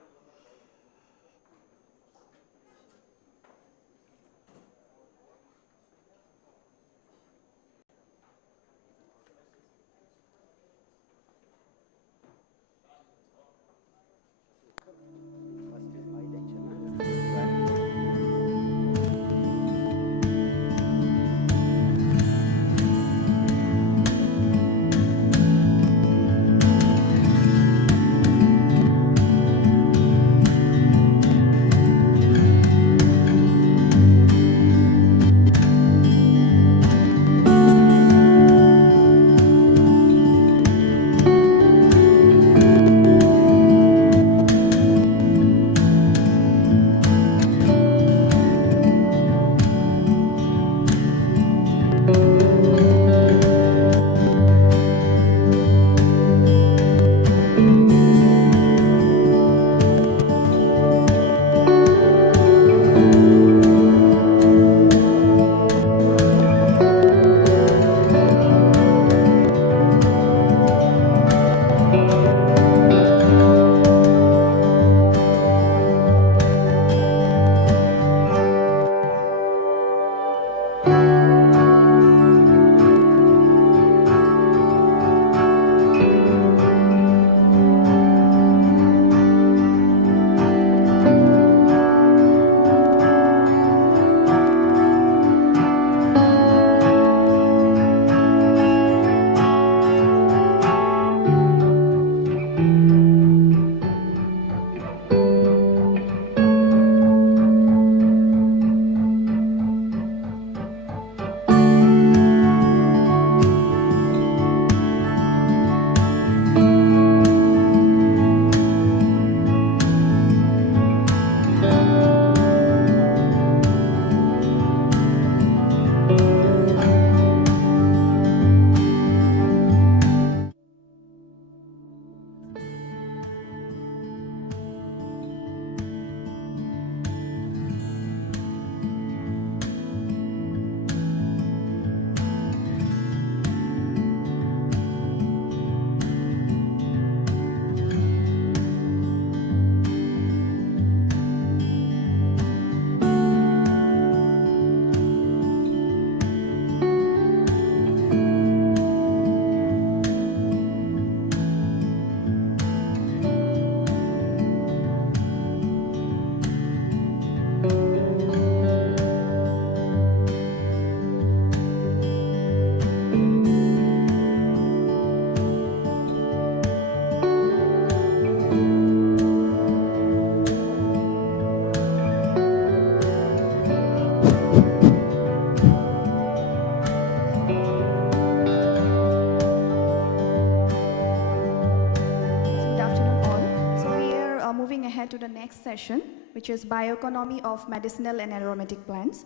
ahead to the next session, which is Bioeconomy of Medicinal and Aromatic Plants.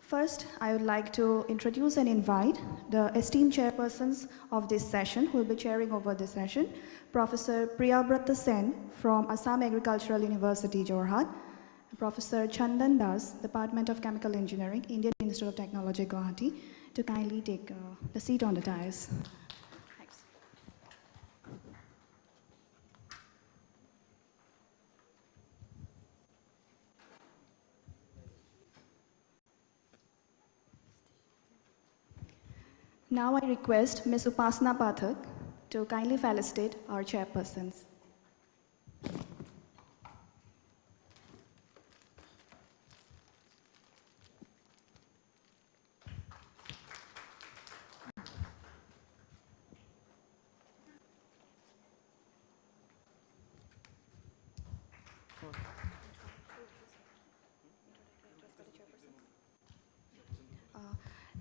First, I would like to introduce and invite the esteemed chairpersons of this session who will be chairing over this session, Professor Priyabrata Sen from Assam Agricultural University, Jorhat, Professor Chandan Das, Department of Chemical Engineering, Indian Institute of Technology, Guwahati, to kindly take the seat on the dais. Thanks. Now I request Ms. Upasana Pathak to kindly felicitate our chairpersons.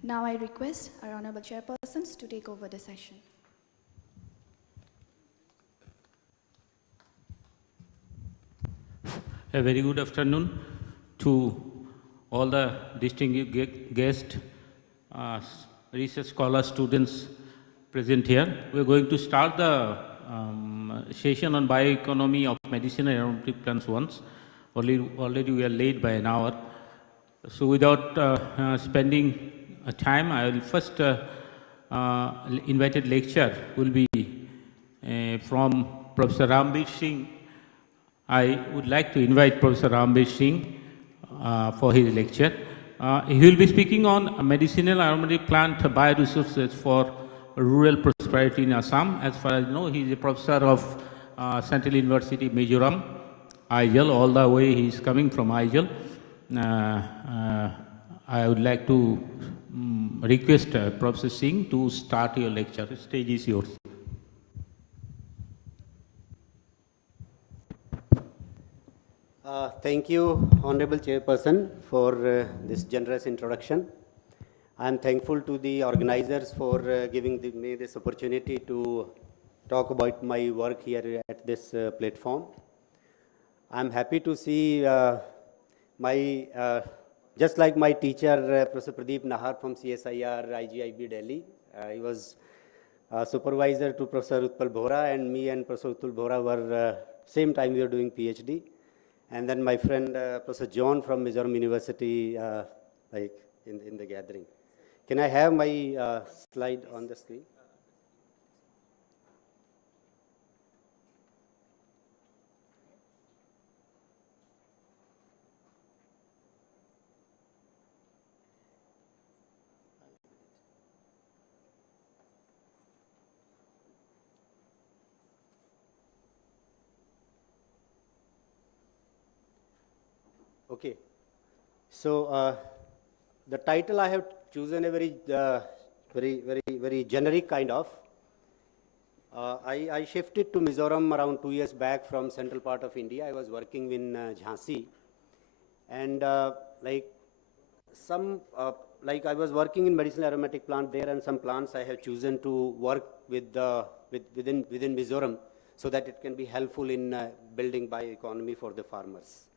Now I request our honorable chairpersons to take over the session. A very good afternoon to all the distinguished guests, research scholars, students present here. We're going to start the session on bioeconomy of medicine and aromatic plants once. Already we are late by an hour. So without spending time, I will first invited lecture will be from Professor Rambir Singh. I would like to invite Professor Rambir Singh for his lecture. He will be speaking on medicinal aromatic plant bioresources for rural prosperity in Assam. As far as I know, he is a professor of Central University, Mizoram, Aizawl. All the way he is coming from Aizawl. I would like to request Professor Singh to start your lecture. The stage is yours. Thank you, Honorable Chairperson, for this generous introduction. I am thankful to the organizers for giving me this opportunity to talk about my work here at this platform. I am happy to see just like my teacher, Professor Pradeep Nahar from CSIR, IGIB Delhi. He was supervisor to Professor Utpal Bhora, and me and Professor Utpal Bhora were same time we were doing PhD. And then my friend Professor John from Mizoram University, like in the gathering. Can I have my slide on the screen? Okay, so the title I have chosen a very generic kind of. I shifted to Mizoram around 2 years back from central part of India. I was working in Jhansi, and like I was working in medicinal aromatic plant there, and some plants I have chosen to work with within Mizoram, so that it can be helpful in building bioeconomy for the farmers.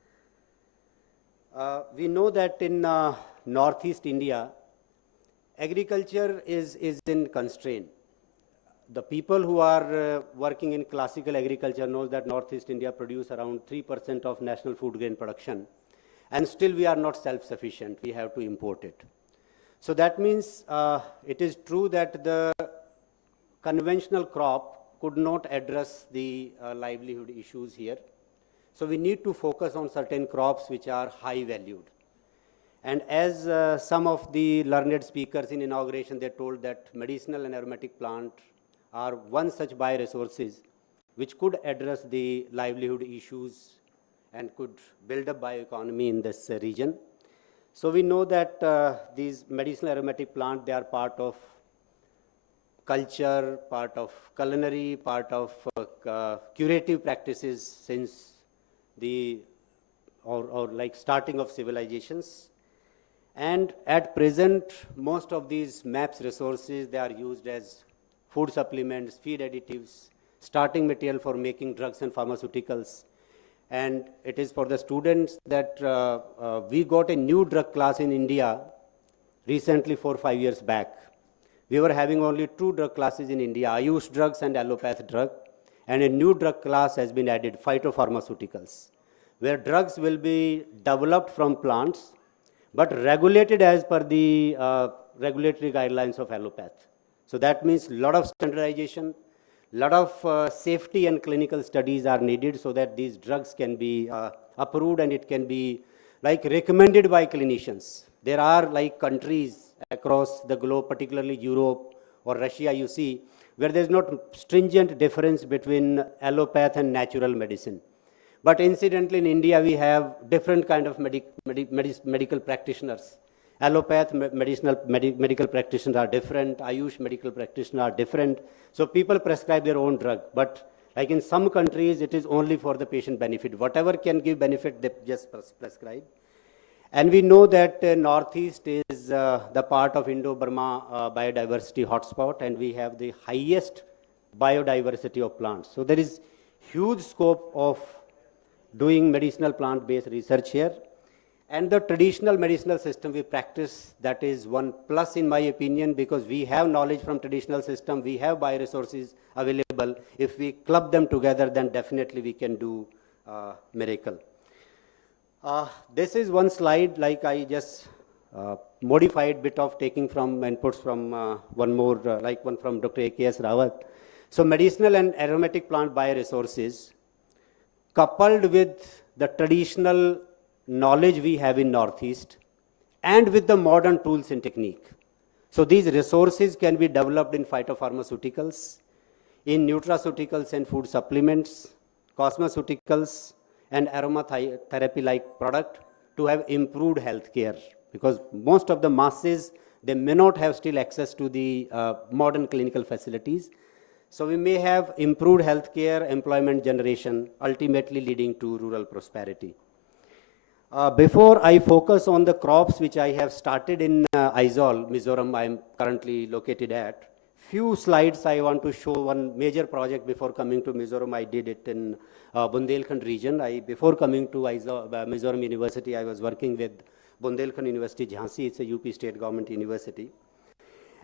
We know that in northeast India, agriculture is in constraint. The people who are working in classical agriculture knows that northeast India produce around 3% of national food grain production, and still we are not self-sufficient. We have to import it. So that means it is true that the conventional crop could not address the livelihood issues here. So we need to focus on certain crops which are high valued. And as some of the learned speakers in inauguration, they told that medicinal and aromatic plant are one such bioresources which could address the livelihood issues and could build a bioeconomy in this region. So we know that these medicinal aromatic plant, they are part of culture, part of culinary, part of curative practices since the like starting of civilizations. And at present, most of these MAPS resources, they are used as food supplements, feed additives, starting material for making drugs and pharmaceuticals. and it is for the students that we got a new drug class in India recently 4 or 5 years back. We were having only 2 drug classes in India, Ayush drugs and allopath drug, and a new drug class has been added, phytopharmaceuticals, where drugs will be developed from plants but regulated as per the regulatory guidelines of allopath. So that means a lot of standardization, a lot of safety and clinical studies are needed so that these drugs can be approved and it can be like recommended by clinicians. There are like countries across the globe, particularly Europe or Russia, you see, where there's not stringent difference between allopath and natural medicine. But incidentally, in India, we have different kind of medical practitioners. Allopath medical practitioners are different. Ayush medical practitioners are different. So people prescribe their own drug. But like in some countries, it is only for the patient benefit. Whatever can give benefit, they just prescribe. And we know that Northeast is the part of Indo-Burma biodiversity hotspot, and we have the highest biodiversity of plants. So there is huge scope of doing medicinal plant-based research here. And the traditional medicinal system we practice, that is one plus in my opinion, because we have knowledge from traditional system, we have bioresources available. If we club them together, then definitely we can do miracle. This is one slide, like I just modified bit of taking from inputs from one more, like one from Dr. A.K.S. Rawat. So medicinal and aromatic plant bioresources, coupled with the traditional knowledge we have in Northeast and with the modern tools and technique. So these resources can be developed in phytopharmaceuticals, in nutraceuticals and food supplements, cosmeceuticals, and aromatherapy like product to have improved healthcare, because most of the masses, they may not have still access to the modern clinical facilities. So we may have improved healthcare, employment generation, ultimately leading to rural prosperity. Before I focus on the crops which I have started in Aizawl, Mizoram, I am currently located at, few slides I want to show one major project before coming to Mizoram. I did it in Bundelkhand region. Before coming to Mizoram University, I was working with Bundelkhand University, Jhansi. It's a UP state government university.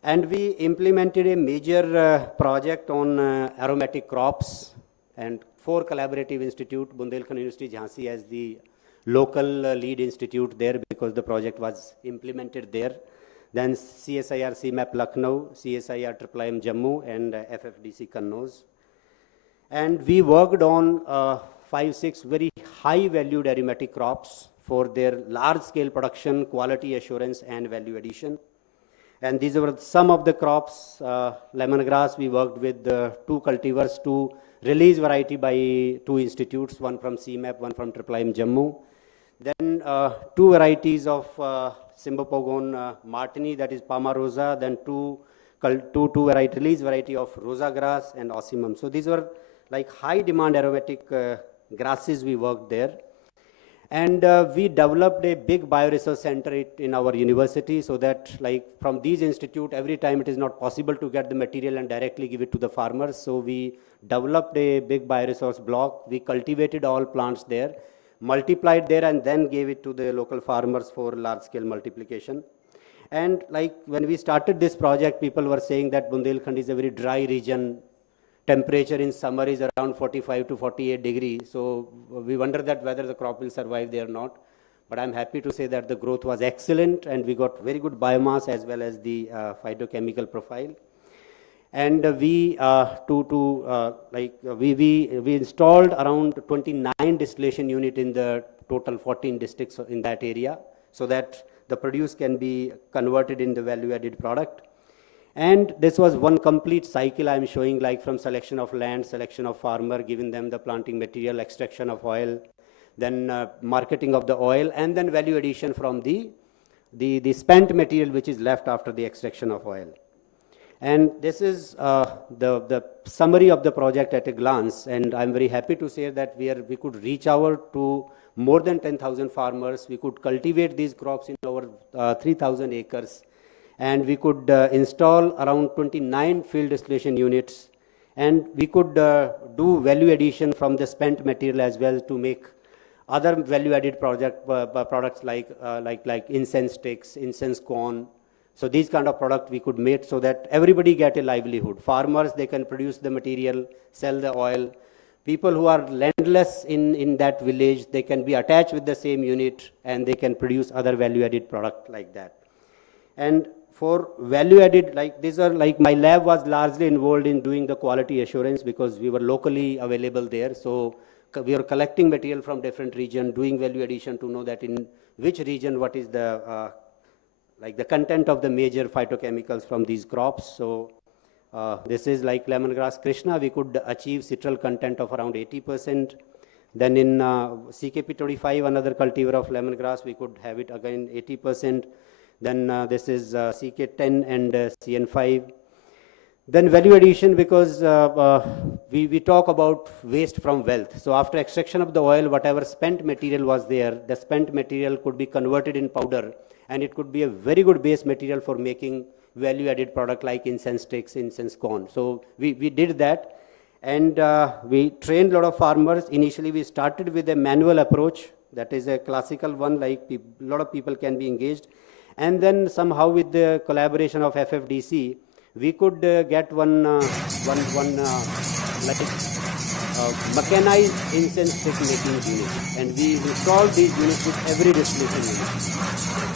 And we implemented a major project on aromatic crops, and 4 collaborative institute, Bundelkhand University, Jhansi as the local lead institute there because the project was implemented there. Then CSIR CMAP Lucknow, CSIR IIM Jammu, and FFDC Kannauj. And we worked on 5-6 very high valued aromatic crops for their large scale production, quality assurance, and value addition. And these were some of the crops. Lemongrass, we worked with 2 cultivars to release variety by 2 institutes, one from CMAP, one from IIM Jammu. Then 2 varieties of Symbopogon Martini, that is Palma Rosa, then two release variety of Rosa grass and Ocimum. So these were like high demand aromatic grasses we worked there. And we developed a big bioresource center in our university, so that like from these institute, every time it is not possible to get the material and directly give it to the farmers. So we developed a big bioresource block. We cultivated all plants there, multiplied there, and then gave it to the local farmers for large scale multiplication. And like when we started this project, people were saying that Bundelkhand is a very dry region. Temperature in summer is around 45 to 48 degrees. So we wonder that whether the crop will survive there or not. But I'm happy to say that the growth was excellent, and we got very good biomass as well as the phytochemical profile. And we installed around 29 distillation unit in the total 14 districts in that area, so that the produce can be converted in the value-added product. And this was one complete cycle I'm showing, like from selection of land, selection of farmer, giving them the planting material, extraction of oil, then marketing of the oil, and then value addition from the spent material which is left after the extraction of oil. And this is the summary of the project at a glance, and I'm very happy to say that we could reach out to more than 10,000 farmers. We could cultivate these crops in over 3,000 acres. And we could install around 29 field distillation units, and we could do value addition from the spent material as well to make other value-added products like incense sticks, incense cone. So these kind of product we could make so that everybody get a livelihood. Farmers, they can produce the material, sell the oil. People who are landless in that village, they can be attached with the same unit and they can produce other value-added product like that. And for value-added, like these are like my lab was largely involved in doing the quality assurance because we were locally available there. So we are collecting material from different region, doing value addition to know that in which region what is the like the content of the major phytochemicals from these crops. So this is like lemongrass Krishna, we could achieve citral content of around 80%. Then in CKP25, another cultivar of lemongrass, we could have it again 80%. Then this is CK10 and CN5. Then value addition, because we talk about waste from wealth. So after extraction of the oil, whatever spent material was there, the spent material could be converted in powder, and it could be a very good base material for making value-added product like incense sticks, incense cone. So we did that, and we trained a lot of farmers. Initially, we started with a manual approach. That is a classical one, like a lot of people can be engaged. And then somehow with the collaboration of FFDC, we could get one mechanized incense stick making unit, and we installed these units with every distillation unit.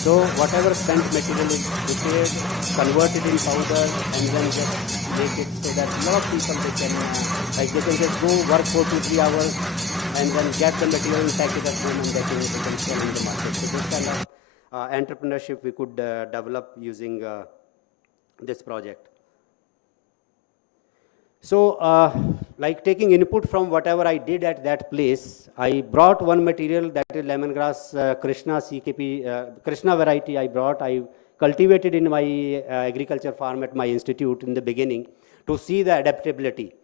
So whatever spent material is prepared, converted in powder, and then just make it so that a lot of people they can just go work for 2-3 hours and then get the material and pack it at home and they can sell in the market. So this kind of entrepreneurship we could develop using this project. So like taking input from whatever I did at that place, I brought one material, that is lemongrass Krishna CKP, Krishna variety I brought. I cultivated in my agriculture farm at my institute in the beginning to see the adaptability.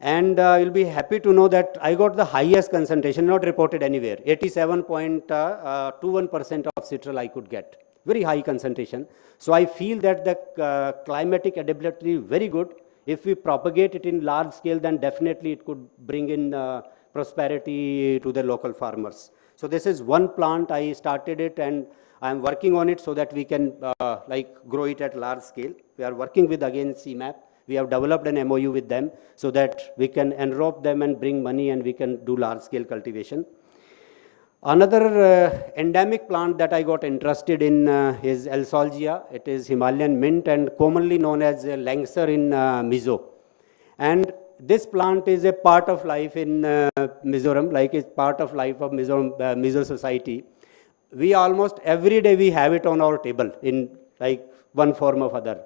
And you'll be happy to know that I got the highest concentration, not reported anywhere, 87.21% of citral I could get, very high concentration. So I feel that the climatic adaptability is very good. If we propagate it in large scale, then definitely it could bring in prosperity to the local farmers. So this is one plant, I started it and I'm working on it so that we can grow it at large scale. We are working with again CMAP. We have developed an MOU with them so that we can enrope them and bring money and we can do large scale cultivation. Another endemic plant that I got interested in is Elsolgia. It is Himalayan mint and commonly known as Langsar in Mizo. And this plant is a part of life in Mizoram, like it's part of life of Mizoram, Mizo society. We almost every day we have it on our table in like one form or other.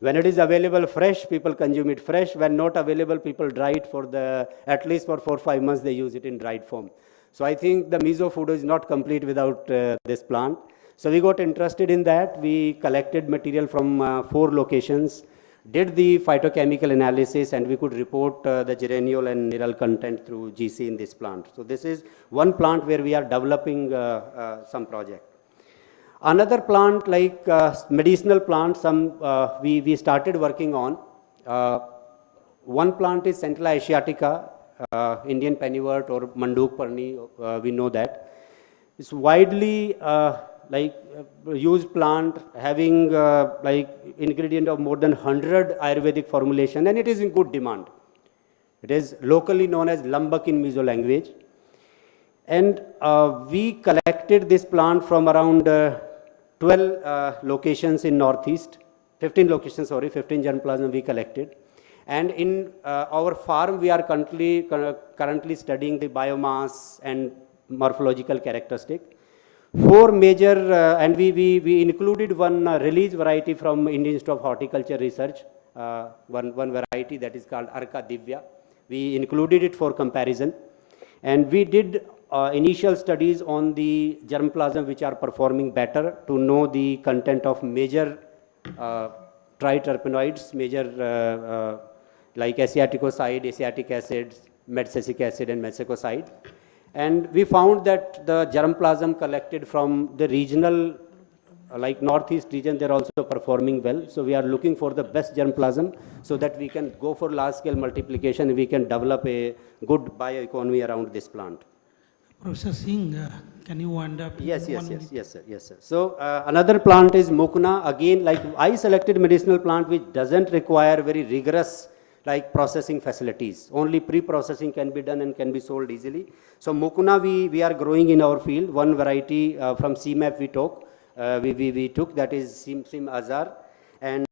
When it is available fresh, people consume it fresh. When not available, people dry it for at least for 4-5 months, they use it in dried form. So I think the Mizo food is not complete without this plant. So we got interested in that. We collected material from 4 locations, did the phytochemical analysis, and we could report the geraniol and niral content through GC in this plant. So this is one plant where we are developing some project. Another plant like medicinal plant, we started working on. One plant is Centella asiatica, Indian pennywort or Manduk Parni, we know that. It's widely used plant having ingredient of more than 100 Ayurvedic formulation, and it is in good demand. It is locally known as Lambak in Mizo language. And we collected this plant from around 12 locations in Northeast, 15 locations, 15 germplasm we collected. And in our farm, we are currently studying the biomass and morphological characteristic. 4 major, and we included one release variety from Indian Institute of Horticulture Research, one variety that is called Arka Divya. We included it for comparison. And we did initial studies on the germplasm which are performing better to know the content of major triterpenoids, major like acetoicoside, acetic acid, medsacic acid, and mesacoside. And we found that the germplasm collected from the regional, like Northeast region, they're also performing well. So we are looking for the best germplasm so that we can go for large scale multiplication and we can develop a good bioeconomy around this plant. Professor Singh, can you wind up? Yes, in yes, 1 yes, minute? yes, sir, yes, sir. So another plant is Mukuna. Again, like I selected medicinal plant which doesn't require very rigorous like processing facilities. Only pre-processing can be done and can be sold easily. So Mukuna we are growing in our field. One variety from CMAP we took. We took that is Sim Azar. And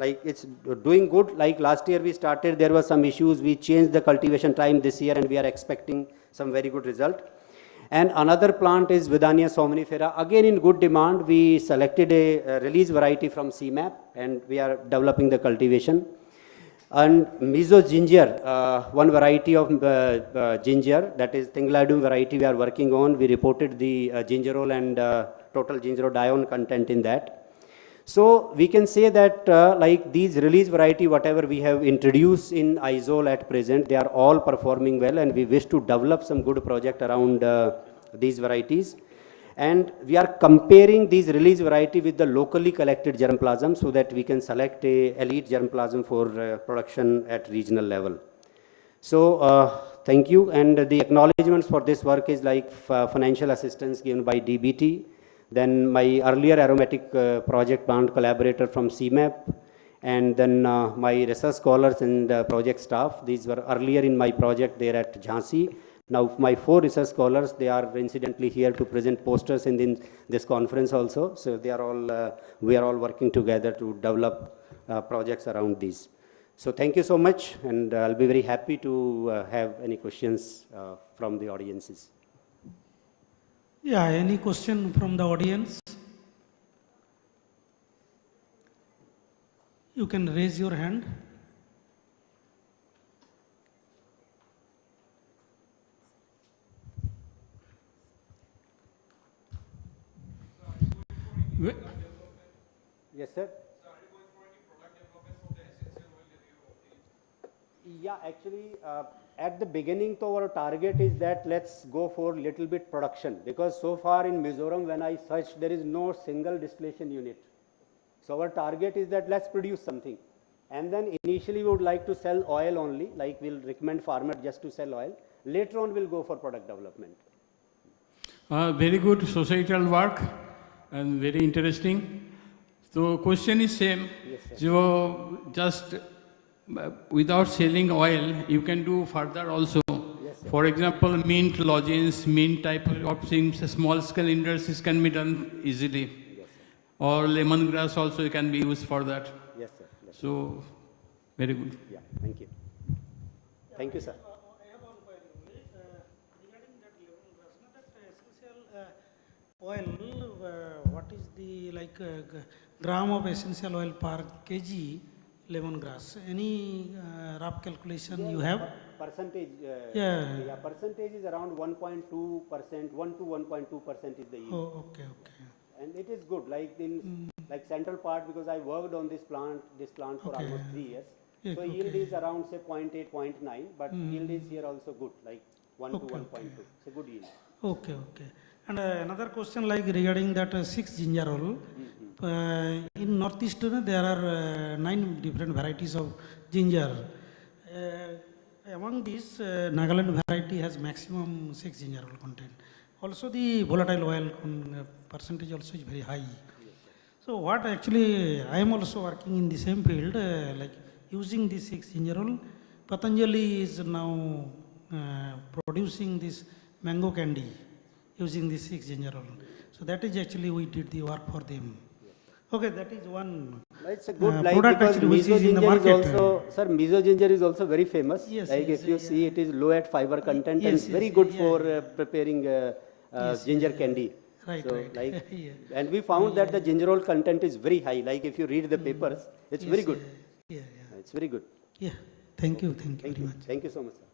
like it's doing good. Like last year we started, there were some issues. We changed the cultivation time this year and we are expecting some very good result. And another plant is Vidania somnifera. Again in good demand, we selected a release variety from CMAP and we are developing the cultivation. And Miso ginger, one variety of ginger, that is Tingladum variety we are working on. We reported the gingerol and total gingerodione content in that. So we can say that like these release variety, whatever we have introduced in Isol at present, they are all performing well and we wish to develop some good project around these varieties. And we are comparing these release variety with the locally collected germplasm so that we can select a elite germplasm for production at regional level. So thank you. And the acknowledgements for this work is like financial assistance given by DBT. Then my earlier aromatic project plant collaborator from CMAP, and then my research scholars and project staff. These were earlier in my project there at Jhansi. Now my 4 research scholars, they are incidentally here to present posters in this conference also. So they are all, we are all working together to develop projects around these. So thank you so much, and I'll be very happy to have any questions from the audiences. Yeah, any question from the audience? You can raise your hand. Yes, sir. Yeah, actually, at the beginning, so our target is that let's go for little bit production, because so far in Mizoram, when I searched, there is no single distillation unit. So our target is that let's produce something. And then initially we would like to sell oil only, like we'll recommend farmer just to sell oil. Later on we'll go for product development. Very good societal work and very interesting. So question is same. Yes, sir. So just without selling oil, you can do further also. Yes, sir. For example, mint lozenge, mint type of things, small scale industries can be done easily. Yes, sir. Or lemongrass also can be used for that. Yes, sir. Yes, sir. So, very good. Yeah, thank you. Thank you, sir. I have one point only. Regarding that lemongrass, that essential oil, what is the gram of essential oil per kg lemongrass? Any rough calculation you have? Percentage, yeah, percentage is around 1.2%, 1 to 1.2% is the yield. Oh, okay. And it is good, like in like central part, because I worked on this plant for Okay. almost 3 years. Yeah, So okay. yield is around say 0.8, 0.9, but yield is here also good, like 1 to Okay, 1.2. okay. It's a good yield. Okay. And another question like regarding that 6 gingerol. In Northeast, there are 9 different varieties of ginger. Among these, Nagaland variety has maximum 6 gingerol content. Also, the volatile oil percentage also is very high. So, what actually I am also working in the same field, like using this 6 gingerol. Patanjali is now producing this mango candy using this 6 gingerol. So that is actually we did the work for them. Okay, that is one It's a good like product because actually which miso is in the ginger is market. also, sir, miso ginger is also very famous. Yes, like yes, if you yeah. see, it is low at fiber content Yes, and very yes, good yeah, for yeah. preparing Yes, ginger yeah. candy. Right, So right. like, Yeah. and we found that the gingerol content is very high. Like if you read the papers, it's Yes, very good. Yeah. It's very good. Yeah. Thank you very much. Thank you so much, sir.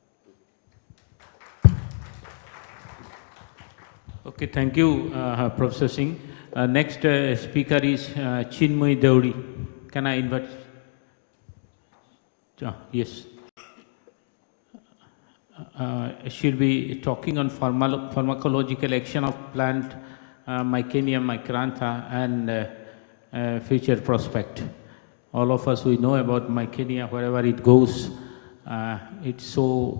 Okay, thank you, Professor Singh. Next speaker is Chinmoy Deuri. Can I invite? Yes. She'll be talking on pharmacological action of plant Mycenia micrantha and future prospect. All of us, we know about Mycenia, wherever it goes, it's so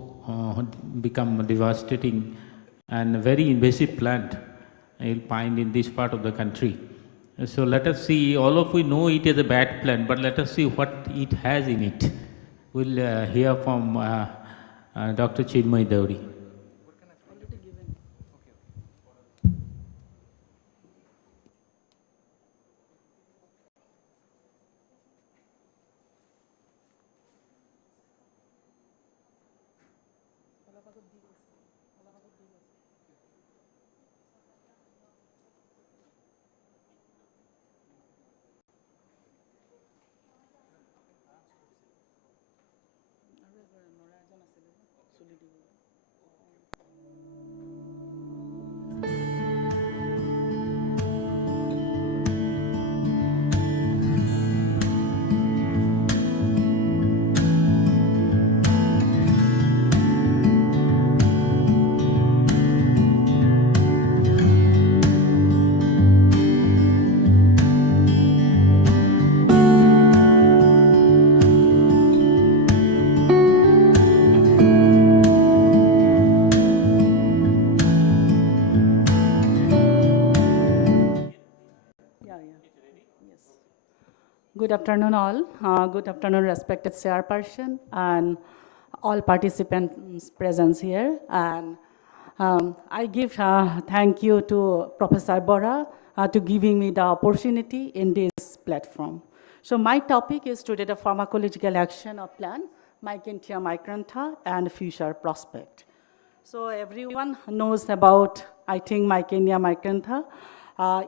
become devastating and a very invasive plant you'll find in this part of the country. So let us see, all of we know it is a bad plant, but let us see what it has in it. We'll hear from Dr. Chinmay Dauri. Good afternoon, all. Good afternoon, respected chairperson and all participants present here. And I give thank you to Professor Bora to giving me the opportunity in this platform. So my topic is today the pharmacological action of plant, Mycentia micrantha, and future prospect. So everyone knows about, I think, Mycenia micrantha.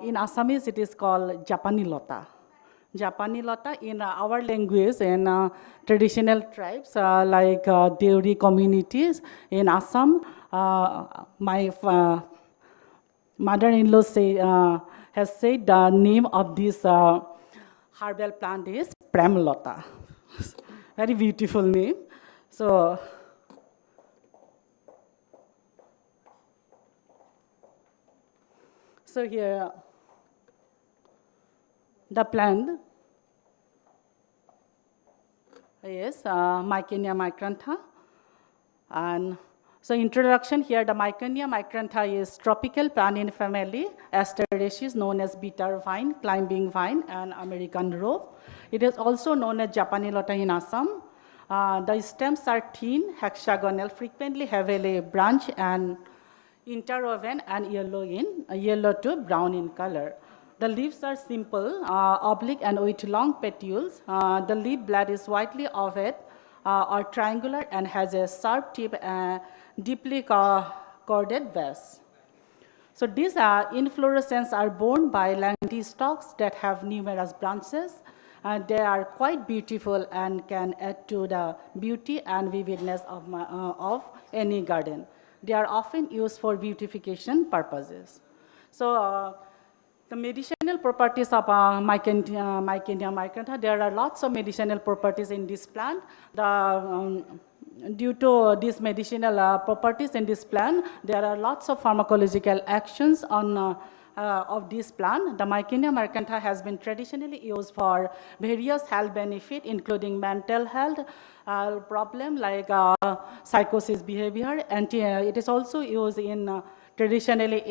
In Assamese, it is called Japani lota. Japani lota in our language and traditional tribes like Deuri communities in Assam. My mother-in-law has said the name of this herbal plant is Premlota. Very beautiful name. So here, the plant is Mycenia micrantha. And so introduction here, the Mycenia micrantha is tropical plant in family Asteraceae known as bitter vine, climbing vine, and American rope. It is also known as Japani lota in Assam. The stems are thin, hexagonal, frequently have a branch and interwoven and yellow to brown in color. The leaves are simple, oblique and with long petioles. The leaf blade is widely ovate or triangular and has a sharp tip and deeply corded base. So these inflorescences are borne by lentistalks that have numerous branches. They are quite beautiful and can add to the beauty and vividness of any garden. They are often used for beautification purposes. So the medicinal properties of Mycenia micrantha, there are lots of medicinal properties in this plant. Due to these medicinal properties in this plant, there are lots of pharmacological actions on of this plant. The Mycenia micrantha has been traditionally used for various health benefits, including mental health problem like psychosis behavior. It is also used in traditionally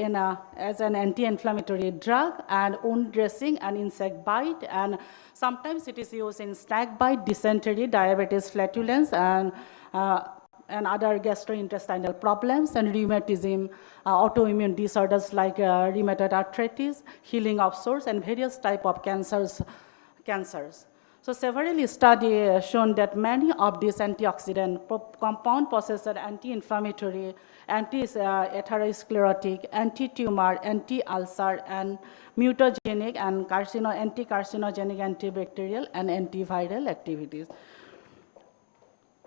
as an anti-inflammatory drug and wound dressing and insect bite, and sometimes it is used in snake bite, dysentery, diabetes, flatulence, and other gastrointestinal problems, and rheumatism, autoimmune disorders like rheumatoid arthritis, healing of sores, and various types of cancers. So several studies shown that many of these antioxidant compounds possess anti-inflammatory, anti-atherosclerotic, anti-tumor, anti-ulcer, and mutagenic, and anti-carcinogenic, antibacterial, and antiviral activities.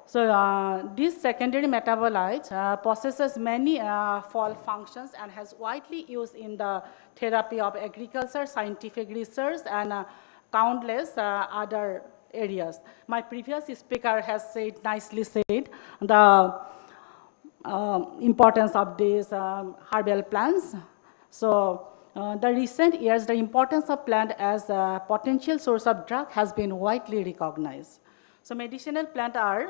So these secondary metabolites possesses many fall functions and has widely used in the therapy of agriculture, scientific research, and countless other areas. My previous speaker has nicely said the importance of these herbal plants. So the recent years, the importance of plant as a potential source of drug has been widely recognized. So medicinal plants are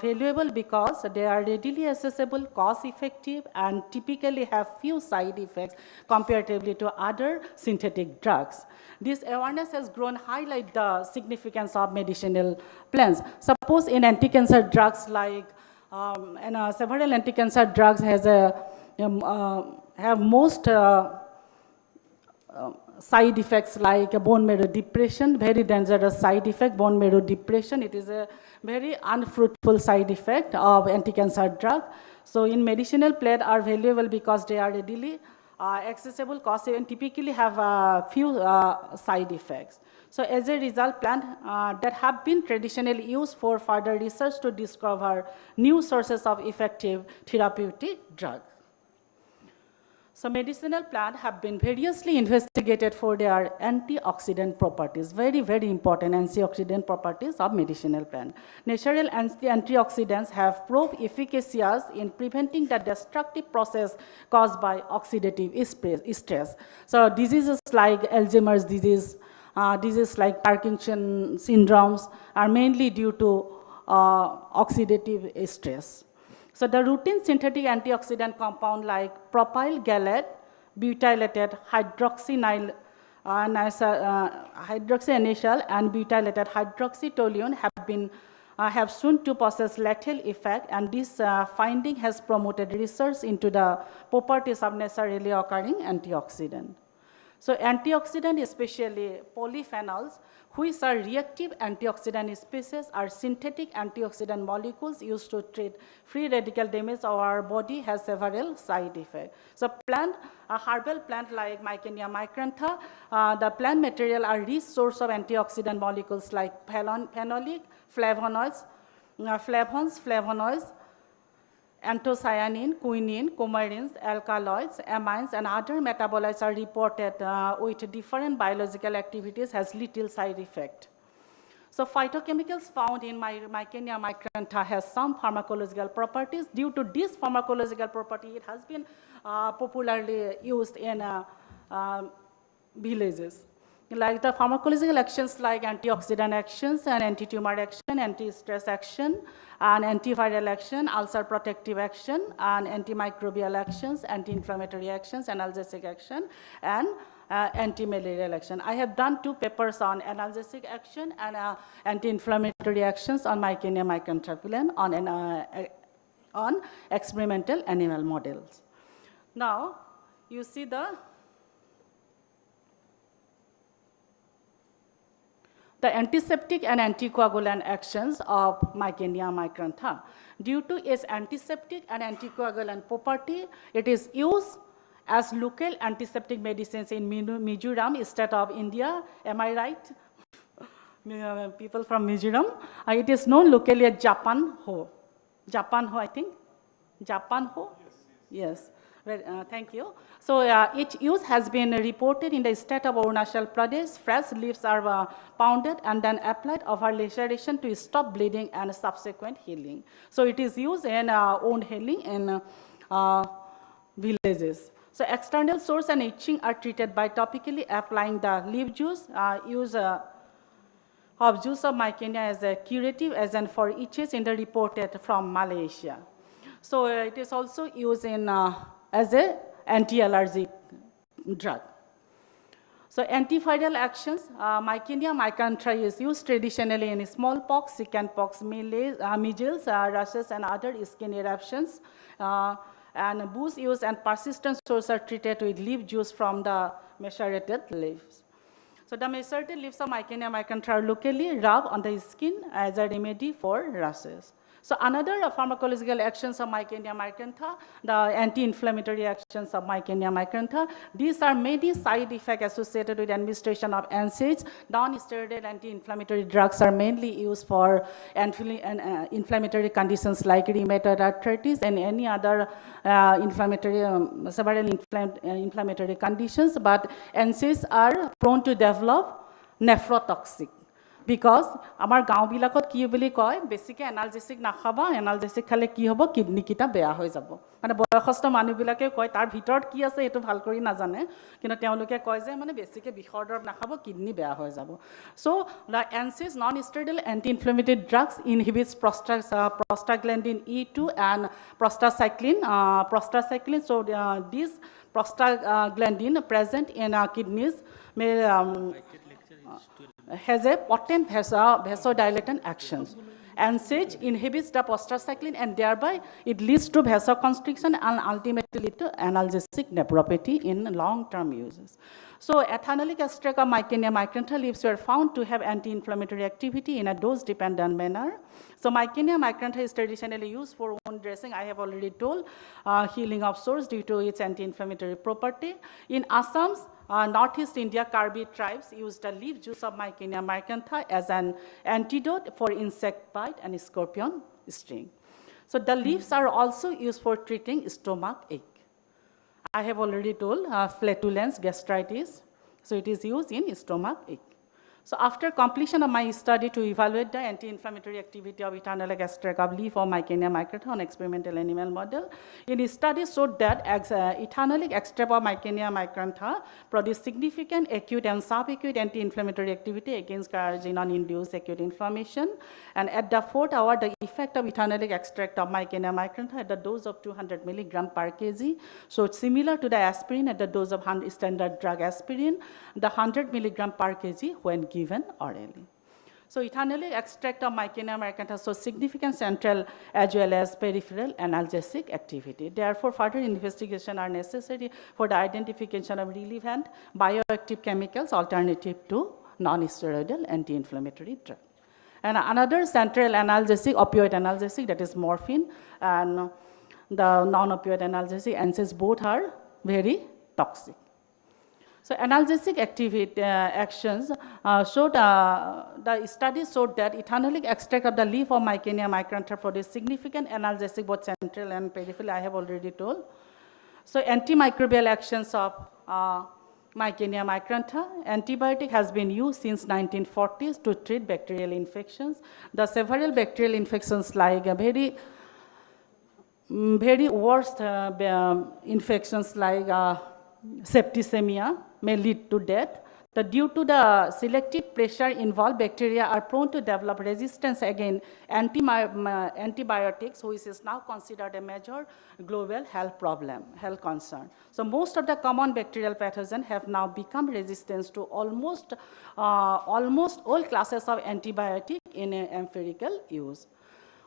valuable because they are readily accessible, cost-effective, and typically have few side effects comparatively to other synthetic drugs. This awareness has grown highlight the significance of medicinal plants. Suppose in anti-cancer drugs like several anti-cancer drugs have most side effects like bone marrow depression, very dangerous side effect, bone marrow depression. It is a very unfruitful side effect of anti-cancer drug. So in medicinal plant are valuable because they are readily accessible, cost, and typically have few side effects. So as a result, plants that have been traditionally used for further research to discover new sources of effective therapeutic drugs. So medicinal plants have been variously investigated for their antioxidant properties, very, very important antioxidant properties of medicinal plant. Natural antioxidants have proved efficacious in preventing the destructive process caused by oxidative stress. So diseases like Alzheimer's disease, diseases like Parkinson syndromes are mainly due to oxidative stress. So the routine synthetic antioxidant compound like propyl gallate, butylated hydroxyanyl and butylated hydroxytoluene have shown to possess lethal effect, and this finding has promoted research into the properties of naturally occurring antioxidant. So antioxidant, especially polyphenols, which are reactive antioxidant species, are synthetic antioxidant molecules used to treat free radical damage of our body, has several side effects. So a herbal plant like Mycenia micrantha, the plant material are rich source of antioxidant molecules like phenolic, flavonoids, anthocyanin, quinine, coumarins, alkaloids, amines, and other metabolites are reported with different biological activities has little side effect. So phytochemicals found in Mycenia micrantha has some pharmacological properties. Due to this pharmacological property, it has been popularly used in villages. Like the pharmacological actions like antioxidant actions and anti-tumor action, anti-stress action, and antiviral action, ulcer protective action, and antimicrobial actions, anti-inflammatory actions, analgesic action, and anti-malarial action. I have done 2 papers on analgesic action and anti-inflammatory actions on Mycenia micrantha plant on experimental animal models. Now, you see the antiseptic and anticoagulant actions of Mycenia micrantha. Due to its antiseptic and anticoagulant property, it is used as local antiseptic medicines in Mizoram, state of India. Am I right? People from Mizoram. It is known locally as Japan Ho. Japan Ho, I think? Japan Ho? Yes. Well, thank you. So its use has been reported in the state of Arunachal Pradesh. Fresh leaves are pounded and then applied over laceration to stop bleeding and subsequent healing. So it is used in wound healing in villages. So external sores and itching are treated by topically applying the leaf juice. Use of juice of Mycenia as a curative agent for itches in the reported from Malaysia. So it is also used in as a anti-allergic drug. So antiviral actions, Mycenia micrantha is used traditionally in smallpox, chickenpox, measles, rashes, and other skin eruptions. And booze use and persistent sores are treated with leaf juice from the macerated leaves. So the macerated leaves of Mycenia micrantha are locally rubbed on the skin as a remedy for rashes. So another pharmacological actions of Mycenia micrantha, the anti-inflammatory actions of Mycenia micrantha, these are many side effects associated with administration of NSAIDs. Non-steroidal anti-inflammatory drugs are mainly used for inflammatory conditions like rheumatoid arthritis and any other several inflammatory conditions, but NSAIDs are prone to develop nephrotoxic. Because আমাৰ গাঁওবিলাকত কি বুলি কয় বেছিকৈ analgesic নাখাবা, analgesic খালে কি হ'ব কিডনিকেইটা বেয়া হৈ যাব। মানে বয়সস্থ মানুহবিলাকে কয় তাৰ ভিতৰত কি আছে এইটো ভাল কৰি নাজানে, কিন্তু তেওঁলোকে কয় যে মানে বেছিকৈ বিষৰ দৰৱ নাখাব কিডনি বেয়া হৈ যাব। So the NSAIDs non-steroidal anti-inflammatory drugs inhibits prostaglandin E2 and prostacyclin. So these prostaglandin present in our kidneys may has a potent vasodilatant actions. NSAID inhibits the prostacyclin and thereby it leads to vasoconstriction and ultimately lead to analgesic nephropathy in long-term uses. So ethanolic extract of Mycenia micrantha leaves were found to have anti-inflammatory activity in a dose-dependent manner. So Mycenia micrantha is traditionally used for wound dressing. I have already told healing of sores due to its anti-inflammatory property. In Assam's Northeast India, Karbi tribes used the leaf juice of Mycenia micrantha as an antidote for insect bite and scorpion sting. So the leaves are also used for treating stomach ache. I have already told flatulence, gastritis. So it is used in stomach ache. So after completion of my study to evaluate the anti-inflammatory activity of ethanolic extract of leaf of Mycenia micrantha on experimental animal model, in studies showed that ethanolic extract of Mycenia micrantha produced significant acute and subacute anti-inflammatory activity against carcinogen-induced acute inflammation. And at the 4th hour, the effect of ethanolic extract of Mycenia micrantha at the dose of 200 milligram per kg showed similar to the aspirin at the dose of standard drug aspirin, the 100 milligram per kg when given orally. So ethanolic extract of Mycenia micrantha shows significant central as well as peripheral analgesic activity. Therefore, further investigation are necessary for the identification of relevant bioactive chemicals alternative to non-steroidal anti-inflammatory drug. And another central analgesic, opioid analgesic, that is morphine, and the non-opioid analgesic, NSAIDs, both are very toxic. So analgesic actions showed, the studies showed that ethanolic extract of the leaf of Mycenia micrantha produced significant analgesic, both central and peripheral, I have already told. So antimicrobial actions of Mycenia micrantha. Antibiotic has been used since 1940s to treat bacterial infections. The several bacterial infections like very worst infections like septicemia may lead to death. Due to the selective pressure involved, bacteria are prone to develop resistance against antibiotics, which is now considered a major global health concern. So most of the common bacterial pathogens have now become resistant to almost all classes of antibiotic in empirical use.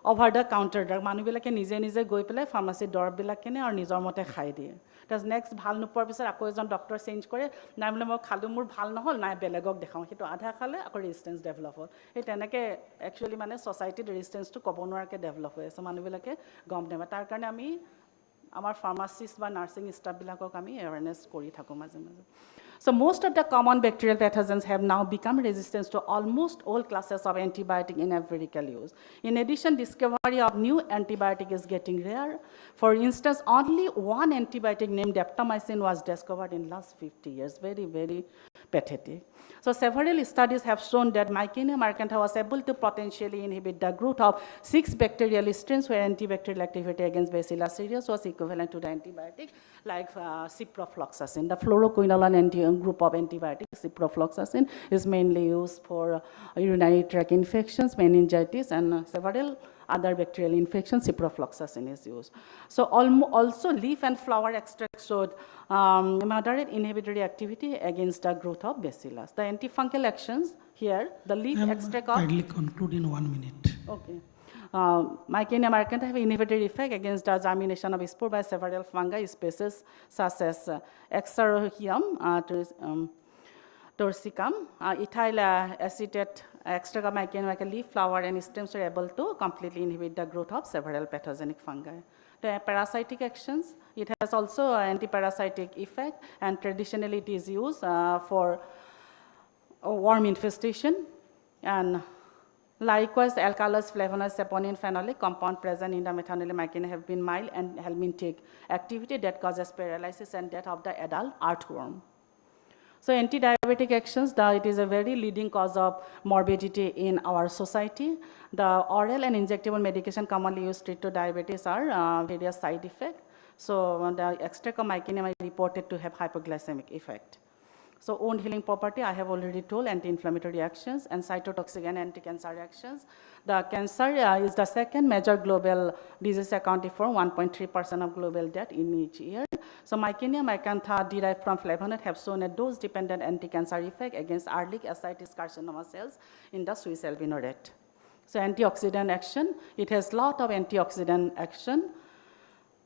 Over the counter drug, মানুহবিলাকে নিজে নিজে গৈ পেলাই ফাৰ্মাচীৰ দৰৱবিলাক কিনে আৰু নিজৰ মতে খাই দিয়ে। তাৰ নেক্সট ভাল নোপোৱাৰ পিছত আকৌ এজন ডক্টৰ চেঞ্জ কৰে, নাই বোলে মই খালোঁ মোৰ ভাল নহ'ল, নাই বেলেগক দেখাওঁ, সেইটো আধা খালে আকৌ ৰেজিষ্টেঞ্চ ডেভেলপ হ'ল। সেই তেনেকৈ একচুৱেলি মানে ছ'চাইটিত ৰেজিষ্টেঞ্চটো ক'ব নোৱাৰাকৈ ডেভেলপ হৈ আছে, মানুহবিলাকে গম নাপায়। তাৰ কাৰণে আমি আমাৰ ফাৰ্মাচিষ্ট বা নাৰ্ছিং ষ্টাফবিলাকক আমি এৱাৰনেছ কৰি থাকোঁ মাজে মাজে। So most of the common bacterial pathogens have now become resistant to almost all classes of antibiotic in empirical use. In addition, discovery of new antibiotic is getting rare. For instance, only one antibiotic named daptomycin was discovered in last 50 years. Very, very pathetic. So several studies have shown that Mycenia micrantha was able to potentially inhibit the growth of 6 bacterial strains where antibacterial activity against Bacillus cereus was equivalent to the antibiotic like ciprofloxacin. The fluoroquinolone group of antibiotics, ciprofloxacin, is mainly used for urinary tract infections, meningitis, and several other bacterial infections. Ciprofloxacin is used. So also leaf and flower extract showed moderate inhibitory activity against the growth of bacillus. The antifungal actions here, the leaf extract of... Kindly conclude in 1 minute. Okay. Mycenia micrantha have inhibitory effect against the germination of spore by several fungi species such as Exarohium torsicum. Ethyl acetate extract of Mycenia leaf, flower, and stems are able to completely inhibit the growth of several pathogenic fungi. The parasitic actions, it has also anti-parasitic effect, and traditionally it is used for worm infestation. And likewise, alkaloids, flavonoids, saponin, phenolic compound present in the methanolyl Mycenia have been mild and helminthic activity that causes paralysis and death of the adult earthworm. So anti-diabetic actions, it is a very leading cause of morbidity in our society. The oral and injectable medication commonly used to treat to diabetes are various side effects. So the extract of myconium is reported to have hypoglycemic effect. So wound healing property, I have already told, anti-inflammatory actions and cytotoxic and anti-cancer reactions. The cancer is the second major global disease, accounting for 1.3% of global death in each year. So myconium micrantha derived from flavonoid have shown a dose-dependent anti-cancer effect against early ascites carcinoma cells in the Swiss albino rat. So antioxidant action, it has lot of antioxidant action.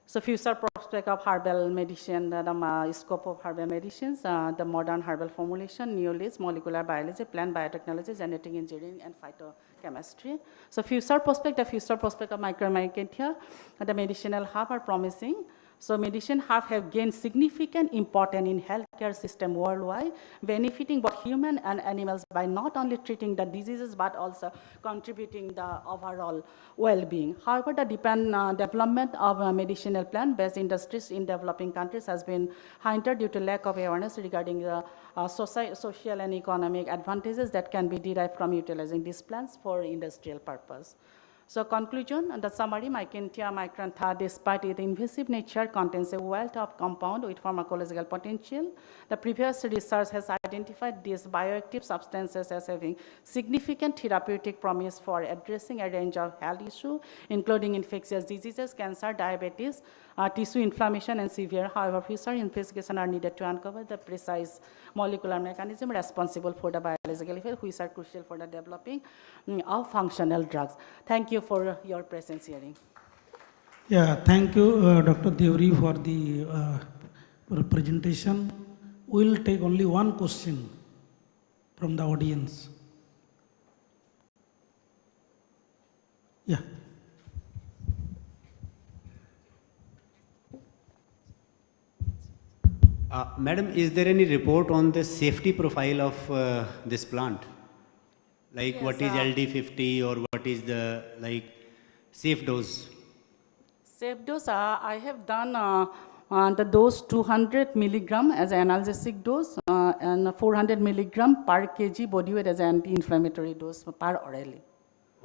So future prospect of herbal medicine, the scope of herbal medicines, the modern herbal formulation, neolith, molecular biology, plant biotechnology, genetic engineering, and phytochemistry. So future prospect of micromycetia, the medicinal herb are promising. So medicine have gained significant importance in healthcare system worldwide, benefiting both human and animals by not only treating the diseases but also contributing the overall well-being. However, the development of medicinal plant-based industries in developing countries has been hindered due to lack of awareness regarding the social and economic advantages that can be derived from utilizing these plants for industrial purpose. So conclusion, the summary, Mycentia micrantha, despite its invasive nature, contains a wealth of compound with pharmacological potential. The previous research has identified these bioactive substances as having significant therapeutic promise for addressing a range of health issues, including infectious diseases, cancer, diabetes, tissue inflammation, and severe. However, future investigation are needed to uncover the precise molecular mechanism responsible for the biological effects, which are crucial for the developing of functional drugs. Thank you for your presence hearing. Yeah, thank you, Dr. Deori, for the presentation. We'll take only one question from the audience. Yeah. Madam, is there any report on the safety profile of this plant? Like Yes, what is LD50 or what is the safe dose? Safe dose, I have done the dose 200 milligram as an analgesic dose and 400 milligram per kg body weight as an anti-inflammatory dose per orally.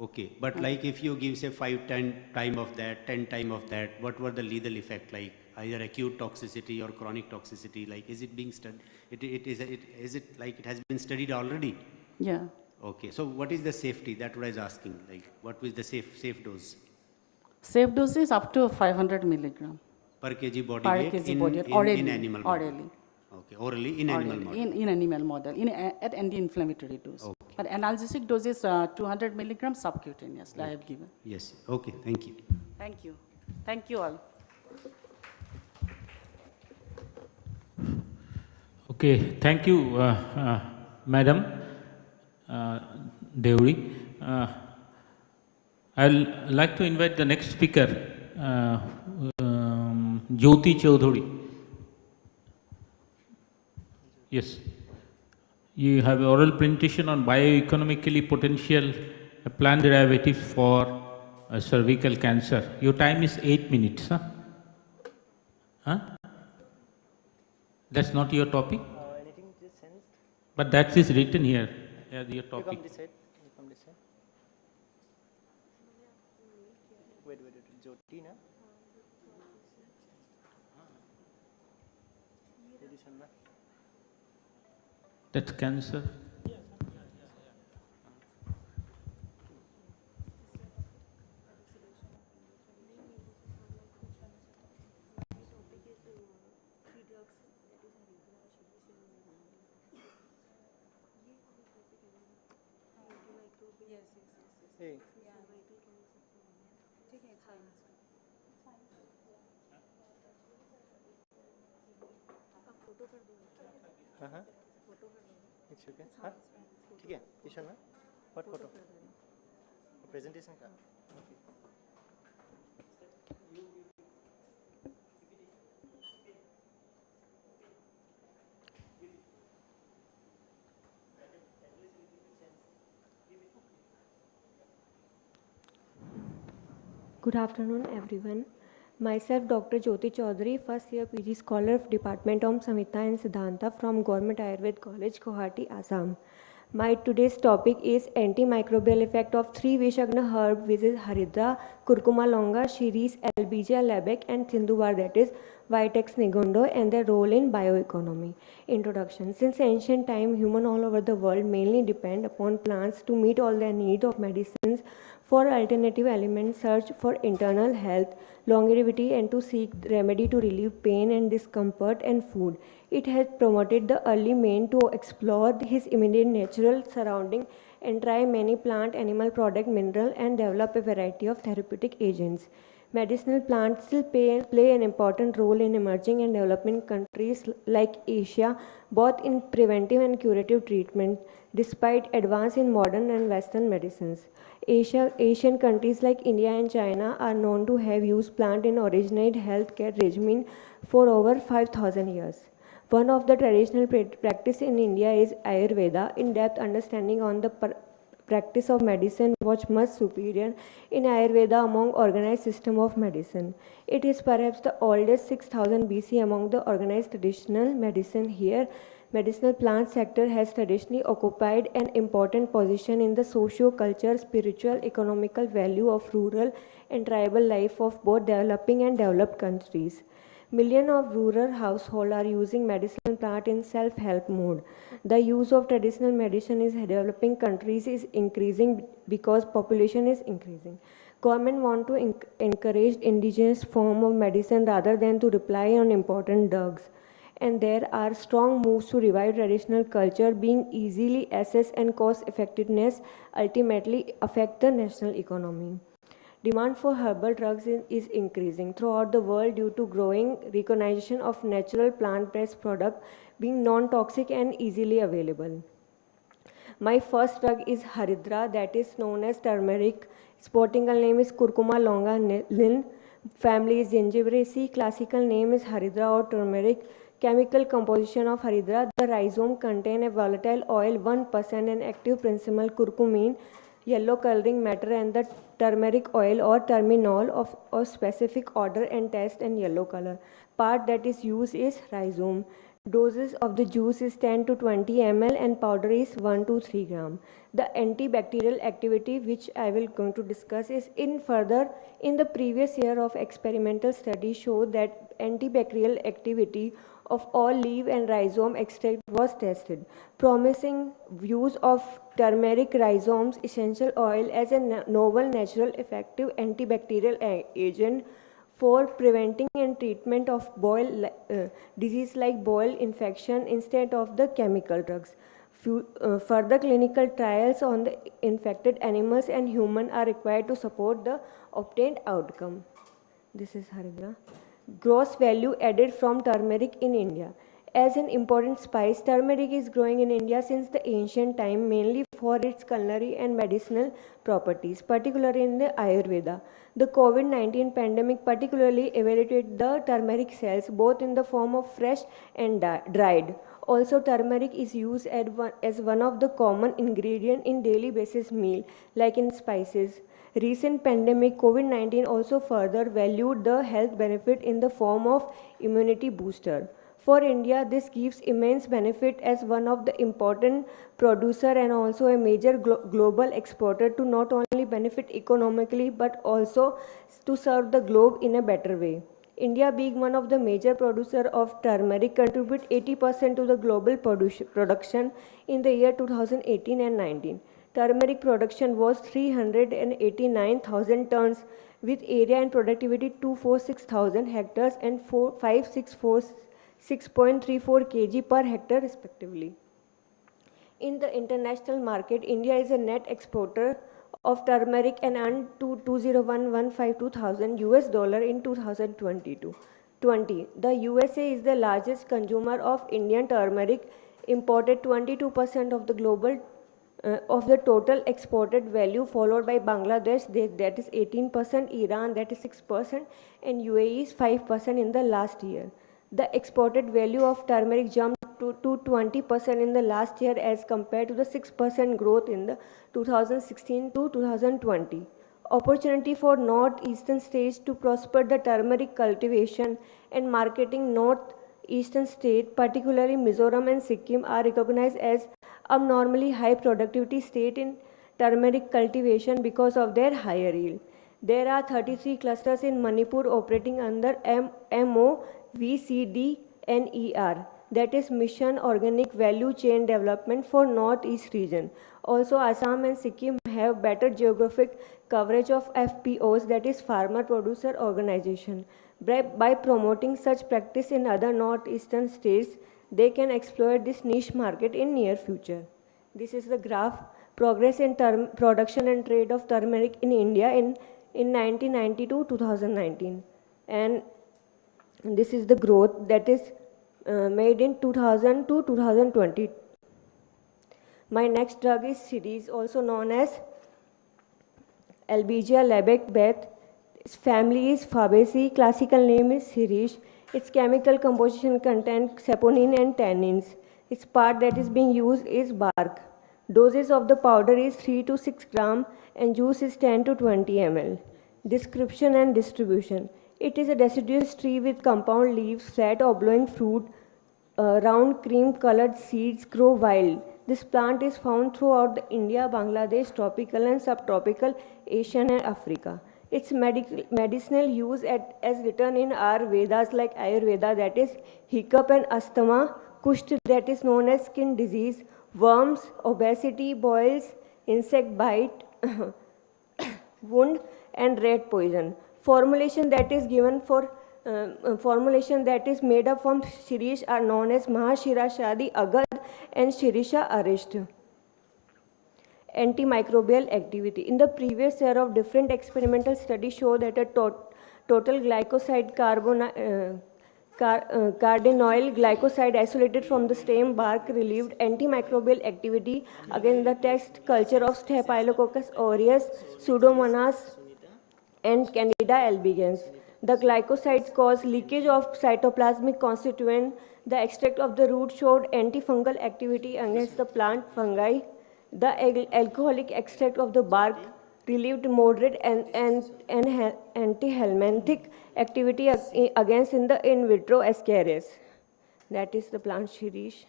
Okay, but like if you give say 5, 10 time of that, 10 time of that, what were the lethal effect, like either acute toxicity or chronic toxicity? Like is it being studied? Is it like it has been studied already? Yeah. Okay, so what is the safety? That what I was asking. Like what was the safe dose? Safe dose is up to 500 milligram. Per kg body per weight kg in, body weight, in, orally, in animal model. orally. Okay, orally in animal model. In animal model, at anti-inflammatory dose. Okay. But analgesic dose is 200 milligram subcutaneous, I have given. Yes, okay, thank you. Thank you. Thank you all. Okay, thank you, Madam Deori. I'll like to invite the next speaker, Jyoti Chaudhuri. Yes, you have an oral presentation on bioeconomically potential plant derivatives for cervical cancer. Your time is 8 minutes. Huh? Huh? That's not your topic? Anything just sensed? But that is written here as your topic. You come this side. You come this side. Wait. Jyoti, na? That's cancer. Hey. हाँ it's okay हाँ ठीक है ईशान ना what photo presentation का Good afternoon, everyone. Myself, Dr. Jyoti Chaudhary, first year PG scholar of Department of Samhita and Siddhanta from Government Ayurved College, Guwahati, Assam. My today's topic is antimicrobial effect of 3 Vishagna herb, which is Haridra, Curcuma longa, Shiris, Albizia labec, and Thinduvar, that is Vitex nigundo, and their role in bioeconomy. Introduction. Since ancient time, humans all over the world mainly depend upon plants to meet all their needs of medicines. For alternative elements, search for internal health, longevity, and to seek remedy to relieve pain and discomfort and food. It has promoted the early man to explore his immediate natural surrounding and try many plant, animal product, mineral, and develop a variety of therapeutic agents. Medicinal plants still play an important role in emerging and developing countries like Asia, both in preventive and curative treatment, despite advance in modern and Western medicines. Asian countries like India and China are known to have used plant in originate healthcare regimen for over 5,000 years. One of the traditional practice in India is Ayurveda. In-depth understanding on the practice of medicine was much superior in Ayurveda among organized system of medicine. It is perhaps the oldest 6000 BC among the organized traditional medicine here. Medicinal plant sector has traditionally occupied an important position in the socio-cultural, spiritual, economical value of rural and tribal life of both developing and developed countries. Millions of rural households are using medicinal plant in self-help mode. The use of traditional medicine in developing countries is increasing because population is increasing. Government want to encourage indigenous form of medicine rather than to rely on important drugs. And there are strong moves to revive traditional culture being easily assessed and cost effectiveness ultimately affect the national economy. Demand for herbal drugs is increasing throughout the world due to growing recognition of natural plant-based products being non-toxic and easily available. My first drug is Haridra, that is known as turmeric. Its botanical name is Curcuma longa lin. Family is Gingiveraceae. Classical name is Haridra or turmeric. Chemical composition of Haridra. The rhizome contain a volatile oil 1% and active principle curcumin, yellow coloring matter, and the turmeric oil or terminol of specific odor and taste and yellow color. Part that is used is rhizome. Doses of the juice is 10 to 20 ml and powder is 1 to 3 gram. The antibacterial activity which I will going to discuss is in the previous year of experimental study showed that antibacterial activity of all leaf and rhizome extract was tested, promising use of turmeric rhizomes essential oil as a novel natural effective antibacterial agent for preventing and treatment of disease like boil infection instead of the chemical drugs. Further clinical trials on the infected animals and human are required to support the obtained outcome. This is Haridra. Gross value added from turmeric in India. As an important spice, turmeric is growing in India since the ancient time, mainly for its culinary and medicinal properties, particularly in the Ayurveda. The COVID-19 pandemic particularly evaluated the turmeric cells both in the form of fresh and dried. Also, turmeric is used as one of the common ingredients in daily basis meal, like in spices. Recent pandemic COVID-19 also further valued the health benefit in the form of immunity booster. For India, this gives immense benefit as one of the important producer and also a major global exporter to not only benefit economically but also to serve the globe in a better way. India being one of the major producer of turmeric contribute 80% to the global production in the year 2018 and 19. Turmeric production was 389,000 tons with area and productivity 246,000 hectares and 6.34 kg per hectare respectively. In the international market, India is a net exporter of turmeric and earned $201,152,000 US in 2022. The USA is the largest consumer of Indian turmeric, imported 22% of the global of the total exported value, followed by Bangladesh, that is 18%, Iran, that is 6%, and UAE is 5% in the last year. The exported value of turmeric jumped to 20% in the last year as compared to the 6% growth in the 2016 to 2020. opportunity for northeastern states to prosper the turmeric cultivation and marketing. Northeastern states, particularly Mizoram and Sikkim, are recognized as abnormally high productivity state in turmeric cultivation because of their higher yield. There are 33 clusters in Manipur operating under MOVCDNER, that is Mission Organic Value Chain Development for Northeast region. Also, Assam and Sikkim have better geographic coverage of FPOs, that is Farmer Producer Organization. By promoting such practice in other northeastern states, they can exploit this niche market in near future. This is the graph, progress in production and trade of turmeric in India in 1990 to 2019. And this is the growth that is made in 2000 to 2020. My next drug is Shirish, also known as Albizia labec Beth. Its family is Fabaceae, classical name is Shirish. Its chemical composition contains saponin and tannins. Its part that is being used is bark. Doses of the powder is 3 to 6 gram and juice is 10 to 20 ml. Description and distribution. It is a deciduous tree with compound leaves, flat oblong fruit, round cream-colored seeds grow wild. This plant is found throughout India, Bangladesh, tropical and subtropical Asia and Africa. Its medicinal use as written in our Vedas like Ayurveda, that is hiccup and asthma, kusht, that is known as skin disease, worms, obesity, boils, insect bite, wound and rat poison. Formulation that is given for formulation that is made up from Shirish are known as Mahashira Shadi Agad and Shirisha Arist. Antimicrobial activity. In the previous year of different experimental studies show that a total glycoside cardinoyl glycoside isolated from the stem bark relieved antimicrobial activity against the test culture of Staphylococcus aureus, Pseudomonas and Candida albicans. The glycosides cause leakage of cytoplasmic constituent. The extract of the root showed antifungal activity against the plant fungi. The alcoholic extract of the bark relieved moderate and antihelminthic activity against in the in vitro ascaris. That is the plant Shirish.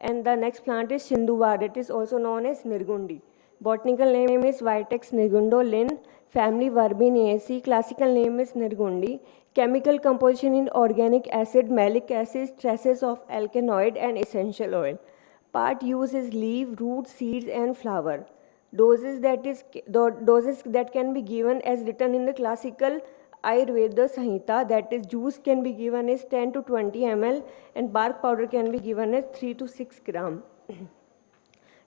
And the next plant is Shinduvar, that is also known as Nirgundi. Botanical name is Vitex nirgundo Linn. Family Verbinaceae. Classical name is Nirgundi. Chemical composition in organic acid, malic acid, traces of alkaloid and essential oil. Part use is leaf, root, seeds and flower. Doses that can be given as written in the classical Ayurveda Samhita, that is juice can be given as 10 to 20 ml and bark powder can be given as 3 to 6 gram.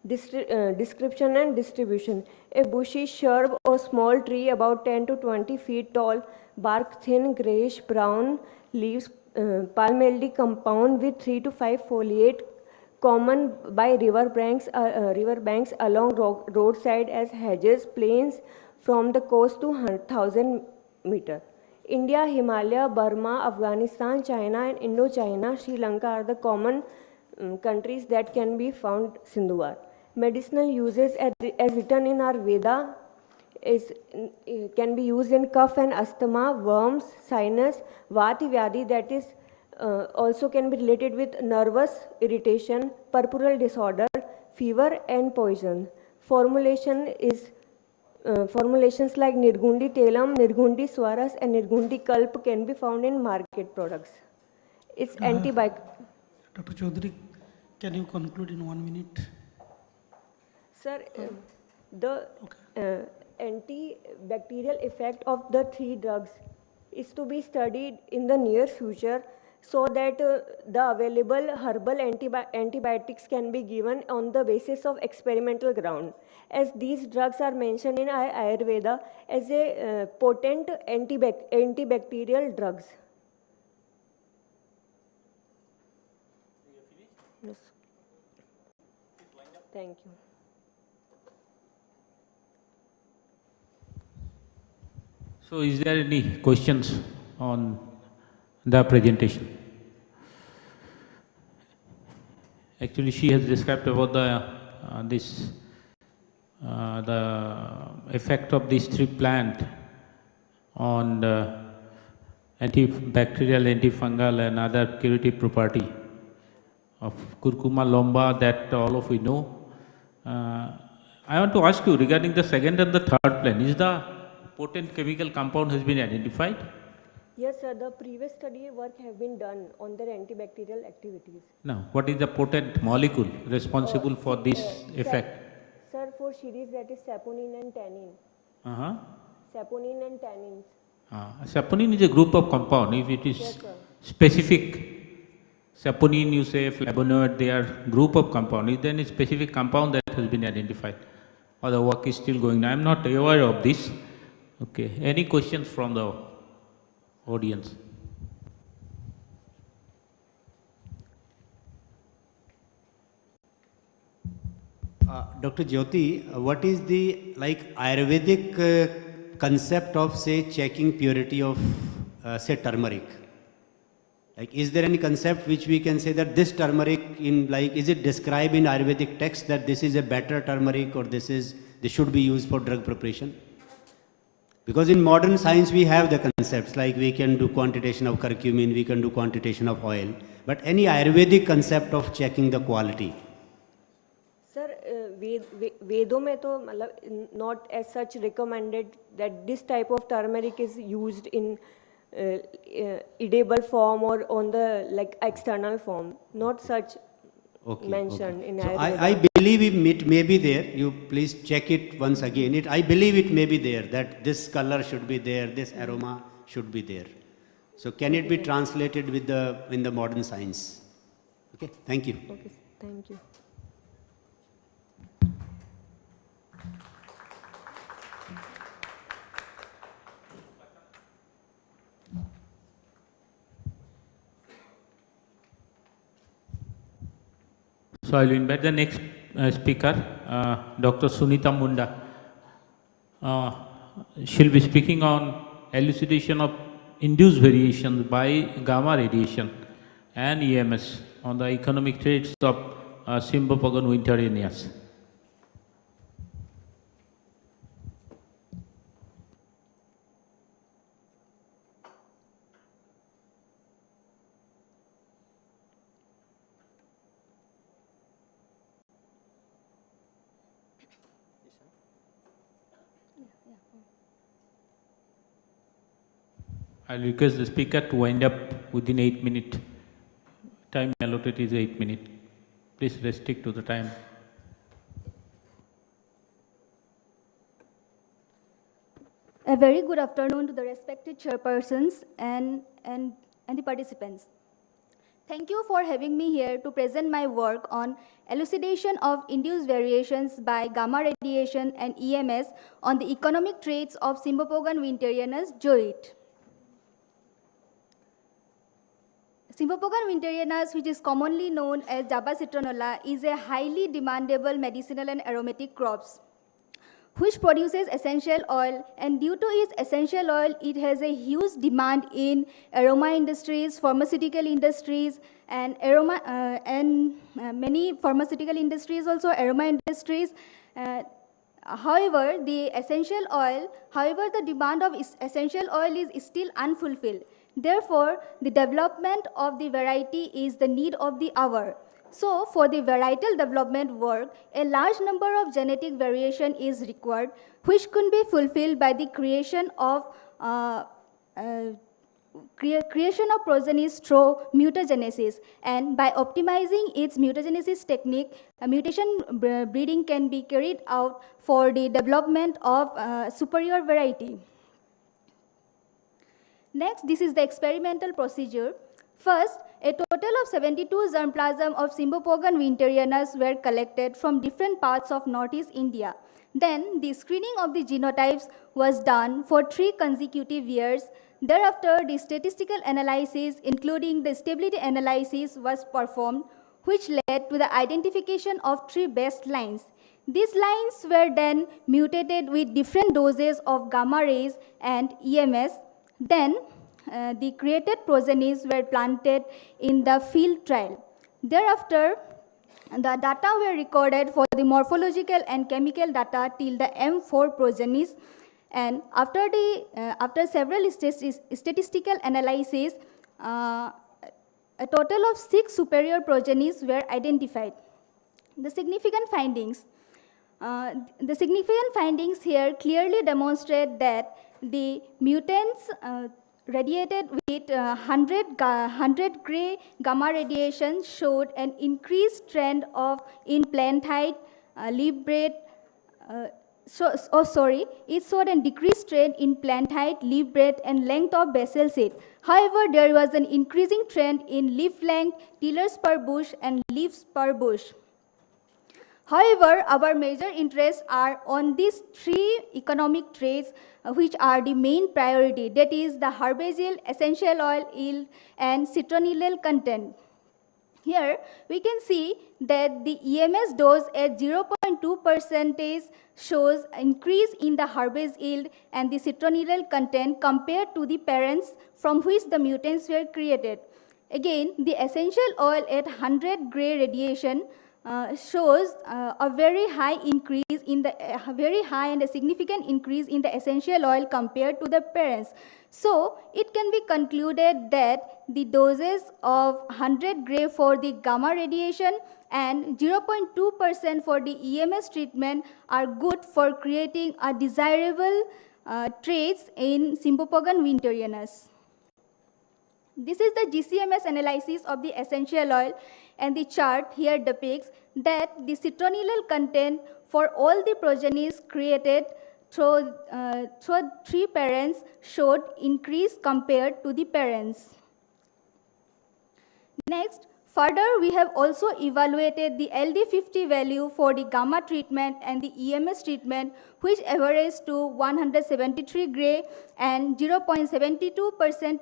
Description and distribution. A bushy shrub or small tree about 10 to 20 feet tall, bark thin, grayish brown, leaves palmildy compound with 3 to 5 foliate, common by river banks along roadside as hedges, plains from the coast to 1,000 meter. India, Himalaya, Burma, Afghanistan, China and Indochina, Sri Lanka are the common countries that can be found Sindhuvar. Medicinal uses as written in our Veda can be used in cough and asthma, worms, sinus, vati vyadi, that is also can be related with nervous irritation, purpural disorder, fever and poison. Formulations like Nirgundi Telam, Nirgundi Swaras and Nirgundi Kalp can be found in market products. It's antibiotic. Dr. Chaudhary, can you conclude in 1 minute? Sir, the antibacterial effect of the 3 drugs is to be studied in the near future so that the available herbal antibiotics can be given on the basis of experimental ground, as these drugs are mentioned in Ayurveda as a potent antibacterial drugs. Yes. Thank you. So is there any questions on the presentation? Actually, she has described about the this the effect of these three plants on the antibacterial, antifungal and other curative property of curcuma lomba that all of you know. I want to ask you regarding the second and the third plant, is the potent chemical compound has been identified? Yes, sir. The previous study work have been done on their antibacterial activities. Now, what is the potent molecule responsible for this effect? Sir, for series that is saponin and tannin. Saponin and tannins. Saponin is a group of compound. If it is Yes, sir. specific, saponin, you say flavonoid, they are group of compound. Is there any specific compound that has been identified? Or the work is still going on? I am not aware of this. Okay. Any questions from the audience? Dr. Jyoti, what is the Ayurvedic concept of say checking purity of say turmeric? Like, is there any concept which we can say that this turmeric is it described in Ayurvedic text that this is a better turmeric or this should be used for drug preparation? Because in modern science we have the concepts like we can do quantitation of curcumin, we can do quantitation of oil, but any Ayurvedic concept of checking the quality? Sir, Vedo mein to matlab not as such recommended that this type of turmeric is used in edible form or on the external form. Not such mentioned in So Ayurveda. I believe it may be there. You please check it once again. I believe it may be there that this color should be there, this aroma should be there. So can it be translated with in the modern science? Okay, thank you. Okay, thank you. So I will invite the next speaker, Dr. Sunita Munda. She'll be speaking on elucidation of induced variations by gamma radiation and EMS on the economic traits of Symbopogon winterianus. I'll request the speaker to wind up within 8 minutes. Time allotted is 8 minutes. Please restrict to the time. A very good afternoon to the respected chairpersons and the participants. Thank you for having me here to present my work on elucidation of induced variations by gamma radiation and EMS on the economic traits of Symbopogon winterianus joit. Symbopogon winterianus, which is commonly known as Java citronola, is a highly demandable medicinal and aromatic crops which produces essential oil, and due to its essential oil, it has a huge demand in aroma industries, pharmaceutical industries, and many pharmaceutical industries, also aroma industries. However, the demand of essential oil is still unfulfilled. Therefore, the development of the variety is the need of the hour. So, for the varietal development work, a large number of genetic variation is required, which could be fulfilled by the creation of progenies through mutagenesis. And by optimizing its mutagenesis technique, mutation breeding can be carried out for the development of superior variety. Next, this is the experimental procedure. First, a total of 72 germplasm of Symbopogon winterianus were collected from different parts of Northeast India. Then, the screening of the genotypes was done for 3 consecutive years. Thereafter, the statistical analysis, including the stability analysis, was performed, which led to the identification of 3 best lines. These lines were then mutated with different doses of gamma rays and EMS. Then, the created progenies were planted in the field trial. Thereafter, The data were recorded for the morphological and chemical data till the M4 progenies, and after several statistical analyses, a total of 6 superior progenies were identified. The significant findings here clearly demonstrate that the mutants radiated with 100 gray gamma radiation showed an increased trend in plant height, leaf breadth. It showed a decreased trend in plant height, leaf breadth, and length of basal sheath. However, there was an increasing trend in leaf length, tillers per bush, and leaves per bush. However, our major interests are on these 3 economic traits which are the main priority, that is the herbage yield, essential oil yield, and citronellal content. Here, we can see that the EMS dose at 0.2% shows increase in the herbage yield and the citronellal content compared to the parents from which the mutants were created. Again, the essential oil at 100 gray radiation shows a very high increase in the very high and a significant increase in the essential oil compared to the parents. So it can be concluded that the doses of 100 gray for the gamma radiation and 0.2% for the EMS treatment are good for creating a desirable traits in Sympopogon winterianus. This is the GCMS analysis of the essential oil, and the chart here depicts that the citronellal content for all the progenies created through 3 parents showed increase compared to the parents. Next, further we have also evaluated the LD50 value for the gamma treatment and the EMS treatment, which averaged to 173 gray and 0.72%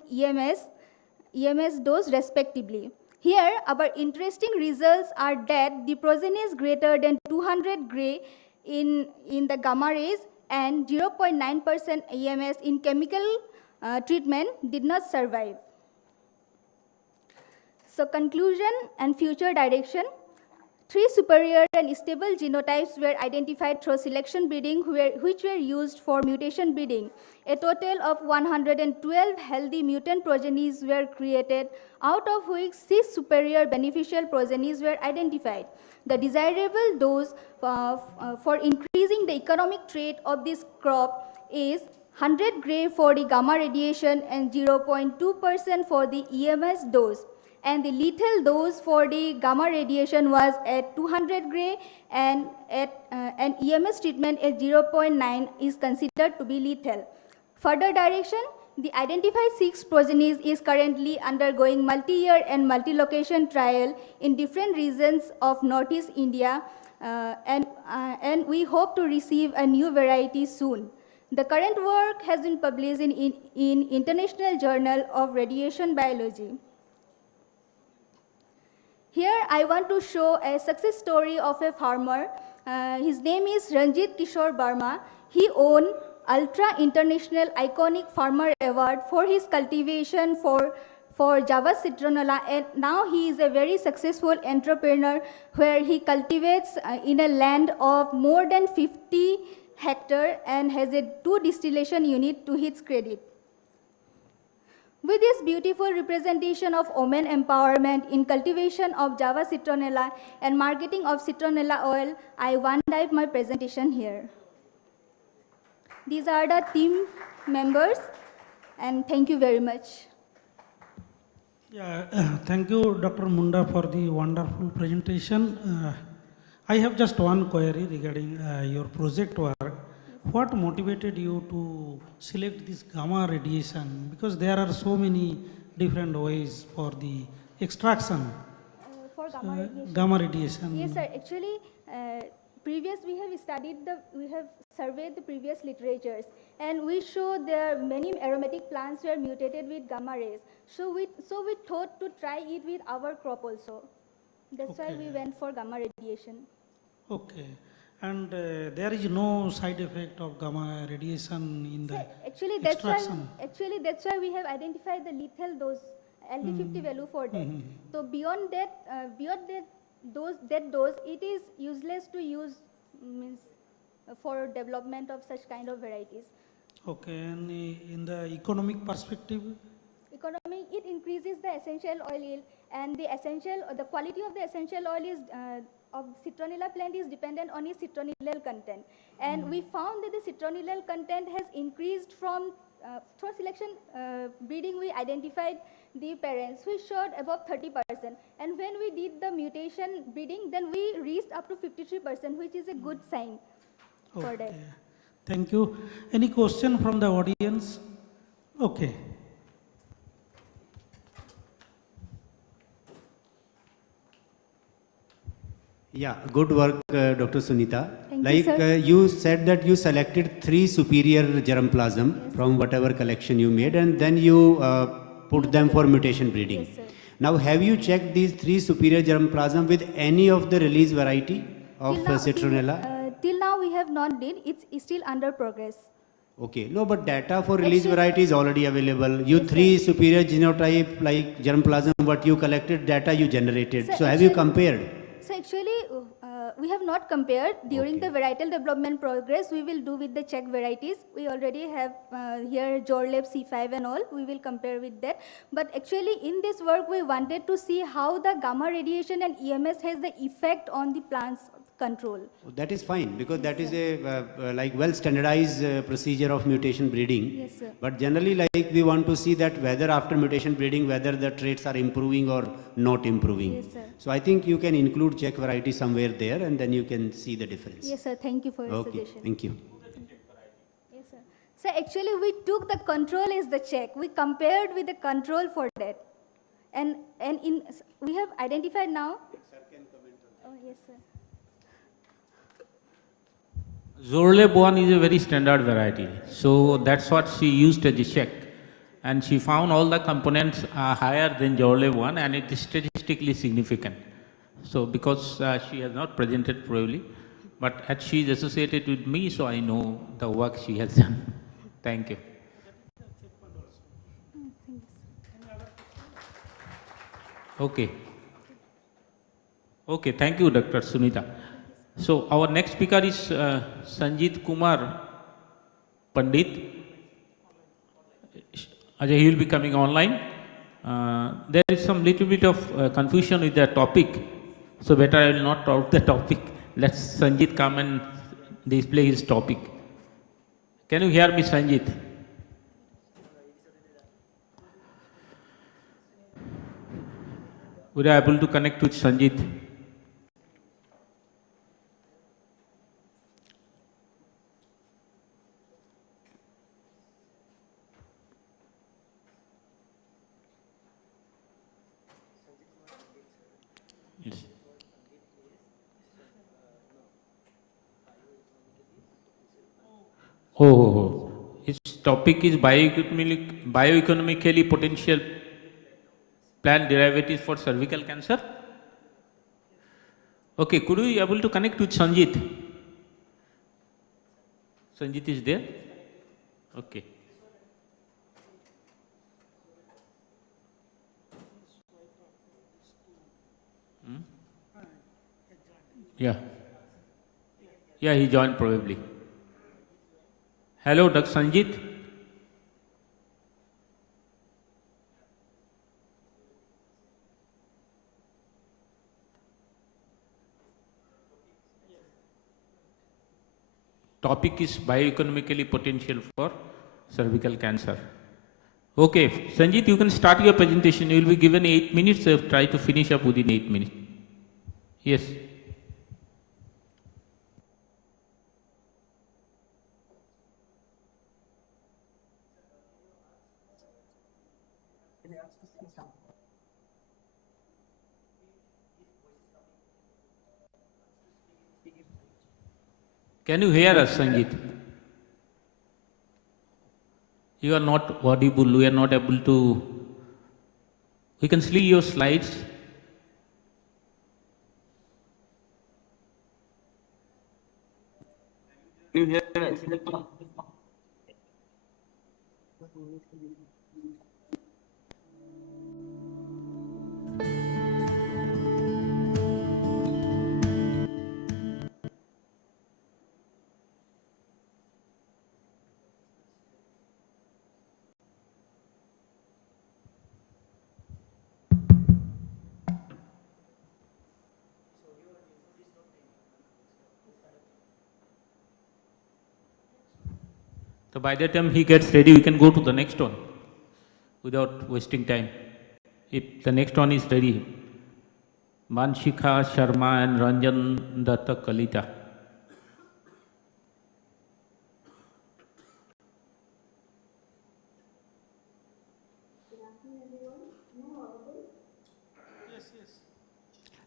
EMS dose respectively. Here, our interesting results are that the progeny is greater than 200 gray in the gamma rays and 0.9% EMS in chemical treatment did not survive. So conclusion and future direction. 3 superior and stable genotypes were identified through selection breeding which were used for mutation breeding. A total of 112 healthy mutant progenies were created, out of which 6 superior beneficial progenies were identified. The desirable dose for increasing the economic trait of this crop is 100 gray for the gamma radiation and 0.2% for the EMS dose. And the lethal dose for the gamma radiation was at 200 gray, and an EMS treatment at 0.9 is considered to be lethal. Further direction, the identified 6 progenies is currently undergoing multi-year and multi-location trial in different regions of Northeast India, and we hope to receive a new variety soon. The current work has been published in International Journal of Radiation Biology. Here I want to show a success story of a farmer. His name is Ranjit Kishore Barma. He won Ultra International Iconic Farmer Award for his cultivation for Java citronella, and now he is a very successful entrepreneur where he cultivates in a land of more than 50 hectares and has a 2 distillation unit to his credit. With this beautiful representation of women empowerment in cultivation of Java citronella and marketing of citronella oil, I wind up my presentation here. These are the team members, and thank you very much. Yeah, thank you, Dr. Munda, for the wonderful presentation. I have just one query regarding your project work. What motivated you to select this gamma radiation? Because there are so many different ways for the extraction. For gamma radiation? Gamma radiation. Yes, sir. Actually, we have surveyed the previous literatures, and we show there many aromatic plants were mutated with gamma rays. So we thought to try it with our crop also. That's why we went for gamma radiation. Okay. And there is no side effect of gamma radiation in the extraction. That's why we have identified the lethal dose, LD50 value for that. So beyond that, dose it is useless to use means for development of such kind of varieties. Okay, and in the economic perspective? Economy, it increases the essential oil yield, and the quality of the essential oil is of citronella plant is dependent on its citronellal content, and we found that the citronellal content has increased from through selection breeding. We identified the parents which showed above 30%, and when we did the mutation breeding, then we reached up to 53%, which is a good sign for that. Thank you. Any question from the audience? Okay. Yeah, good work, Dr. Sunita. Thank you, sir. You said that you selected 3 superior germplasm from whatever collection you made, and then you put them for mutation breeding. Yes, sir. Now, have you checked these 3 superior germplasm with any of the release variety of citronella? Till now we have not did. It's still under progress. Okay, no, but data for release variety is already available. You 3 superior genotype like germplasm, what you collected, data you generated. So have you compared? So actually, we have not compared. During the varietal development progress, we will do with the Czech varieties. We already have here Jorleb C5 and all. We will compare with that. But actually, in this work, we wanted to see how the gamma radiation and EMS has the effect on the plant's control. That is fine, because that is a like well standardized procedure of mutation breeding. Yes, sir. But generally, like we want to see that whether after mutation breeding, whether the traits are improving or not improving. Yes, sir. So I think you can include Czech variety somewhere there, and then you can see the difference. Yes, sir. Thank you for your suggestion. Thank you. Yes, sir. So actually, we took the control as the Czech. We compared with the control for that, and we have identified now. Oh, yes, sir. Zorleb 1 is a very standard variety, so that's what she used as a check. And she found all the components are higher than Zorleb 1, and it is statistically significant. So because she has not presented probably, but as she is associated with me, so I know the work she has done. Thank you. Okay. Okay, thank you, Dr. Sunita. So our next speaker is Sanjit Kumar Pandit. He will be coming online. There is some little bit of confusion with the topic, so better I will not talk the topic. Let Sanjit come and display his topic. Can you hear me, Sanjit? Would I be able to connect with Sanjit? Oh, its topic is bioeconomically potential plant derivatives for cervical cancer. Okay, could we be able to connect with Sanjit? Sanjit is there? Okay. Yeah. Yeah, he joined probably. Hello, Dr. Sanjit. Topic is bioeconomically potential for cervical cancer. Okay, Sanjit, you can start your presentation. You will be given 8 minutes. So try to finish up within 8 minutes. Yes. Can you hear us, Sanjit? You are not audible. We are not able to. We can see your slides. Can you hear us? So by the time he gets ready, we can go to the next one without wasting time. If the next one is ready, Manshika Sharma and Ranjan Datta Kalita.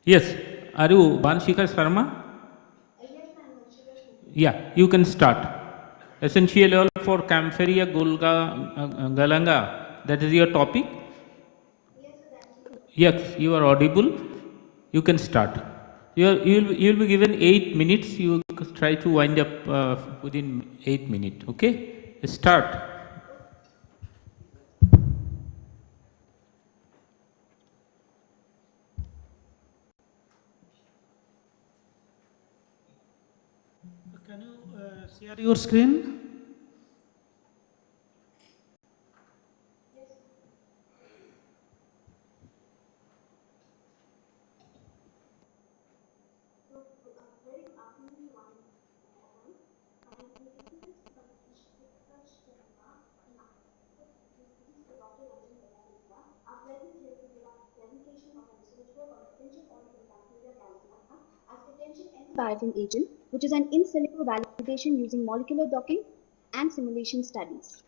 Yes, are you Banshika Sharma? Yeah, you can start. Essential oil for Campharia galanga, that is your topic? Yes, you are audible. You can start. You'll be given 8 minutes. You try to wind up within 8 minutes. Okay? Start. Can you share your screen? Bioeconomy agent, which is an in silico validation using molecular docking and simulation studies.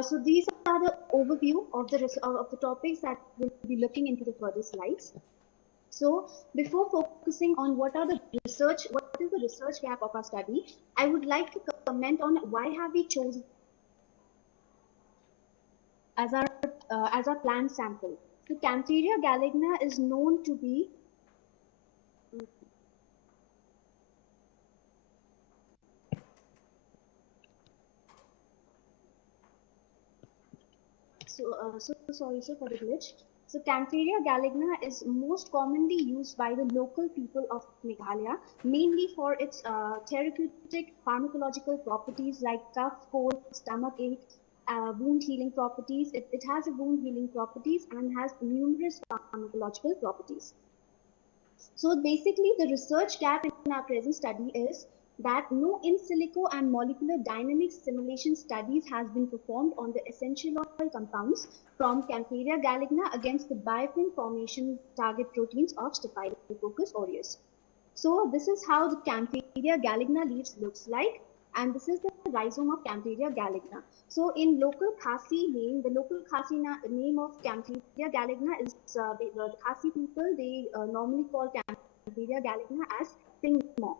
So these are the overview of the topics that we'll be looking into the further slides. So before focusing on what is the research gap of our study, I would like to comment on why have we chosen as our plant sample. So Campharia galligna is known to be so sorry sir for the glitch. So Campharia galligna is most commonly used by the local people of Meghalaya, mainly for its therapeutic pharmacological properties like cough, cold, stomach ache, wound healing properties. It has a wound healing properties and has numerous pharmacological properties. So basically the research gap in our present study is that no in silico and molecular dynamics simulation studies has been performed on the essential oil compounds from Campharia galligna against the biofilm formation target proteins of Staphylococcus aureus. So this is how the Campharia galligna leaves looks like, and this is the rhizome of Campharia galligna. So in local Khasi name, the local Khasi name of Campharia galligna is the Khasi people, they normally call Campharia galligna as Singmo.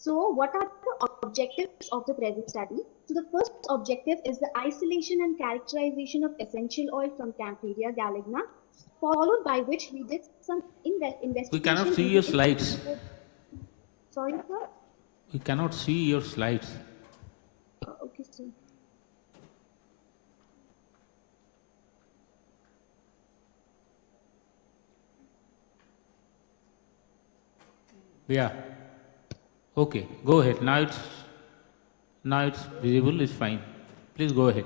So what are the objectives of the present study? So the first objective is the isolation and characterization of essential oil from Campharia galligna, followed by which we did some investigation. We cannot see your slides. Sorry, sir? We cannot see your slides. Okay, sir. Yeah. Okay, go ahead. Now it's visible, it's fine. Please go ahead.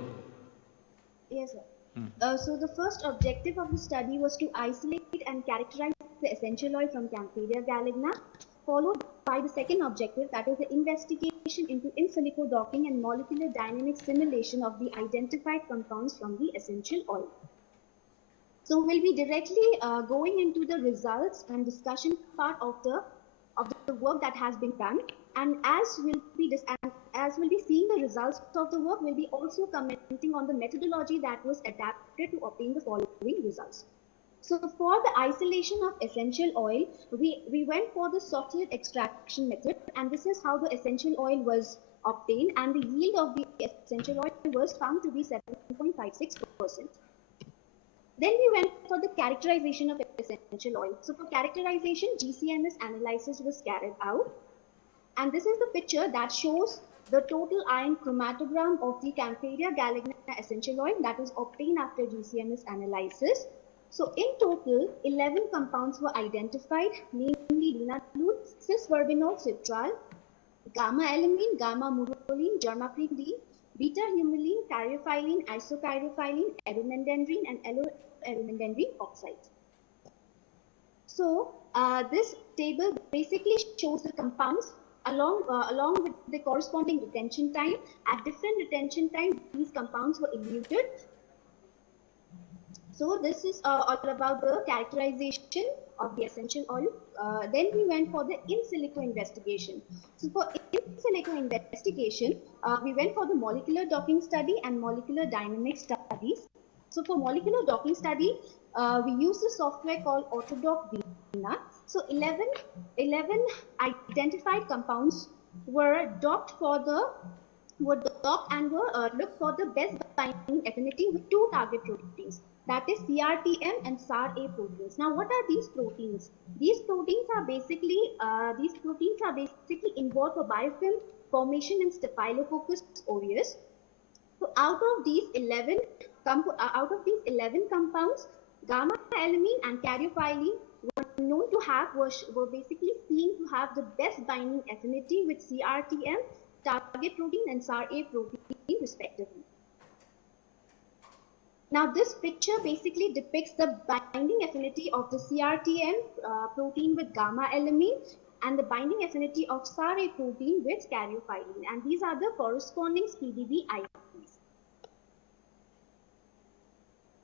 Yes, sir. So the first objective of the study was to isolate and characterize the essential oil from Campharia galligna, followed by the second objective, that is the investigation into in silico docking and molecular dynamic simulation of the identified compounds from the essential oil. So we'll be directly going into the results and discussion part of the work that has been done, and as we'll be seeing the results of the work, we'll be also commenting on the methodology that was adapted to obtain the following results. So for the isolation of essential oil, we went for the solid extraction method, and this is how the essential oil was obtained, and the yield of the essential oil was found to be 7.56%. Then we went for the characterization of essential oil. So for characterization, GCMS analysis was carried out. And this is the picture that shows the total ion chromatogram of the Campharia galligna essential oil that was obtained after GCMS analysis. So in total, 11 compounds were identified, namely linalool, cis-verbinol citral, gamma-alanine, gamma-muroline, germaprene D, beta-humulene, caryophyllene, isocaryophyllene, aromandendrine, and alloaromandendrine oxides. So this table basically shows the compounds along with the corresponding retention time. At different retention time, these compounds were eluted. So this is all about the characterization of the essential oil. Then we went for the in silico investigation. So for in silico investigation, we went for the molecular docking study and molecular dynamic studies. So for molecular docking study, we used a software called Autodock Vina. So 11 identified compounds were docked and were looked for the best binding affinity with two target proteins, that is CRTM and SAR-A proteins. Now, what are these proteins? These proteins are basically involved for biofilm formation in Staphylococcus aureus. So out of these 11 compounds, gamma alanine and caryophyllene were known to have were basically seen to have the best binding affinity with CRTM target protein and SAR-A protein respectively. Now this picture basically depicts the binding affinity of the CRTM protein with gamma alanine and the binding affinity of SAR-A protein with caryophyllene, and these are the corresponding PDB IDs.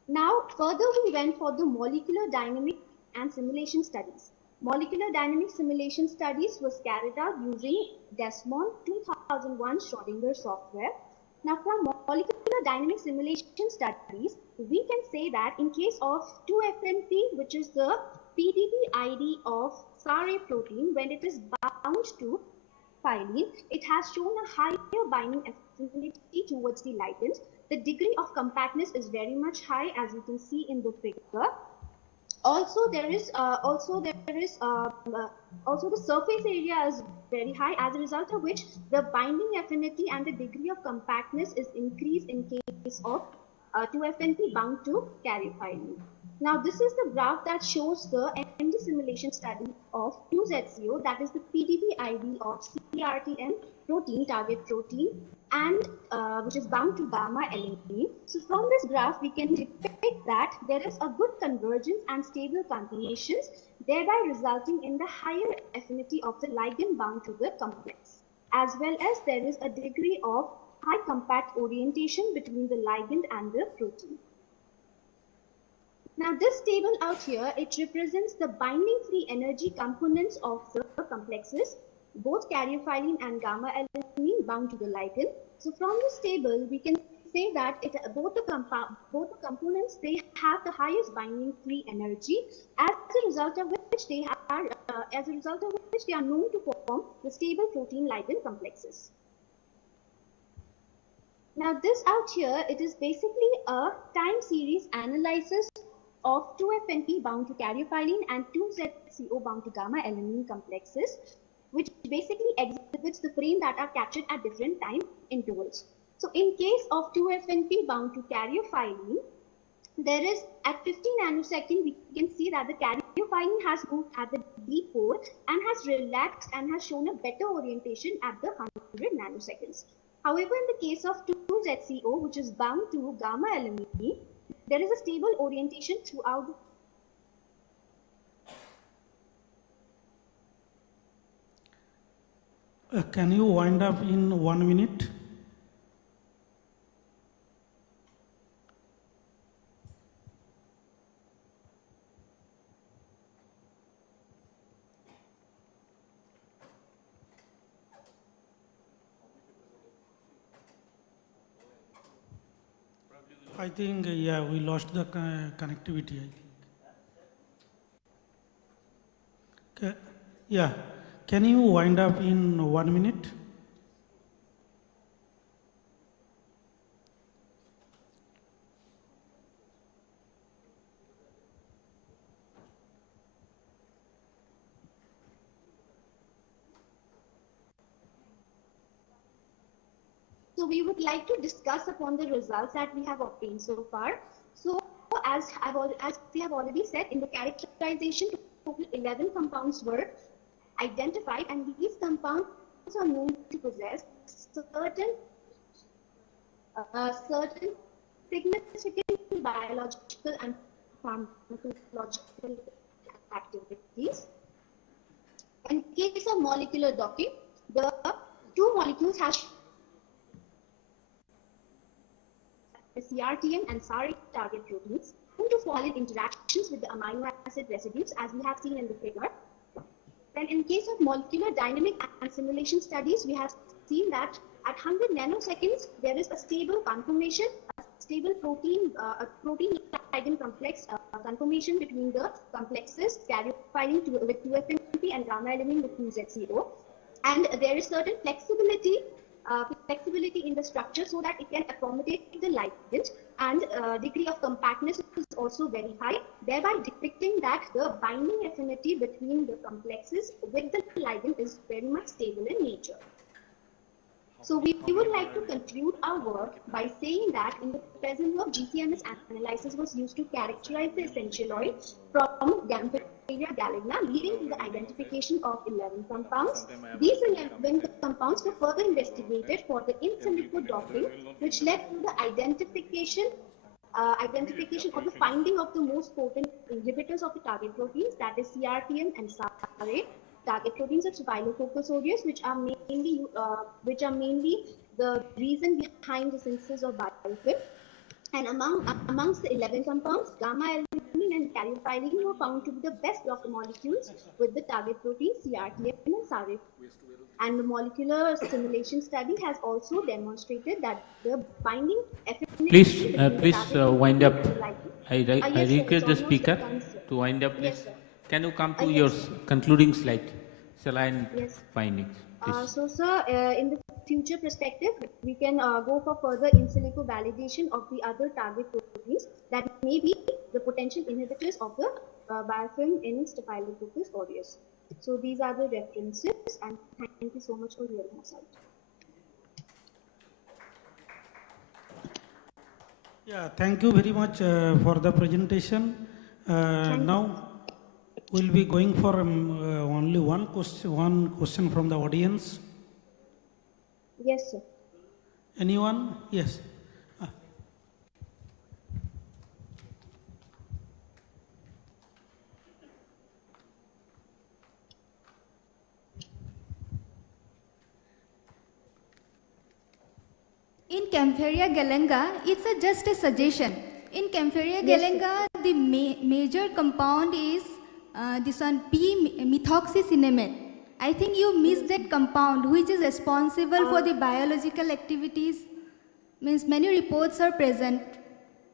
Now further we went for the molecular dynamic and simulation studies. Molecular dynamic simulation studies was carried out using Desmond 2001 Schrödinger software. Now from molecular dynamic simulation studies, we can say that in case of 2-FNP, which is the PDB ID of SAR-A protein, when it is bound to phylline, it has shown a higher binding affinity towards the ligand. The degree of compactness is very much high, as you can see in the figure. Also, the surface area is very high, as a result of which the binding affinity and the degree of compactness is increased in case of 2-FNP bound to caryophyllene. Now, this is the graph that shows the MD simulation study of 2-ZCO, that is the PDB ID of CRTM protein, target protein, and which is bound to gamma alanine. So from this graph, we can depict that there is a good convergence and stable conformations, thereby resulting in the higher affinity of the ligand bound to the complex, as well as there is a degree of high compact orientation between the ligand and the protein. Now this table out here, it represents the binding free energy components of the complexes, both caryophyllene and gamma alanine bound to the ligand. So from this table, we can say that both the components, they have the highest binding free energy, as a result of which they are known to form the stable protein ligand complexes. Now this out here, it is basically a time series analysis of 2-FNP bound to caryophyllene and 2-ZCO bound to gamma alanine complexes, which basically exhibits the frame that are captured at different time intervals. So in case of 2-FNP bound to caryophyllene, there is at 50 nanosecond, we can see that the caryophyllene has moved at the D4 and has relaxed and has shown a better orientation at the 100 nanoseconds. However, in the case of 2-ZCO, which is bound to gamma alanine, there is a stable orientation throughout the can you wind up in 1 minute? I think, yeah, we lost the connectivity, I think. Yeah, can you wind up in 1 minute? So we would like to discuss upon the results that we have obtained so far. So as we have already said, in the characterization, total 11 compounds were identified, and these compounds are known to possess certain certain significant biological and pharmacological activities. In case of molecular docking, the two molecules have CRTM and SARI target proteins known to fall in interactions with the amino acid residues, as we have seen in the figure. Then in case of molecular dynamic and simulation studies, we have seen that at 100 nanoseconds, there is a stable conformation, a stable protein ligand complex conformation between the complexes, karyophylline with 2FNP and gamma alanine with 2Z0. And there is certain flexibility in the structure so that it can accommodate the ligand, and degree of compactness is also very high, thereby depicting that the binding affinity between the complexes with the ligand is very much stable in nature. So we would like to conclude our work by saying that in the present work, GCMS analysis was used to characterize the essential oil from Gampharia galligna, leading to the identification of 11 compounds. These 11 compounds were further investigated for the in silico docking, which led to the identification of the finding of the most potent inhibitors of the target proteins, that is CRTM and SARA, target proteins of Staphylococcus aureus, which are mainly the reason behind the synthesis of biofilm. And amongst the 11 compounds, gamma alanine and karyophylline were found to be the best blocker molecules with the target protein CRTM and SARA. And the molecular simulation study has also demonstrated that the binding affinity Please wind up. I yes, request the speaker done, to wind up, please. Yes, sir. Can you come to Yes, your sir. concluding slide? Saline Yes. findings, please. So, sir, in the future perspective, we can go for further in silico validation of the other target proteins that may be the potential inhibitors of the biofilm in Staphylococcus aureus. So these are the references, and thank you so much for hearing us out. Yeah, thank you very much for the presentation. Now we'll be going for only one question from the audience. Yes, sir. Anyone? Yes. In Campharia galanga, it's just a suggestion. In Campharia galanga, the major compound is this one, P-methoxycinnamate. I think you missed that compound, which is responsible for the biological activities. Means many reports are present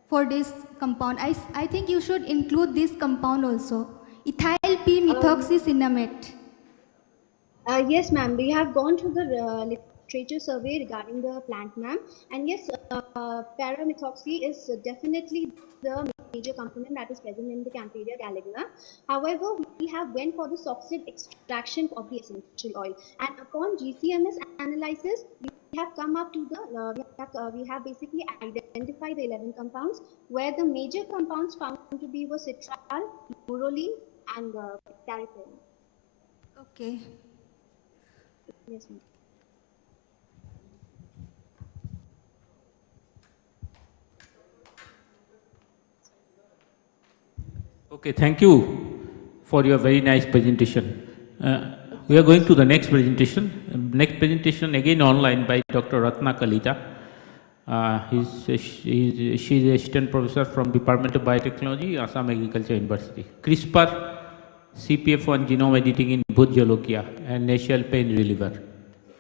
for this compound. I think you should include this compound also, ethyl P-methoxycinnamate. Yes, ma'am. We have gone through the literature survey regarding the plant, ma'am. And yes, paramethoxy is definitely the major component that is present in the Campharia galligna. However, we have went for the Soxid extraction of the essential oil. And upon GCMS analysis, we have come up to the, we have basically identified the 11 compounds, where the major compounds found to be were citral, urolene, and carotene. Okay. Yes, ma'am. Okay, thank you for your very nice presentation. We are going to the next presentation. Next presentation again online by Dr. Ratna Kalita. She is assistant professor from Department of Biotechnology, Assam Agriculture University. CRISPR, CPF1 genome editing in Bhut Jolokia and nasal pain reliever.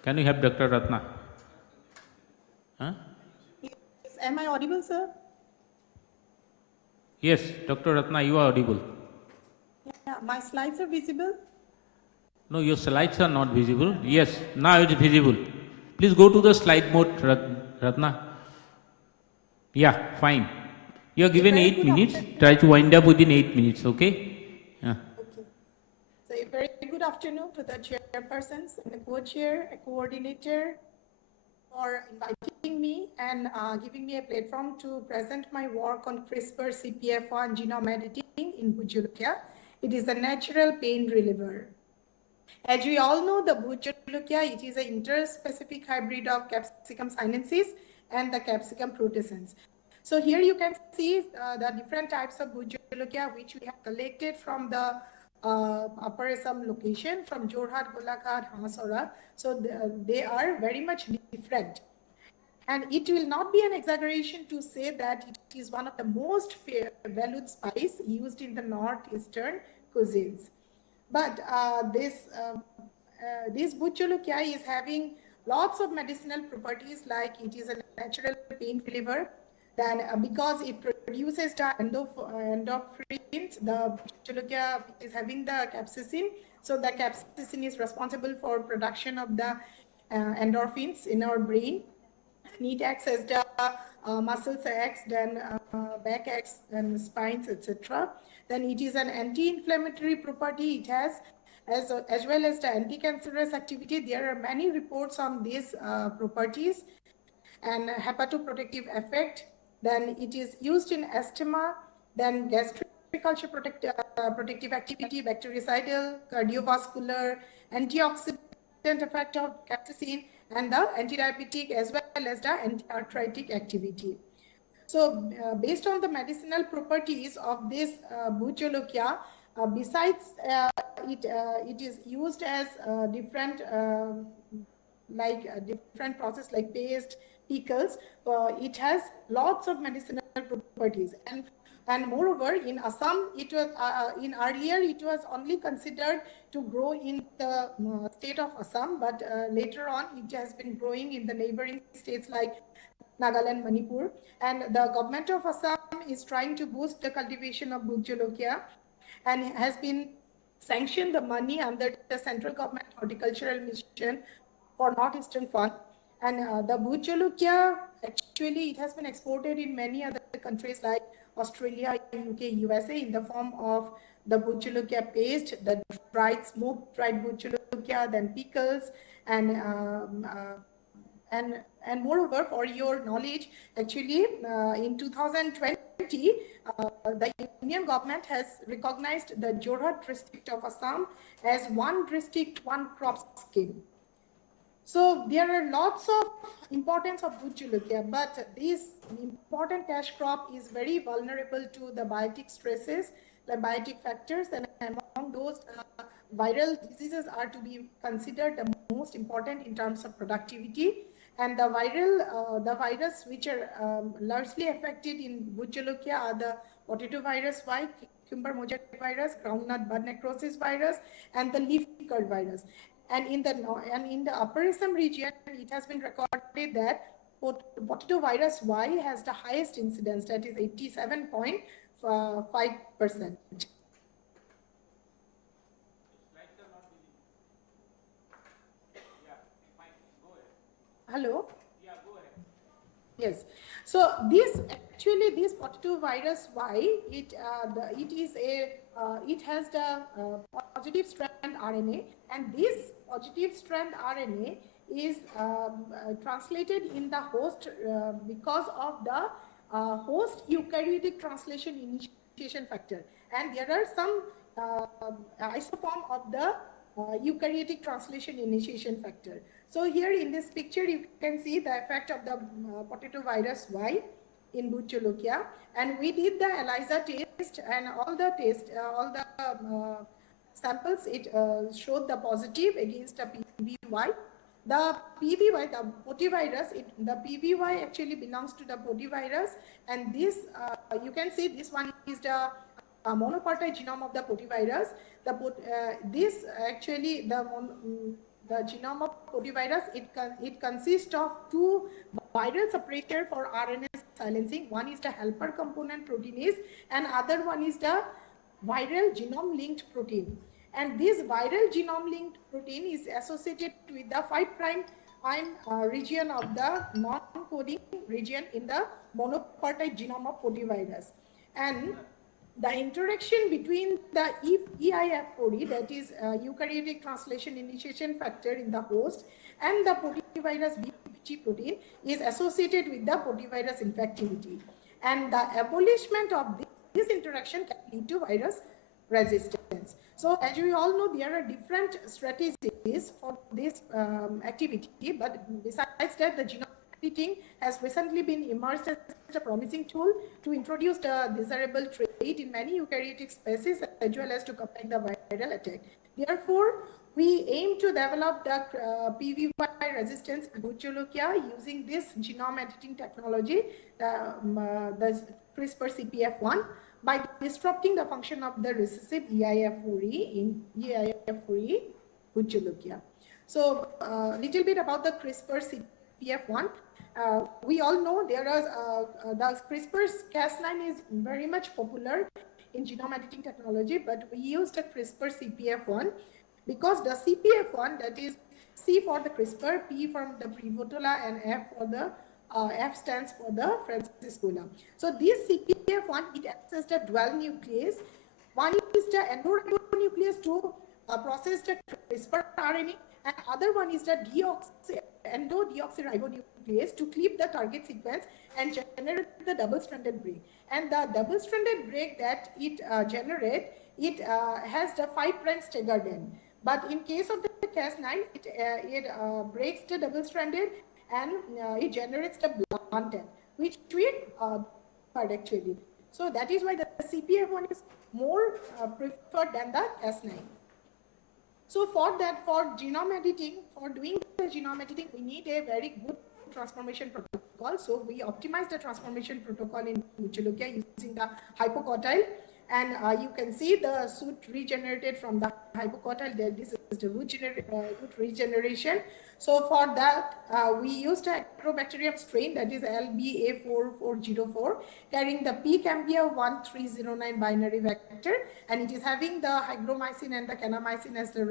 Can you have Dr. Ratna? Huh? Yes. Am I audible, sir? Yes, Dr. Ratna, you are audible. Yeah, my slides are visible. No, your slides are not visible. Yes, now it's visible. Please go to the slide mode, Ratna. Yeah, fine. You are given 8 minutes. Try to wind up within 8 minutes, okay? Yeah. Okay. So a very good afternoon to the chairpersons and the co-chair, a coordinator, for inviting me and giving me a platform to present my work on CRISPR CPF1 genome editing in Bhut Jolokia. It is a natural pain reliever. As we all know, the Bhut Jolokia, it is an interspecific hybrid of Capsicum sinensis and the capsicum proteins. So here you can see the different types of Butyologia which we have collected from the Upper Assam location, from Jorhat, Golaghat, Hamasora. So they are very much different. And it will not be an exaggeration to say that it is one of the most valued spice used in the northeastern cuisines. But this Butyologia is having lots of medicinal properties, like it is a natural pain reliever. Then because it produces the endorphins, the Butyologia is having the capsaicin. So the capsaicin is responsible for production of the endorphins in our brain. It acts as the muscles acts, then back acts, and spines, etc. Then it is an anti-inflammatory property. It has as well as the anti-cancerous activity. There are many reports on these properties, and hepatoprotective effect. Then it is used in asthma, then gastric culture protective activity, bactericidal, cardiovascular, antioxidant effect of capsaicin, and the anti-diabetic as well as the anti-arthritic activity. So based on the medicinal properties of this Butyologia, besides it is used as different different process like paste, pickles. It has lots of medicinal properties, and moreover in Assam it was in earlier it was only considered to grow in the state of Assam, but later on it has been growing in the neighboring states like Nagaland, Manipur, and the government of Assam is trying to boost the cultivation of Butyologia and has been sanctioned the money under the central government horticultural mission for Northeastern Fund. And the Butyologia, actually, it has been exported in many other countries like Australia, UK, USA in the form of the Butyologia paste, the smoked dried Butyologia, then pickles, and moreover, for your knowledge, actually, in 2020, the Indian government has recognized the Jorhat district of Assam as one district, one crop scheme. So there are lots of importance of Butyologia, but this important cash crop is very vulnerable to the biotic stresses, the biotic factors, and among those viral diseases are to be considered the most important in terms of productivity. And the virus which are largely affected in Butyologia are the potato virus Y, cucumber mosaic virus, groundnut bud necrosis virus, and the leaf curd virus. And in the Upper Assam region, it has been recorded that potato virus Y has the highest incidence, that is 87.5%. Hello? Yeah, go ahead. Yes. So this potato virus Y, it has the positive strand RNA, and this positive strand RNA is translated in the host because of the host eukaryotic translation initiation factor, and there are some isoform of the eukaryotic translation initiation factor. So here in this picture, you can see the effect of the potato virus Y in Butyologia, and we did the ELISA test, and all the samples, it showed the positive against the PVY. The PVY, the potivirus, the PVY actually belongs to the potivirus, and this, you can see this one is the monopartite genome of the potivirus. This actually, the genome of potivirus, it consists of two viral separator for RNA silencing. One is the helper component proteinase, and other one is the viral genome linked protein. And this viral genome linked protein is associated with the 5' region of the non-coding region in the monopartite genome of potivirus. And the interaction between the EIF40, that is eukaryotic translation initiation factor in the host, and the potivirus BPG protein is associated with the potivirus infectivity. And the abolishment of this interaction can lead to virus resistance. So as we all know, there are different strategies for this activity, but besides that, the genome marketing has recently been emerged as a promising tool to introduce the desirable trait in many eukaryotic species as well as to combat the viral attack. Therefore, we aim to develop the PVY resistance Butyologia using this genome editing technology, the CRISPR-CPF1, by disrupting the function of the recessive EIF4E in EIF4E Butyologia. So, little bit about the CRISPR-CPF1. We all know there are the CRISPR-Cas9 is very much popular in genome editing technology, but we used a CRISPR-CPF1 because the CPF1, that is C for the CRISPR, P for the Prevotula, and F for the F stands for the Franciscula. So this CPF1, it acts as the dual nuclease. One is the endonuclease to process the CRISPR RNA, and other one is the endodeoxyribonuclease to clip the target sequence and generate the double-stranded break. And the double-stranded break that it generates, it has the 5' staggered end. But in case of the Cas9, it breaks the double-stranded and it generates the blunt end, which we preferred actually. So that is why the CPF1 is more preferred than the Cas9. So for that, for genome editing, for doing the genome editing, we need a very good transformation protocol. So we optimize the transformation protocol in Butyologia using the hypocotyl. And you can see the suit regenerated from the hypocotyl. This is the root regeneration. So for that, we used a Agrobacterium strain, that is LBA4404, carrying the P-Cambia 1309 binary vector, and it is having the hygromycin and the kanamycin as the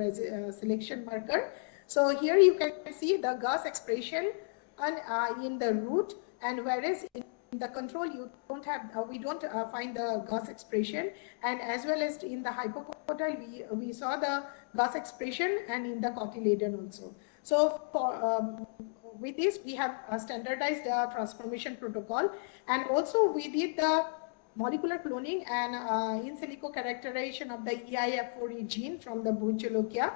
selection marker. So here you can see the GUS expression in the root, and whereas in the control you don't have, we don't find the GUS expression, and as well as in the hypocotyl we saw the GUS expression, and in the cotyledon also. So for, with this we have standardized the transformation protocol, and also we did the molecular cloning and in silico characterization of the EIF4E gene from the Butyologia.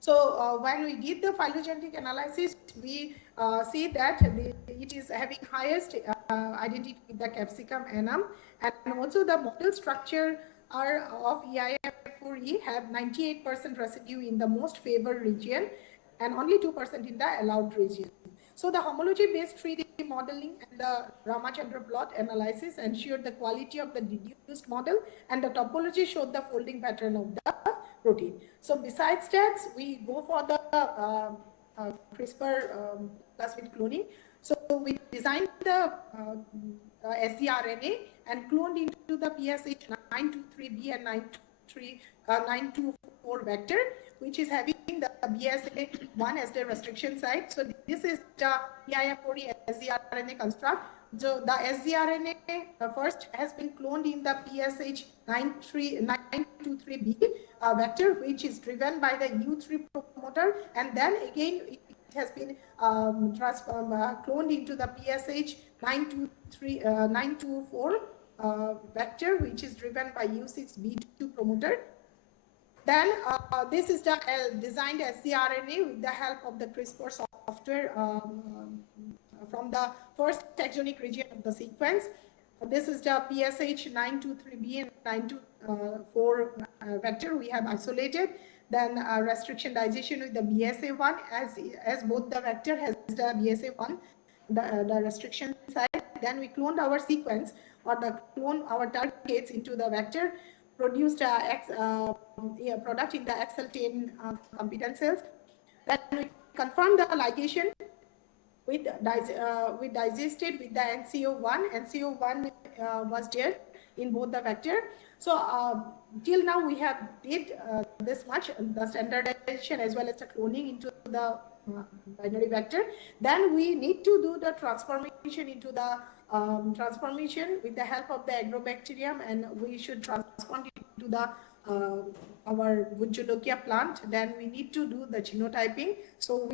So when we did the phylogenetic analysis, we see that it is having highest identity with the capsicum enum, and also the model structure of EIF4E have 98% residue in the most favored region and only 2% in the allowed region. So the homology-based 3D modeling and the Ramachandra plot analysis ensured the quality of the deduced model, and the topology showed the folding pattern of the protein. So besides that, we go for the CRISPR plasmid cloning. So we designed the sgRNA and cloned into the PSH 923B and 924 vector, which is having the BSA1 as the restriction site. So this is the EIF4E sgRNA construct. So the sgRNA first has been cloned in the PSH 923B vector, which is driven by the U3 promoter, and then again it has been cloned into the PSH 924 vector, which is driven by U6B2 promoter. Then this is the designed sgRNA with the help of the CRISPR software from the first exonic region of the sequence. This is the PSH 923B and 924 vector we have isolated. Then restriction digestion with the BSA1, as both the vector has the BSA1, the restriction site. Then we cloned our sequence, or the clone our targets into the vector, produced product in the XL10 competent cells. Then we confirmed the ligation with digested with the NCO1. NCO1 was there in both the vector. So till now we have did this much, the standardization as well as the cloning into the binary vector. Then we need to do the transformation into the transformation with the help of the agrobacterium, and we should transform it into the our Butyologia plant. Then we need to do the genotyping. So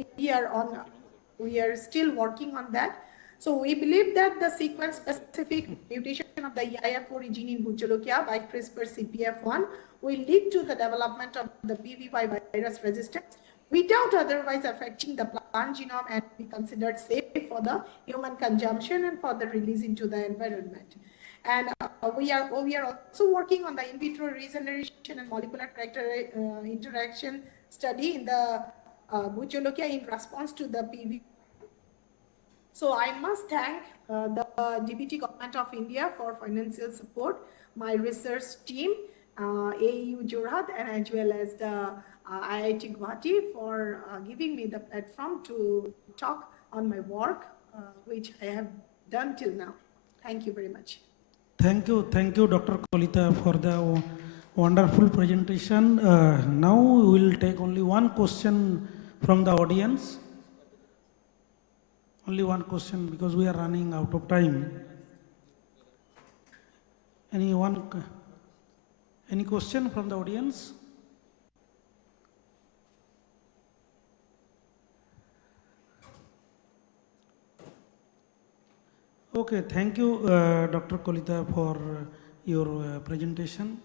we are still working on that. So we believe that the sequence-specific mutation of the EIF4E gene in Butyologia by CRISPR-CPF1 will lead to the development of the BVY virus resistance, without otherwise affecting the plant genome and be considered safe for the human consumption and for the release into the environment. And we are also working on the in vitro regeneration and molecular character interaction study in the Butyologia in response to the PV. So I must thank the DBT Government of India for financial support, my research team, AU Jorhat, and as well as the IIT Guwahati for giving me the platform to talk on my work, which I have done till now. Thank you very much. Thank you, Dr. Kolita, for the wonderful presentation. Now we will take only one question from the audience. Only one question because we are running out of time. Any question from the audience? Okay, thank you, Dr. Kolita, for your presentation.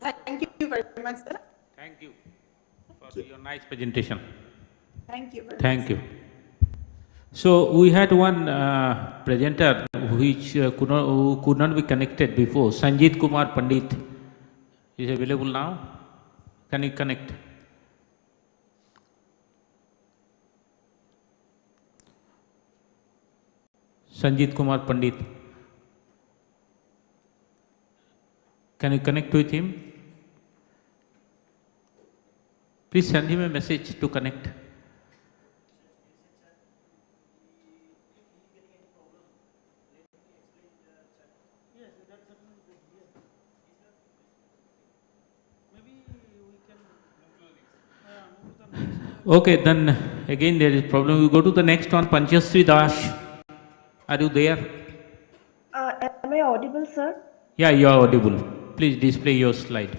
Thank you very much, sir. Thank you for your nice presentation. Thank you very much. Thank you. So we had one presenter which who could not be connected before. Sanjit Kumar Pandit is available now. Can you connect? Sanjit Kumar Pandit. Can you connect with him? Please send him a message to connect. Okay, then again there is problem. We go to the next one, Panchasri Das. Are you there? Am I audible, sir? Yeah, you are audible. Please display your slide.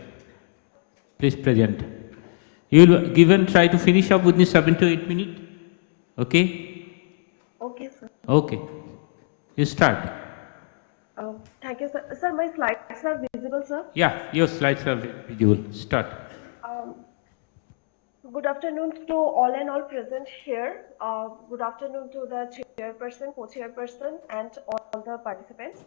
Please present. You will give and try to finish up within 7 to 8 minutes. Okay? Okay, sir. Okay. You start. Thank you, sir. Sir, my slides are visible, sir? Yeah, your slides are visible. Start. Um, Good afternoon to all and all present here. Good afternoon to the chairperson, co-chairperson, and all the participants.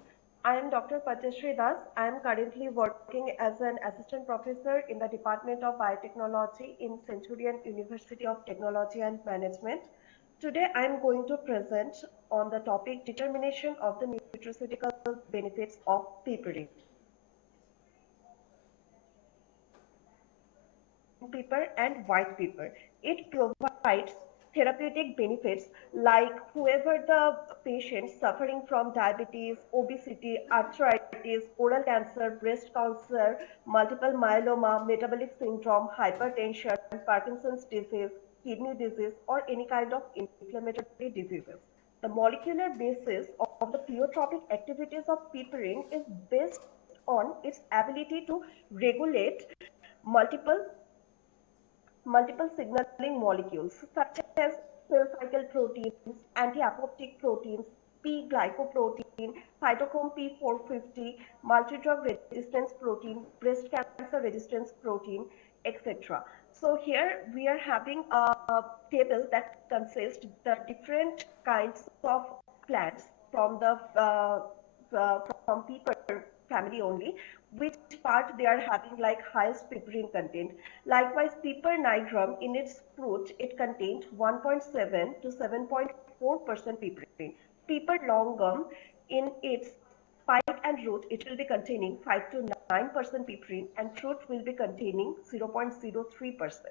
I am Dr. Panchasri Das. I am currently working as an assistant professor in the Department of Biotechnology in Centurion University of Technology and Management. Today, I am going to present on the topic determination of the nutraceutical benefits of peppering. Pepper and white pepper. It provides therapeutic benefits like whoever the patient suffering from diabetes, obesity, arthritis, oral cancer, breast cancer, multiple myeloma, metabolic syndrome, hypertension, Parkinson's disease, kidney disease, or any kind of inflammatory diseases. The molecular basis of the pleiotropic activities of peppering is based on its ability to regulate multiple signaling molecules such as cell cycle proteins, anti-apoptic proteins, P-glycoprotein, cytochrome P450, multi-drug resistance protein, breast cancer resistance protein, etc. So here we are having a table that consists the different kinds of plants from the from pepper family only, which part they are having like highest piperine content. Likewise, pepper nigrum in its fruit, it contained 1.7 to 7.4% piperine. Pepper longum in its spike and root, it will be containing 5 to 9% piperine, and fruit will be containing 0.03%.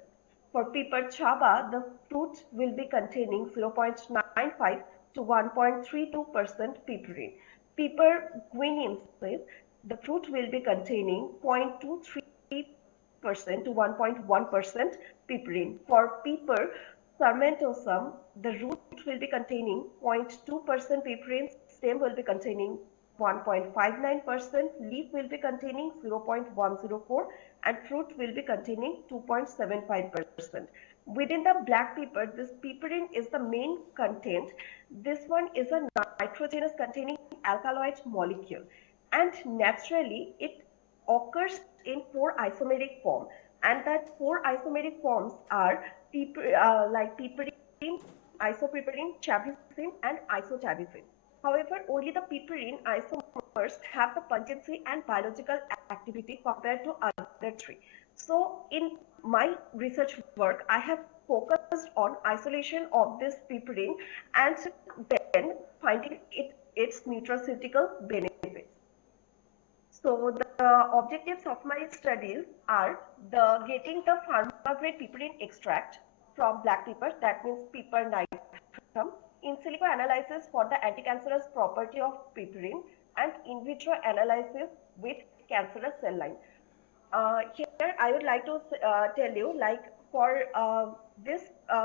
For pepper chaba, the fruit will be containing 0.95 to 1.32% piperine. Pepper guineensis, the fruit will be containing 0.23% to 1.1% piperine. For pepper sarmentosum, the root will be containing 0.2% piperine, stem will be containing 1.59%, leaf will be containing 0.104, and fruit will be containing 2.75%. Within the black pepper, this piperine is the main content. This one is a nitrogenous containing alkaloid molecule, and naturally it occurs in 4 isomeric form. And that four isomeric forms are like piperine, isopiperine, chavicin, and isochavicin. However, only the piperine isomers have the pungency and biological activity compared to other three. So, in my research work, I have focused on isolation of this piperine and then finding its nutraceutical benefits. So the objectives of my studies are the getting the pharma grade piperine extract from black pepper, that means pepper nitrum, in silico analysis for the anti-cancerous property of piperine, and in vitro analysis with cancerous cell line. Here I would like to tell you, like for this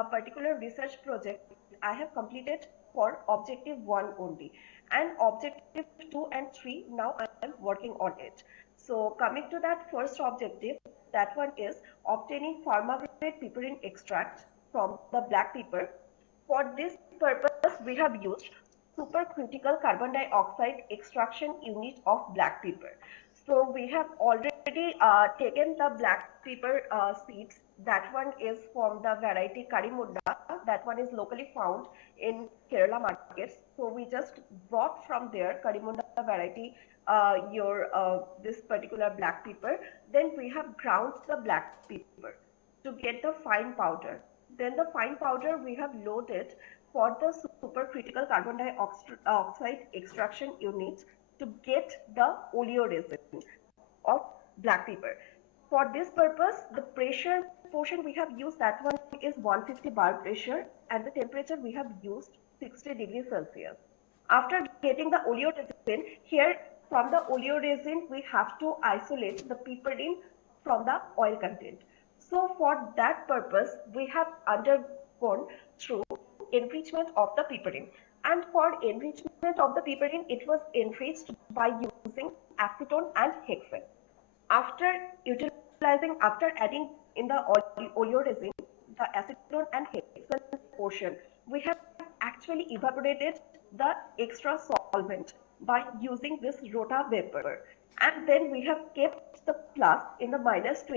particular research project, I have completed for objective 1 only, and objective 2 and 3 now I am working on it. So coming to that first objective, that one is obtaining pharma grade piperine extract from the black pepper. For this purpose, we have used supercritical carbon dioxide extraction unit of black pepper. So we have already taken the black pepper seeds. That one is from the variety Karimunda. That one is locally found in Kerala markets. So we just brought from there Karimunda variety this particular black pepper. Then we have ground the black pepper to get the fine powder. Then the fine powder we have loaded for the supercritical carbon dioxide extraction units to get the oleoresin of black pepper. For this purpose, the pressure portion we have used, that one is 150 bar pressure, and the temperature we have used 60 degrees Celsius. After getting the oleoresin, here from the oleoresin we have to isolate the piperine from the oil content. So for that purpose, we have undergone through enrichment of the piperine. And for enrichment of the piperine, it was enriched by using acetone and hexane. After after adding in the oleoresin, the acetone and hexane portion, we have actually evaporated the extra solvent by using this rota vapor. And then we have kept the flask in the minus